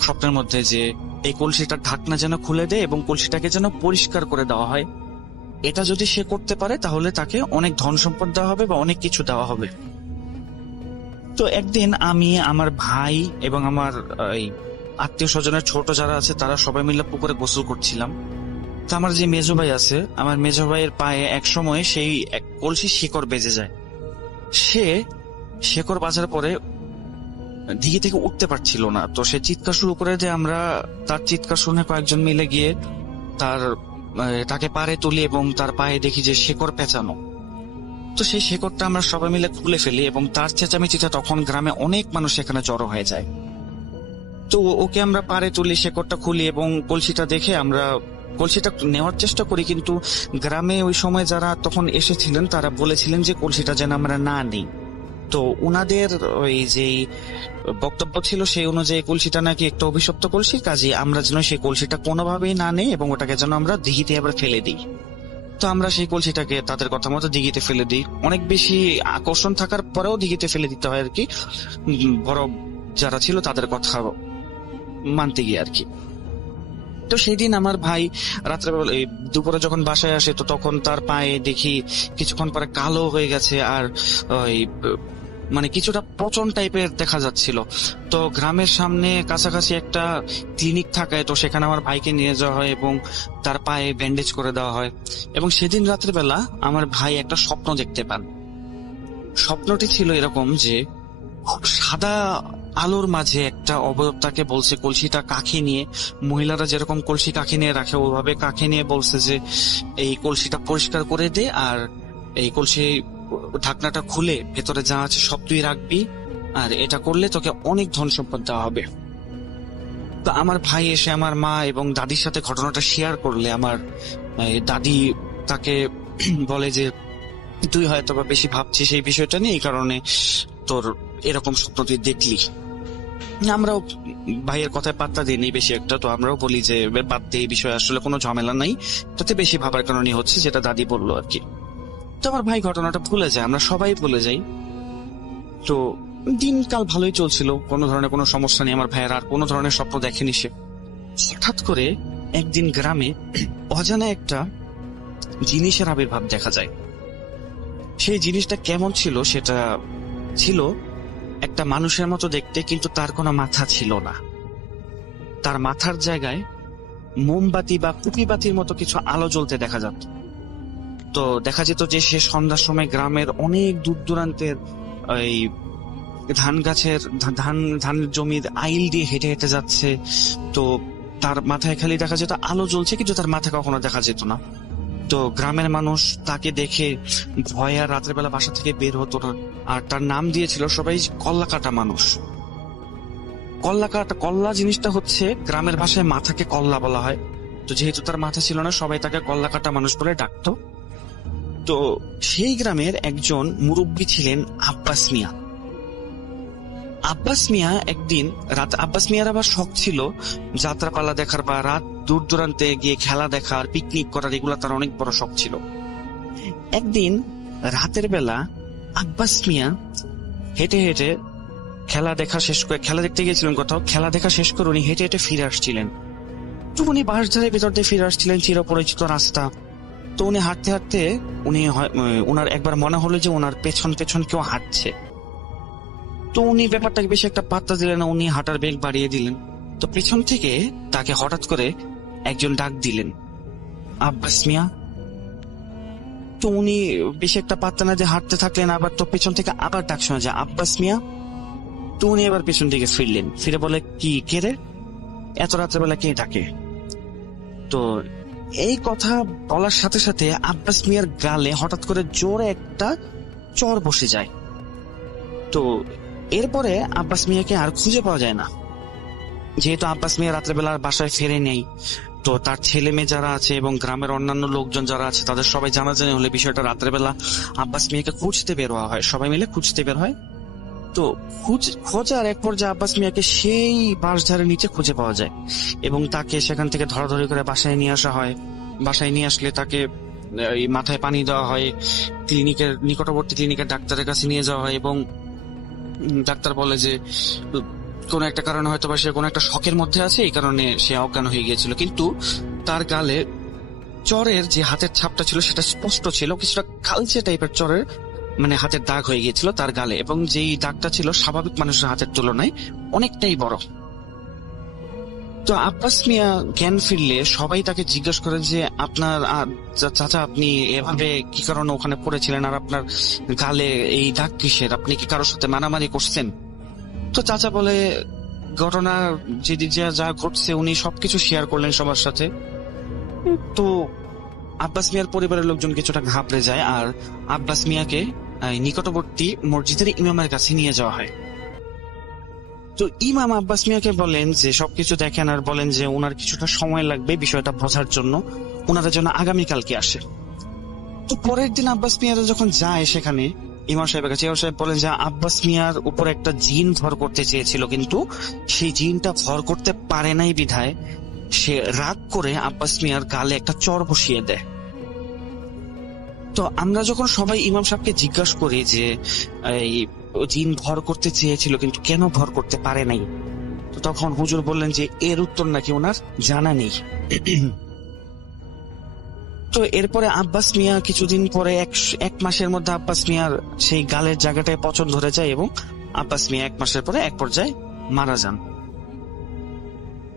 স্বপ্নের মধ্যে যে এই কলসিটার ঢাকনা যেন খুলে দেয় এবং কলসিটাকে যেন পরিষ্কার করে দেওয়া হয়। এটা যদি সে করতে পারে তাহলে তাকে অনেক ধন সম্পদ দেওয়া হবে বা অনেক কিছু দেওয়া হবে। তো একদিন আমি, আমার ভাই এবং আমার আত্মীয় স্বজনের ছোট যারা আছে, তারা সবাই মিলে পুকুরে গোসল করছিলাম। তো আমার যে মেজো ভাই আছে, আমার মেজো ভাইয়ের পায়ে এক সময় সেই এক কলসি শিকড় বেজে যায়। সে শিকড় বাজার পরে দিঘি থেকে উঠতে পারছিল না। তো সে চিৎকার শুরু করে দেয়। আমরা তার চিৎকার শুনে কয়েকজন মিলে গিয়ে তাকে পাড়ে তুলি এবং তার পায়ে দেখি যে শিকড় পেঁচানো। তো সেই শিকড়টা আমরা সবাই মিলে খুলে ফেলি এবং তার চেঁচামেচিতে তখন গ্রামে অনেক মানুষ এখানে জড়ো হয়ে যায়। তো ওকে আমরা পাড়ে তুলি, শিকড়টা খুলি এবং কলসিটা দেখে আমরা কলসিটা নেওয়ার চেষ্টা করি, কিন্তু গ্রামে ওই সময় যারা তখন এসেছিলেন তারা বলেছিলেন যে কলসিটা যেন আমরা না নিই। তো উনাদের ওই যে বক্তব্য ছিল সেই অনুযায়ী কলসিটা নাকি একটা অভিশপ্ত কলসি, কাজে আমরা যেন সেই কলসিটা কোনোভাবেই না নেই এবং ওটাকে যেন আমরা দিঘিতে আবার ফেলে দিই। তো আমরা সেই কলসিটাকে তাদের কথা মতো দিঘিতে ফেলে দিই। অনেক বেশি আকর্ষণ থাকার পরেও দিঘিতে ফেলে দিতে হয় আর কি, বড় যারা ছিল তাদের কথা মানতে গিয়ে আর কি। তো সেই দিন আমার ভাই রাত্রেবেলা দুপুরে যখন বাসায় আসে, তো তখন তার পায়ে দেখি কিছুক্ষণ পরে কালো হয়ে গেছে, আর ওই মানে কিছুটা পচন টাইপের দেখা যাচ্ছিল। তো গ্রামের সামনে কাছাকাছি একটা ক্লিনিক থাকায়, তো সেখানে আমার ভাইকে নিয়ে যাওয়া হয় এবং তার পায়ে ব্যান্ডেজ করে দেওয়া হয়। এবং সেদিন রাত্রেবেলা আমার ভাই একটা স্বপ্ন দেখতে পান। স্বপ্নটি ছিল এরকম যে খুব সাদা আলোর মাঝে একটা অবয়ব তাকে বলছে কলসিটা কাঁখে নিয়ে, মহিলারা যেরকম কলসি কাঁখে নিয়ে রাখে ওইভাবে কাঁখে নিয়ে বলছে যে এই কলসিটা পরিষ্কার করে দে, আর এই কলসি ঢাকনাটা খুলে ভেতরে যা আছে সব তুই রাখবি, আর এটা করলে তোকে অনেক ধন সম্পদ দেওয়া হবে। তো আমার ভাই এসে আমার মা এবং দাদির সাথে ঘটনাটা শেয়ার করলে আমার দাদি তাকে বলে যে তুই হয়তো বা বেশি ভাবছিস এই বিষয়টা নিয়ে, এই কারণে তোর এরকম স্বপ্ন তুই দেখলি। আমরাও ভাইয়ের কথায় পাত্তা দিইনি বেশি একটা। তো আমরাও বলি যে বাদ দে, এই বিষয়ে আসলে কোনো ঝামেলা নাই, তাতে বেশি ভাবার কারণে হচ্ছে, যেটা দাদি বললো আর কি। তো আমার ভাই ঘটনাটা ভুলে যায়, আমরা সবাই ভুলে যাই। তো দিনকাল ভালোই চলছিল, কোনো ধরনের কোনো সমস্যা নেই। আমার ভাইয়ের আর কোনো ধরনের স্বপ্ন দেখেনি সে। হঠাৎ করে একদিন গ্রামে অজানা একটা জিনিসের আবির্ভাব দেখা যায়। সেই জিনিসটা কেমন ছিল? সেটা ছিল এক একটা মানুষের মতো দেখতে, কিন্তু তার কোনো মাথা ছিল না। তার মাথার জায়গায় মোমবাতি বা কুপিবাতির মতো কিছু আলো জ্বলতে দেখা যেত। তো দেখা যেত যে সে সন্ধ্যার সময় গ্রামের অনেক দূর দূরান্তের এই ধান গাছের ধান জমির আইল দিয়ে হেঁটে হেঁটে যাচ্ছে। তো তার মাথায় খালি দেখা যেত আলো জ্বলছে, কিন্তু তার মাথা কখনো দেখা যেত না। তো গ্রামের মানুষ তাকে দেখে ভয়ে আর রাতের বেলা বাসা থেকে বের হতো না। আর তার নাম দিয়েছিল সবাই কল্লা কাটা মানুষ। কল্লা জিনিসটা হচ্ছে গ্রামের ভাষায় মাথাকে কল্লা বলা হয়। তো যেহেতু তার মাথা ছিল না, সবাই তাকে কল্লা কাটা মানুষ বলে ডাকতো। তো সেই গ্রামের একজন মুরব্বী ছিলেন আব্বাস মিয়া। আব্বাস মিয়া একদিন রাত, আব্বাস মিয়ার আবার শখ ছিল যাত্রাপালা দেখার বা রাত দূর দূরান্তে গিয়ে খেলা দেখার, পিকনিক করার, এগুলো তার অনেক বড় শখ ছিল। একদিন রাতের বেলা আব্বাস মিয়া হেঁটে হেঁটে খেলা দেখতে গিয়েছিলেন কোথাও। খেলা দেখা শেষ করে উনি হেঁটে হেঁটে ফিরে আসছিলেন। তো উনি বাঁশঝাড়ের ভিতর দিয়ে ফিরে আসছিলেন, চিরপরিচিত রাস্তা। তো উনি হাঁটতে হাঁটতে ওনার একবার মনে হলো যে ওনার পেছন পেছন কেউ হাঁটছে। তো উনি ব্যাপারটাকে বেশি একটা পাত্তা দিলেন না, উনি হাঁটার বেগ বাড়িয়ে দিলেন। তো পেছন থেকে তাকে হঠাৎ করে একজন ডাক দিলেন, আব্বাস মিয়া। তো উনি বেশি একটা পাত্তা না দিয়ে হাঁটতে থাকলেন। আবার তো পেছন থেকে আবার ডাক শোনা যায়, আব্বাস মিয়া। তো উনি এবার পেছন দিকে ফিরলেন, ফিরে বলে, কি কে রে, এত রাত্রেবেলা কে ডাকে? তো এই কথা বলার সাথে সাথে আব্বাস মিয়ার গালে হঠাৎ করে জোরে একটা চর বসে যায়। তো এরপরে আব্বাস মিয়াকে আর খুঁজে পাওয়া যায় না। যেহেতু আব্বাস মিয়া রাত্রেবেলা বাসায় ফেরে নেই, তো তার ছেলে মেয়ে যারা আছে এবং গ্রামের অন্যান্য লোকজন যারা আছে তাদের সবাই জানাজানি হলে বিষয়টা রাত্রেবেলা আব্বাস মিয়াকে খুঁজতে বের হওয়া হয়, সবাই মিলে খুঁজতে বের হয়। তো খোঁজার এক পর্যায়ে আব্বাস মিয়াকে সেই বাঁশঝাড়ের নিচে খুঁজে পাওয়া যায় এবং তাকে সেখান থেকে ধরাধরি করে বাসায় নিয়ে আসা হয়। বাসায় নিয়ে আসলে তাকে মাথায় পানি দেওয়া হয়, নিকটবর্তী ক্লিনিকের ডাক্তারের কাছে নিয়ে যাওয়া হয় এবং ডাক্তার বলে যে কোন একটা কারণে হয়তো বা সে কোনো একটা শকের মধ্যে আছে, এই কারণে সে অজ্ঞান হয়ে গিয়েছিল। কিন্তু তার গালে চরের যে হাতের ছাপটা ছিল সেটা স্পষ্ট ছিল, কিছুটা কালচে টাইপের চরের মানে হাতের দাগ হয়ে গিয়েছিল তার গালে, এবং যেই দাগটা ছিল স্বাভাবিক মানুষের হাতের তুলনায় অনেকটাই বড়। তো আব্বাস মিয়া জ্ঞান ফিরলে সবাই তাকে জিজ্ঞেস করে যে আপনার চাচা, আপনি এভাবে কি কারণে ওখানে পড়েছিলেন, আর আপনার গালে এই দাগ কিসের, আপনি কি কারোর সাথে মারামারি করছেন? তো চাচা বলে ঘটনা যা ঘটছে উনি সবকিছু শেয়ার করলেন সবার সাথে। তো আব্বাস মিয়ার পরিবারের লোকজন কিছুটা ঘাবড়ে যায় আর আব্বাস মিয়াকে নিকটবর্তী মসজিদের ইমামের কাছে নিয়ে যাওয়া হয়। তো ইমাম আব্বাস মিয়াকে বলেন যে সবকিছু দেখেন আর বলেন যে ওনার কিছুটা সময় লাগবে বিষয়টা বোঝার জন্য, ওনারা যেন আগামীকালকে আসে। তো পরের দিন আব্বাস মিয়ারা যখন যায় সেখানে ইমাম সাহেবের কাছে, ইমাম সাহেব বলেন যে আব্বাস মিয়ার উপর একটা জিন ভর করতে চেয়েছিল, কিন্তু সেই জিনটা ভর করতে পারে নাই বিধায় সে রাগ করে আব্বাস মিয়ার গালে একটা চর বসিয়ে দেয়। তো আমরা যখন সবাই ইমাম সাহেবকে জিজ্ঞাসা করি যে এই জিন ভর করতে চেয়েছিল কিন্তু কেন ভর করতে পারে নাই, তো তখন হুজুর বললেন যে এর উত্তর নাকি ওনার জানা নেই। তো এরপরে আব্বাস মিয়া কিছুদিন পরে এক মাসের মধ্যে আব্বাস মিয়ার সেই গালের জায়গাটায় পচন ধরে যায় এবং আব্বাস মিয়া 1 মাসের পরে এক পর্যায়ে মারা যান।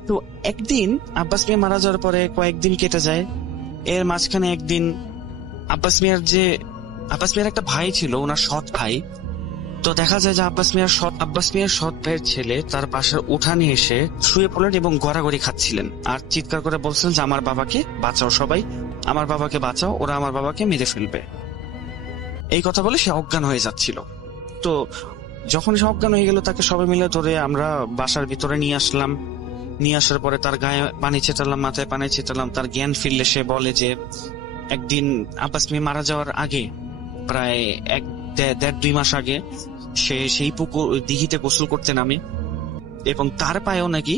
তো একদিন আব্বাস মিয়া মারা যাওয়ার পরে কয়েকদিন কেটে যায়। এর মাঝখানে একদিন আব্বাস মিয়ার একটা ভাই ছিল, ওনার সৎ ভাই। তো দেখা যায় যে আব্বাস মিয়ার সৎ ভাইয়ের ছেলে তার বাসার উঠানে এসে শুয়ে পড়লেন এবং গড়াগড়ি খাচ্ছিলেন আর চিৎকার করে বলছিলেন যে আমার বাবাকে বাঁচাও, সবাই আমার বাবাকে বাঁচাও, ওরা আমার বাবাকে মেরে ফেলবে। এই কথা বলে সে অজ্ঞান হয়ে যাচ্ছিল। তো যখন সে অজ্ঞান হয়ে গেল তাকে সবাই মিলে ধরে আমরা বাসার ভিতরে নিয়ে আসলাম। নিয়ে আসার পরে তার গায়ে পানি ছেটালাম, মাথায় পানি ছেটালাম। তার জ্ঞান ফিরলে সে বলে যে একদিন আব্বাস মিয়া মারা যাওয়ার আগে প্রায় 1.5-2 মাস আগে সে সেই পুকুর দিঘিতে গোসল করতে নামে এবং তার পায়েও নাকি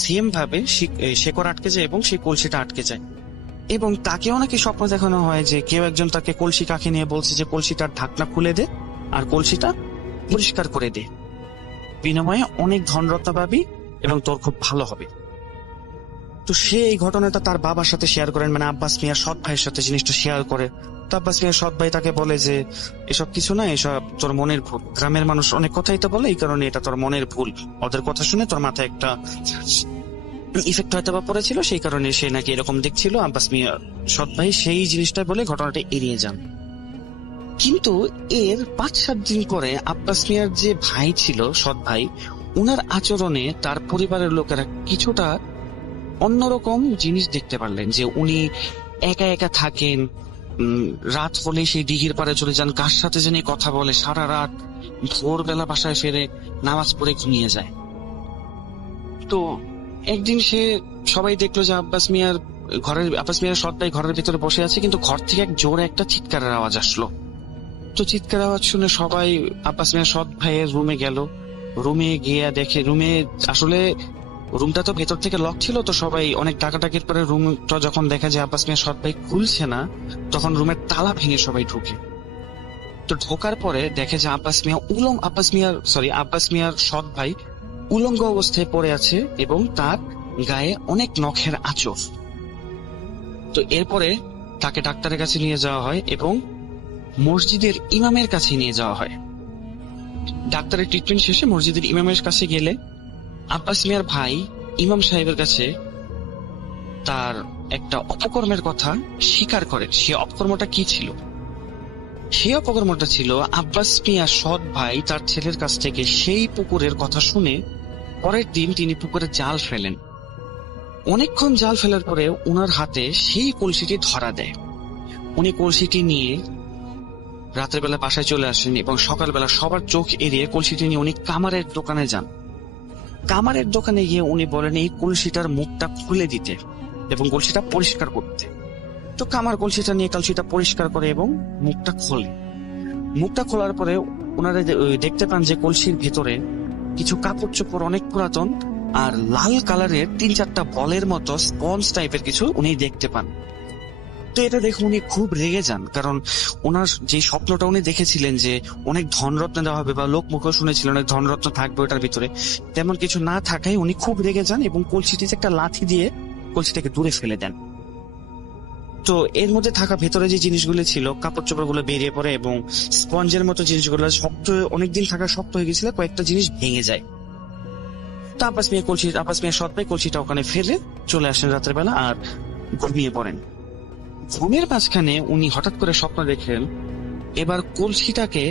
সেম ভাবে শেকড় আটকে যায় এবং সেই কলসিটা আটকে যায়, এবং তাকেও নাকি স্বপ্ন দেখানো হয় যে কেউ একজন তাকে কলসি কাকে নিয়ে বলছে যে কলসিটার ঢাকনা খুলে দে আর কলসিটা পরিষ্কার করে দে, বিনিময়ে অনেক ধনরত্ন পাবি এবং তোর খুব ভালো হবে। তো তো সে এই ঘটনাটা তার বাবার সাথে শেয়ার করেন, মানে আব্বাস মিয়ার সৎ ভাইয়ের সাথে জিনিসটা শেয়ার করে। তো আব্বাস মিয়ার সৎ ভাই তাকে বলে যে এসব কিছু না, এসব তোর মনের ভুল। গ্রামের মানুষ অনেক কথাই তো বলে, এই কারণে এটা তোর মনের ভুল। ওদের কথা শুনে তোর মাথায় একটা ইফেক্ট হয়তো বা পড়েছিল, সেই কারণে সে নাকি এরকম দেখছিল। আব্বাস মিয়া সৎ ভাই সেই জিনিসটা বলে ঘটনাটা এড়িয়ে যান। কিন্তু এর 5-7 দিন পরে আব্বাস মিয়ার যে ভাই ছিল, সৎ ভাই, উনার আচরণে তার পরিবারের লোকেরা কিছুটা অন্যরকম জিনিস দেখতে পারলেন। যে উনি একা একা থাকেন, রাত হলে সেই দিঘির পাড়ে চলে যান, কার সাথে যেন কথা বলে সারা রাত, ভোরবেলা বাসায় ফেরে নামাজ পড়ে ঘুমিয়ে যায়। তো একদিন সবাই দেখলো যে আব্বাস মিয়ার সৎ ভাই ঘরের ভিতরে বসে আছে, কিন্তু ঘর থেকে এক জোরে একটা চিৎকারের আওয়াজ আসলো। তো চিৎকার আওয়াজ শুনে সবাই আব্বাস মিয়ার সৎ ভাইয়ের রুমে গেল। রুমে গিয়ে দেখে রুমটা তো ভেতর থেকে লক ছিল। তো সবাই অনেক ডাকাডাকির পরে রুমটা যখন দেখা যায় আব্বাস মিয়ার সৎ ভাই খুলছে না, তখন রুমের তালা ভেঙে সবাই ঢুকে। তো ঢোকার পরে দেখে যে আব্বাস মিয়ার সৎ ভাই উলঙ্গ অবস্থায় পড়ে আছে এবং তার গায়ে অনেক নখের আঁচড়। তো এরপরে তাকে ডাক্তারের কাছে নিয়ে যাওয়া হয় এবং মসজিদের ইমামের কাছে নিয়ে যাওয়া হয়। ডাক্তারের ট্রিটমেন্ট শেষে মসজিদের ইমামের কাছে গেলে আব্বাস মিয়ার ভাই ইমাম সাহেবের কাছে তার একটা অপকর্মের কথা স্বীকার করে। সে অপকর্মটা কি ছিল? সেই অপকর্মটা ছিল আব্বাস মিয়ার সৎ ভাই তার ছেলের কাছ থেকে সেই পুকুরের কথা শুনে পরের দিন তিনি পুকুরে জাল ফেলেন। অনেকক্ষণ জাল ফেলার পরে উনার হাতে সেই কলসিটি ধরা দেয়। উনি কলসিটি নিয়ে রাতের বেলা বাসায় চলে আসেন এবং সকালবেলা সবার চোখ এড়িয়ে কলসিটি নিয়ে উনি কামারের দোকানে যান। কামারের দোকানে গিয়ে উনি বলেন এই কলসিটার মুখটা খুলে দিতে এবং কলসিটা পরিষ্কার করতে। তো কামার কলসিটা নিয়ে কলসিটা পরিষ্কার করে এবং মুখটা খোলে। মুখটা খোলার পরে ওনারা দেখতে পান যে কলসির ভেতরে কিছু কাপড় চোপড় অনেক পুরাতন আর লাল কালারের 3-4টা বলের মতো স্পঞ্জ টাইপের কিছু উনি দেখতে পান। তো এটা দেখে উনি খুব রেগে যান, কারণ ওনার যে স্বপ্নটা উনি দেখেছিলেন যে অনেক ধনরত্ন দেওয়া হবে বা লোক মুখে শুনেছিলেন অনেক ধনরত্ন থাকবে ওটার ভিতরে, তেমন কিছু না থাকায় উনি খুব রেগে যান এবং কলসিটিতে একটা লাথি দিয়ে কলসিটাকে দূরে ফেলে দেন। তো এর মধ্যে থাকা ভেতরে যে জিনিসগুলো ছিল কাপড় চোপড় গুলো বেরিয়ে পড়ে এবং স্পঞ্জের মতো জিনিসগুলো শক্ত অনেকদিন থাকা শক্ত হয়ে গেছিল, কয়েকটা জিনিস ভেঙে যায়। তো আব্বাস মিয়া সৎ ভাই কলসিটা ওখানে ফেলে চলে আসেন রাতের বেলা আর ঘুমিয়ে পড়েন। ঘুমের মাঝখানে উনি হঠাৎ করে স্বপ্ন দেখেন এবার কলসিটাকে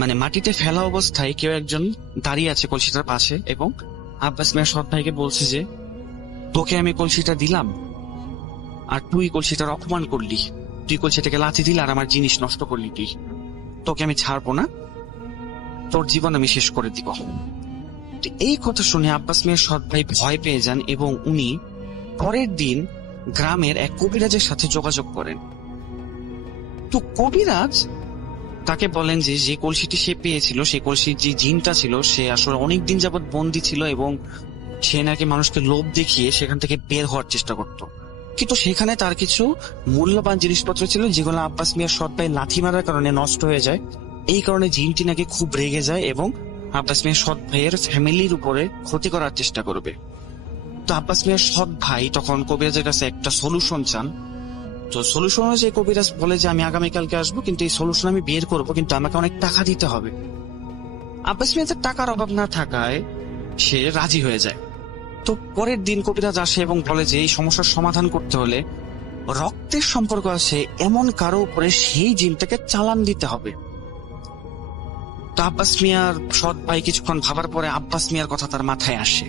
মানে মাটিতে ফেলা অবস্থায় কেউ একজন দাঁড়িয়ে আছে কলসিটার পাশে এবং আব্বাস মিয়া সৎ ভাইকে বলছে যে তোকে আমি কলসিটা দিলাম আর তুই কলসিটার অপমান করলি, তুই কলসিটাকে লাথি দিলি আর আমার জিনিস নষ্ট করলি, তুই তোকে আমি ছাড়বো না, তোর জীবন আমি শেষ করে দিব। এই কথা শুনে আব্বাস মিয়ার সৎ ভাই ভয় পেয়ে যান এবং উনি পরের দিন গ্রামের এক কবিরাজের সাথে যোগাযোগ করেন। তো কবিরাজ তাকে বলেন যে যে কলসিটি সে পেয়েছিল সেই কলসির যে জিনটা ছিল সে আসলে অনেকদিন যাবৎ বন্দী ছিল এবং সে নাকি মানুষকে লোভ দেখিয়ে সেখান থেকে বের হওয়ার চেষ্টা করত। কিন্তু সেখানে তার কিছু মূল্যবান জিনিসপত্র ছিল যেগুলো আব্বাস মিয়ার সৎ ভাই লাথি মারার কারণে নষ্ট হয়ে যায়। এই কারণে জিনটি নাকি খুব রেগে যায় এবং আব্বাস মিয়ার সৎ ভাইয়ের ফ্যামিলির উপরে ক্ষতি করার চেষ্টা করবে। তো আব্বাস মিয়ার সৎ ভাই তখন কবিরাজের কাছে একটা সলিউশন চান। তো সলিউশন অনুযায়ী কবিরাজ বলে যে আমি আগামীকালকে আসবো, কিন্তু এই সলিউশন আমি বের করবো, কিন্তু আমাকে অনেক টাকা দিতে হবে। আব্বাস মিয়ার টাকার অভাব না থাকায় সে রাজি হয়ে যায়। তো পরের দিন কবিরাজ আসে এবং বলে যে এই সমস্যার সমাধান করতে হলে রক্তের সম্পর্ক আছে এমন কারো উপরে সেই জিনটাকে চালান দিতে হবে। তো আব্বাস মিয়ার সৎ ভাই কিছুক্ষণ ভাবার পরে আব্বাস মিয়ার কথা তার মাথায় আসে।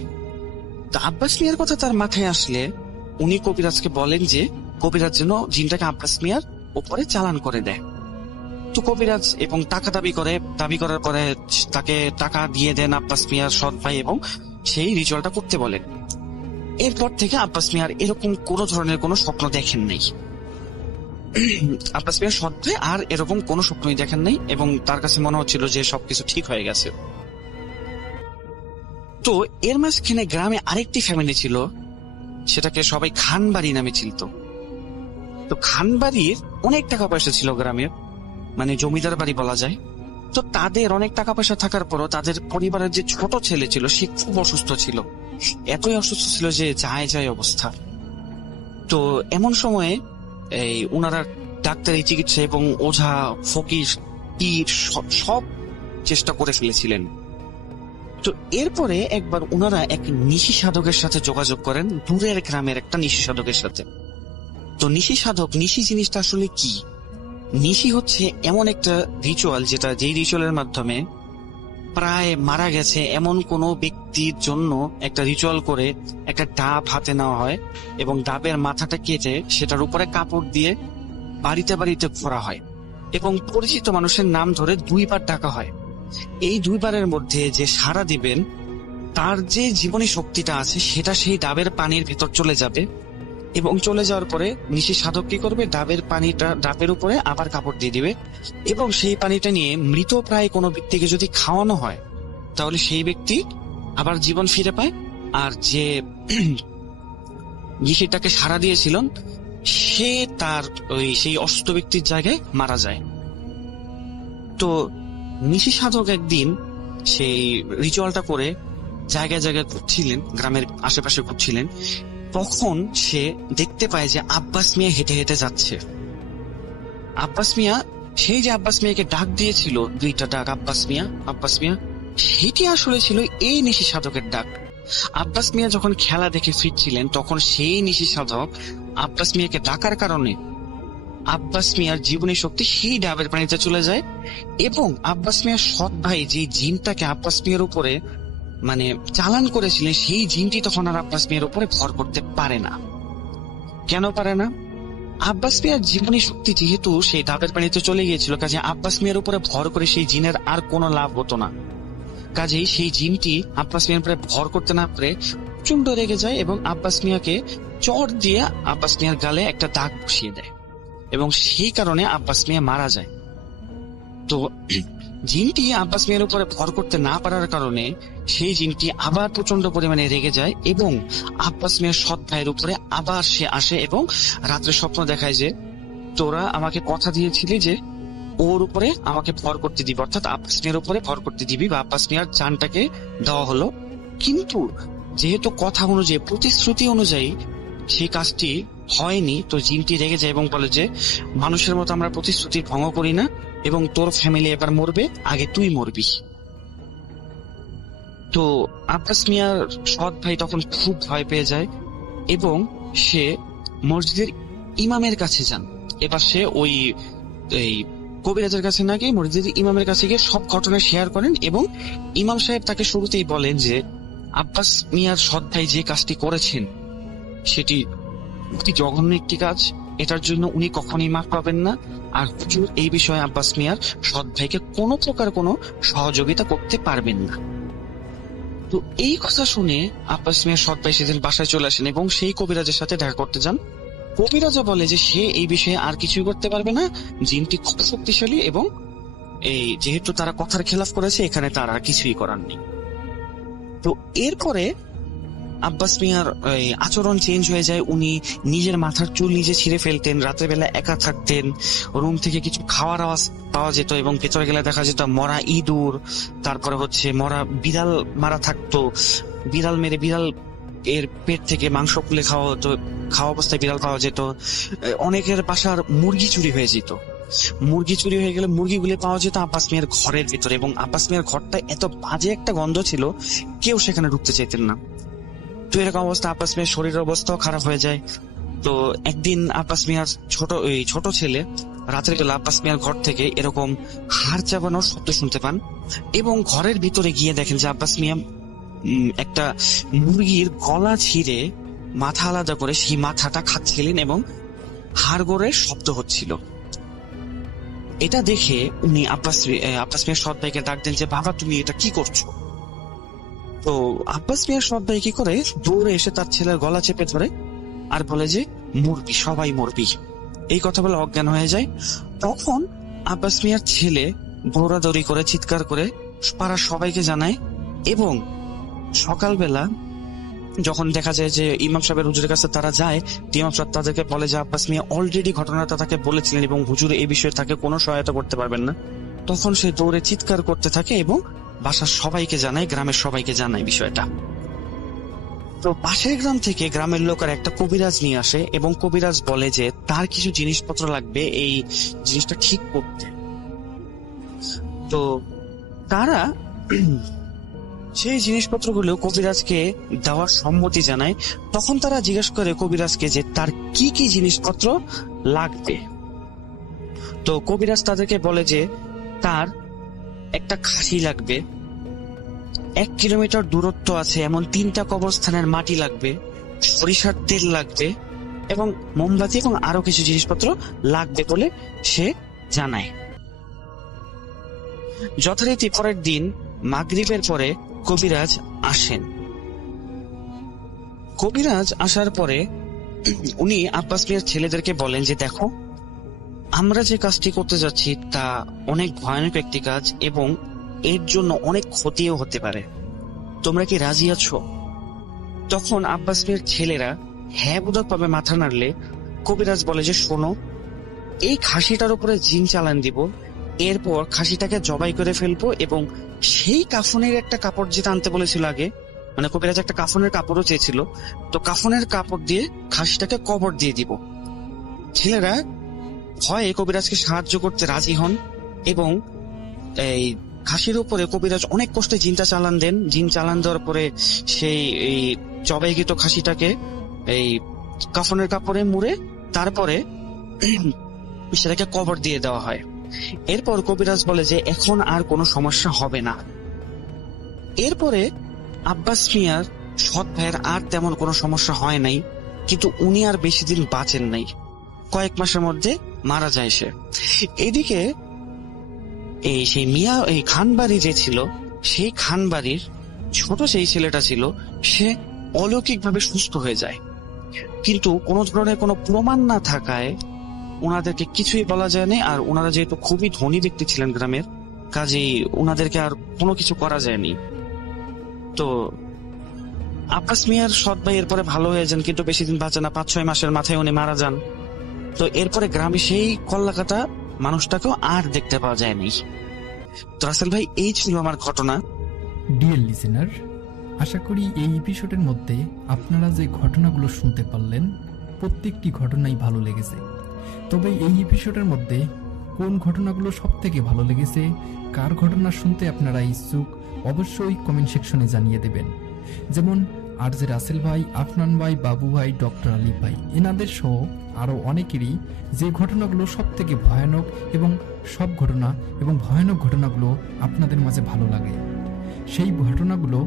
তো আব্বাস মিয়ার কথা তার মাথায় আসলে উনি কবিরাজকে বলেন যে কবিরাজ যেন জিনটাকে আব্বাস মিয়ার উপরে চালান করে দেয়। তো কবিরাজ এবং টাকা দাবি করার পরে তাকে টাকা দিয়ে দেন আব্বাস মিয়ার সৎ ভাই এবং সেই রিচুয়ালটা করতে বলেন। এরপর থেকে আব্বাস মিয়ার এরকম কোনো ধরনের কোনো স্বপ্ন দেখেন নাই। আব্বাস মিয়ার সৎ ভাই আর এরকম কোনো স্বপ্নই দেখেন নাই এবং তার কাছে মনে হচ্ছিল যে সবকিছু ঠিক হয়ে গেছে। তো এর মাঝখানে গ্রামে আরেকটি ফ্যামিলি ছিল, সেটাকে সবাই খানবাড়ি নামে চিনত। তো খানবাড়ির অনেক টাকা পয়সা ছিল গ্রামের, মানে জমিদার বাড়ি বলা যায়। তো তাদের অনেক টাকা পয়সা থাকার পরও তাদের পরিবারের যে ছোট ছেলে ছিল সে খুব অসুস্থ ছিল। এতই অসুস্থ ছিল যে যায় যায় অবস্থা। তো এমন সময়ে এই ওনারা ডাক্তারি চিকিৎসা এবং ওঝা ফকির পীর সব চেষ্টা করে ফেলেছিলেন। তো এরপরে একবার ওনারা এক নিশি সাধকের সাথে যোগাযোগ করেন, দূরের গ্রামের একটা নিশি সাধকের সাথে। তো নিশি সাধক, নিশি জিনিসটা আসলে কি? নিশি হচ্ছে এমন একটা রিচুয়াল যেই রিচুয়ালের মাধ্যমে প্রায় মারা গেছে এমন কোনো ব্যক্তির জন্য একটা রিচুয়াল করে একটা ডাব হাতে নেওয়া হয় এবং ডাবের মাথাটা কেটে সেটার উপরে কাপড় দিয়ে বাড়িতে বাড়িতে ঘোরা হয় এবং পরিচিত মানুষের নাম ধরে 2 বার ডাকা হয়। এই 2 বারের মধ্যে যে সাড়া দিবেন তার যে জীবনী শক্তিটা আছে সেটা সেই ডাবের পানির ভেতর চলে যাবে এবং চলে যাওয়ার পরে নিশি সাধক কি করবে, ডাবের উপরে আবার কাপড় দিয়ে দিবে এবং সেই পানিটা নিয়ে মৃত প্রায় কোনো ব্যক্তিকে যদি খাওয়ানো হয় তাহলে সেই ব্যক্তি আবার জীবন ফিরে পায়, আর যে নিশিটাকে সাড়া দিয়েছিলেন সে তার সেই অসুস্থ ব্যক্তির জায়গায় মারা যায়। তো নিশি সাধক একদিন সেই রিচুয়ালটা করে জায়গায় জায়গায় ঘুরছিলেন, গ্রামের আশেপাশে ঘুরছিলেন, তখন সে দেখতে পায় যে আব্বাস মিয়া হেঁটে হেঁটে যাচ্ছে। আব্বাস মিয়া, সেই যে আব্বাস মিয়াকে ডাক দিয়েছিল 2টা ডাক, আব্বাস মিয়া আব্বাস মিয়া, সেটি আসলে ছিল এই নিশি সাধকের ডাক। আব্বাস মিয়া যখন খেলা দেখে ফিরছিলেন তখন সেই নিশি সাধক আব্বাস মিয়াকে ডাকার কারণে আব্বাস মিয়ার জীবনী শক্তি সেই ডাবের পানিতে চলে যায় এবং আব্বাস মিয়ার সৎ ভাই যে জিনটাকে আব্বাস মিয়ার উপরে মানে চালান করেছিলেন সেই জিনটি তখন আর আব্বাস মিয়ার উপরে ভর করতে পারে না। কেন পারে না? আব্বাস মিয়ার জীবনী শক্তি যেহেতু সেই ডাবের পানিতে চলে গিয়েছিল, কাজে আব্বাস মিয়ার উপরে ভর করে সেই জিনের আর কোনো লাভ হতো না। কাজেই সেই জিনটি আব্বাস মিয়ার উপরে ভর করতে না পারে প্রচন্ড রেগে যায় এবং আব্বাস মিয়াকে চড় দিয়ে আব্বাস মিয়ার গালে একটা দাগ বসিয়ে দেয় এবং সেই কারণে আব্বাস মিয়া মারা যায়। তো জিনটি আব্বাস মিয়ার উপরে ভর করতে না পারার কারণে সেই জিনটি আবার প্রচন্ড পরিমাণে রেগে যায় এবং আব্বাস মিয়ার সৎ ভাইয়ের উপরে আবার সে আসে এবং রাত্রে স্বপ্ন দেখায় যে তোরা আমাকে কথা দিয়েছিলি যে ওর উপরে আমাকে ভর করতে দিবি, অর্থাৎ আব্বাস মিয়ার উপরে ভর করতে দিবি বা আব্বাস মিয়ার জানটাকে দেওয়া হলো, কিন্তু যেহেতু কথা অনুযায়ী, প্রতিশ্রুতি অনুযায়ী সেই কাজটি হয়নি, তো জিনটি রেগে যায় এবং বলে যে মানুষের মতো আমরা প্রতিশ্রুতি ভঙ্গ করি না এবং তোর ফ্যামিলি এবার মরবে, আগে তুই মরবি। তো আব্বাস মিয়ার সৎ ভাই তখন খুব ভয় পেয়ে যায় এবং সে মসজিদের ইমামের কাছে যান। এবার সে এই কবিরাজের কাছে না গিয়ে মসজিদের ইমামের কাছে গিয়ে সব ঘটনা শেয়ার করেন এবং ইমাম সাহেব তাকে শুরুতেই বলেন যে আব্বাস মিয়ার সৎ ভাই যে কাজটি করেছেন সেটি অতি জঘন্য একটি কাজ, এটার জন্য উনি কখনোই মাফ পাবেন না, আর হুজুর এই বিষয়ে আব্বাস মিয়ার সৎ ভাইকে কোনো প্রকার কোনো সহযোগিতা করতে পারবেন না। তো এই কথা শুনে আব্বাস মিয়ার সৎ ভাই সেদিন বাসায় চলে আসেন এবং সেই কবিরাজের সাথে দেখা করতে যান। কবিরাজা বলে যে সে এই বিষয়ে আর কিছুই করতে পারবে না, জিনটি খুব শক্তিশালী এবং এই যেহেতু তারা কথার খেলাফ করেছে এখানে তার আর কিছুই করার নেই। তো এরপরে আব্বাস মিয়ার আচরণ চেঞ্জ হয়ে যায়, উনি নিজের মাথার চুল নিজে ছিঁড়ে ফেলতেন, রাতের বেলা একা থাকতেন, রুম থেকে কিছু খাওয়ার আওয়াজ পাওয়া যেত এবং ভেতরে গেলে দেখা যেত মরা ইঁদুর, তারপরে মরা বিড়াল মারা থাকতো, বিড়াল মেরে বিড়াল এর পেট থেকে মাংস খুলে খাওয়া হতো, খাওয়া অবস্থায় বিড়াল পাওয়া যেত। অনেকের বাসার মুরগি চুরি হয়ে যেত, মুরগি চুরি হয়ে গেলে মুরগিগুলি পাওয়া যেত আব্বাস মিয়ার ঘরের ভিতরে এবং আব্বাস মিয়ার ঘরটা এত বাজে একটা গন্ধ ছিল কেউ সেখানে ঢুকতে চাইতেন না। তো এরকম অবস্থা আব্বাস মিয়ার শরীরের অবস্থাও খারাপ হয়ে যায়। তো একদিন আব্বাস মিয়ার ছোট ছেলে রাতের বেলা আব্বাস মিয়ার ঘর থেকে এরকম হাড় চাবানোর শব্দ শুনতে পান এবং ঘরের ভিতরে গিয়ে দেখেন যে আব্বাস মিয়া একটা মুরগির গলা ছিঁড়ে মাথা আলাদা করে সেই মাথাটা খাচ্ছিলেন এবং হাড়গোড়ের শব্দ হচ্ছিল। এটা দেখে উনি আব্বাস মিয়ার সৎ ভাইকে ডাক দেন যে বাবা তুমি এটা কি করছো? তো আব্বাস মিয়ার সৎ ভাই কি করে দৌড়ে এসে তার ছেলের গলা চেপে ধরে আর বলে যে মরবি, সবাই মরবি, এই কথা বলে অজ্ঞান হয়ে যায়। তখন আব্বাস মিয়ার ছেলে দৌড়াদৌড়ি করে চিৎকার করে পাড়ার সবাইকে জানায় এবং সকালবেলা যখন দেখা যায় যে ইমাম সাহেবের হুজুরের কাছে তারা যায়, ইমাম সাহেব তাদেরকে বলে যে আব্বাস মিয়া অলরেডি ঘটনাটা তাকে বলেছিলেন এবং হুজুর এই বিষয়ে তাকে কোনো সহায়তা করতে পারবেন না। তখন সে দৌড়ে চিৎকার করতে থাকে এবং বাসার সবাইকে জানায়, গ্রামের সবাইকে জানায় বিষয়টা। তো পাশের গ্রাম থেকে গ্রামের লোকের একটা কবিরাজ নিয়ে আসে এবং কবিরাজ বলে যে তার কিছু জিনিসপত্র লাগবে এই জিনিসটা ঠিক করতে। তো তারা সেই জিনিসপত্রগুলো কবিরাজকে দেওয়ার সম্মতি জানায়। তখন তারা জিজ্ঞেস করে কবিরাজকে যে তার কি কি জিনিসপত্র লাগবে। তো কবিরাজ তাদেরকে বলে যে তার একটা খাসি লাগবে, 1 কিলোমিটার দূরত্ব আছে এমন 3টা কবরস্থানের মাটি লাগবে, সরিষার তেল লাগবে এবং মোমবাতি এবং আরো কিছু জিনিসপত্র লাগবে বলে সে জানায়। যথারীতি পরের দিন মাগরিবের পরে কবিরাজ আসেন। কবিরাজ আসার পরে উনি আব্বাস মিয়ার ছেলেদেরকে বলেন যে দেখো, আমরা যে কাজটি করতে যাচ্ছি তা অনেক ভয়ানক একটি কাজ এবং এর জন্য অনেক ক্ষতিও হতে পারে, তোমরা কি রাজি আছো? তখন আব্বাস মিয়ার ছেলেরা হ্যাঁ বোধক ভাবে মাথা নাড়লে কবিরাজ বলে যে শোনো, এই খাসিটার উপরে জিন চালান দিব, এরপর খাসিটাকে জবাই করে ফেলবো এবং সেই কাফনের একটা কাপড় যেটা আনতে বলেছিল আগে, মানে কবিরাজ একটা কাফনের কাপড়ও চেয়েছিল, তো কাফনের কাপড় দিয়ে খাসিটাকে কবর দিয়ে দিব। ছেলেরা ভয়ে কবিরাজকে সাহায্য করতে রাজি হন এবং এই খাসির উপরে কবিরাজ অনেক কষ্টে জিনটা চালান দেন। জিন চালান দেওয়ার পরে সেই এই জবাইকৃত খাসিটাকে এই কাফনের কাপড়ে মুড়ে তারপরে সেটাকে কবর দিয়ে দেওয়া হয়। এরপর কবিরাজ বলে যে এখন আর কোনো সমস্যা হবে না। এরপরে আব্বাস মিয়ার সৎ ভাইয়ের আর তেমন কোনো সমস্যা হয় নাই, কিন্তু উনি আর বেশি দিন বাঁচেন নাই, কয়েক মাসের মধ্যে মারা যায় সে। এদিকে সেই মিয়া এই খানবাড়ি যে ছিল, সেই খানবাড়ির ছোট সেই ছেলেটা ছিল, সে অলৌকিকভাবে সুস্থ হয়ে যায়, কিন্তু কোনো ধরনের কোনো প্রমাণ না থাকায় ওনাদেরকে কিছুই বলা যায়নি। আর ওনারা যেহেতু খুবই ধনী ব্যক্তি ছিলেন গ্রামের, কাজেই ওনাদেরকে আর কোনো কিছু করা যায়নি। তো আব্বাস মিয়ার সৎ ভাই এরপরে ভালো হয়ে যান, কিন্তু বেশি দিন বাঁচে না, 5-6 মাসের মাথায় উনি মারা যান। তো এরপরে গ্রামে সেই কল্লাকাটা মানুষটাকেও আর দেখতে পাওয়া যায়নি। তো রাসেল ভাই, এই ছিল আমার ঘটনা। ডিয়ার লিসেনার, আশা করি এই এপিসোডের মধ্যে আপনারা যে ঘটনাগুলো শুনতে পারলেন প্রত্যেকটি ঘটনাই ভালো লেগেছে। তবে এই এপিসোডের মধ্যে কোন ঘটনাগুলো সব থেকে ভালো লেগেছে, কার ঘটনা শুনতে আপনারা ইচ্ছুক, অবশ্যই কমেন্ট সেকশনে জানিয়ে দেবেন। যেমন আরজে রাসেল ভাই, আফনান ভাই, বাবু ভাই, ডক্টর আলী ভাই, এনাদের সহ আরও অনেকেরই যে ঘটনাগুলো সব থেকে ভয়ানক এবং সব ঘটনা এবং ভয়ানক ঘটনাগুলো আপনাদের মাঝে ভালো লাগে, সেই ঘটনাগুলো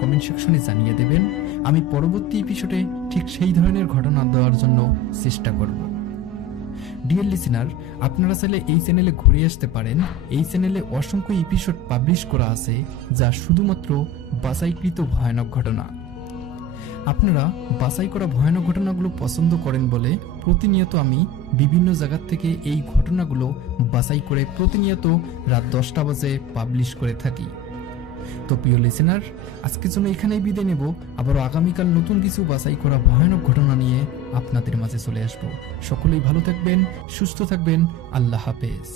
কমেন্ট সেকশনে জানিয়ে দেবেন। আমি পরবর্তী এপিসোডে ঠিক সেই ধরনের ঘটনা দেওয়ার জন্য চেষ্টা করব। ডিয়ার লিসেনার, আপনারা চাইলে এই চ্যানেলে ঘুরে আসতে পারেন। এই চ্যানেলে অসংখ্য এপিসোড পাবলিশ করা আছে যা শুধুমাত্র বাছাইকৃত ভয়ানক ঘটনা। আপনারা বাছাই করা ভয়ানক ঘটনাগুলো পছন্দ করেন বলে প্রতিনিয়ত আমি বিভিন্ন জায়গা থেকে এই ঘটনাগুলো বাছাই করে প্রতিনিয়ত রাত 10টা বাজে পাবলিশ করে থাকি। তো প্রিয় লিসেনার, আজকের জন্য এখানেই বিদায় নেব। আবারও আগামীকাল নতুন কিছু বাছাই করা ভয়ানক ঘটনা নিয়ে আপনাদের মাঝে চলে আসব। সকলেই ভালো থাকবেন, সুস্থ থাকবেন। আল্লাহ হাফেজ।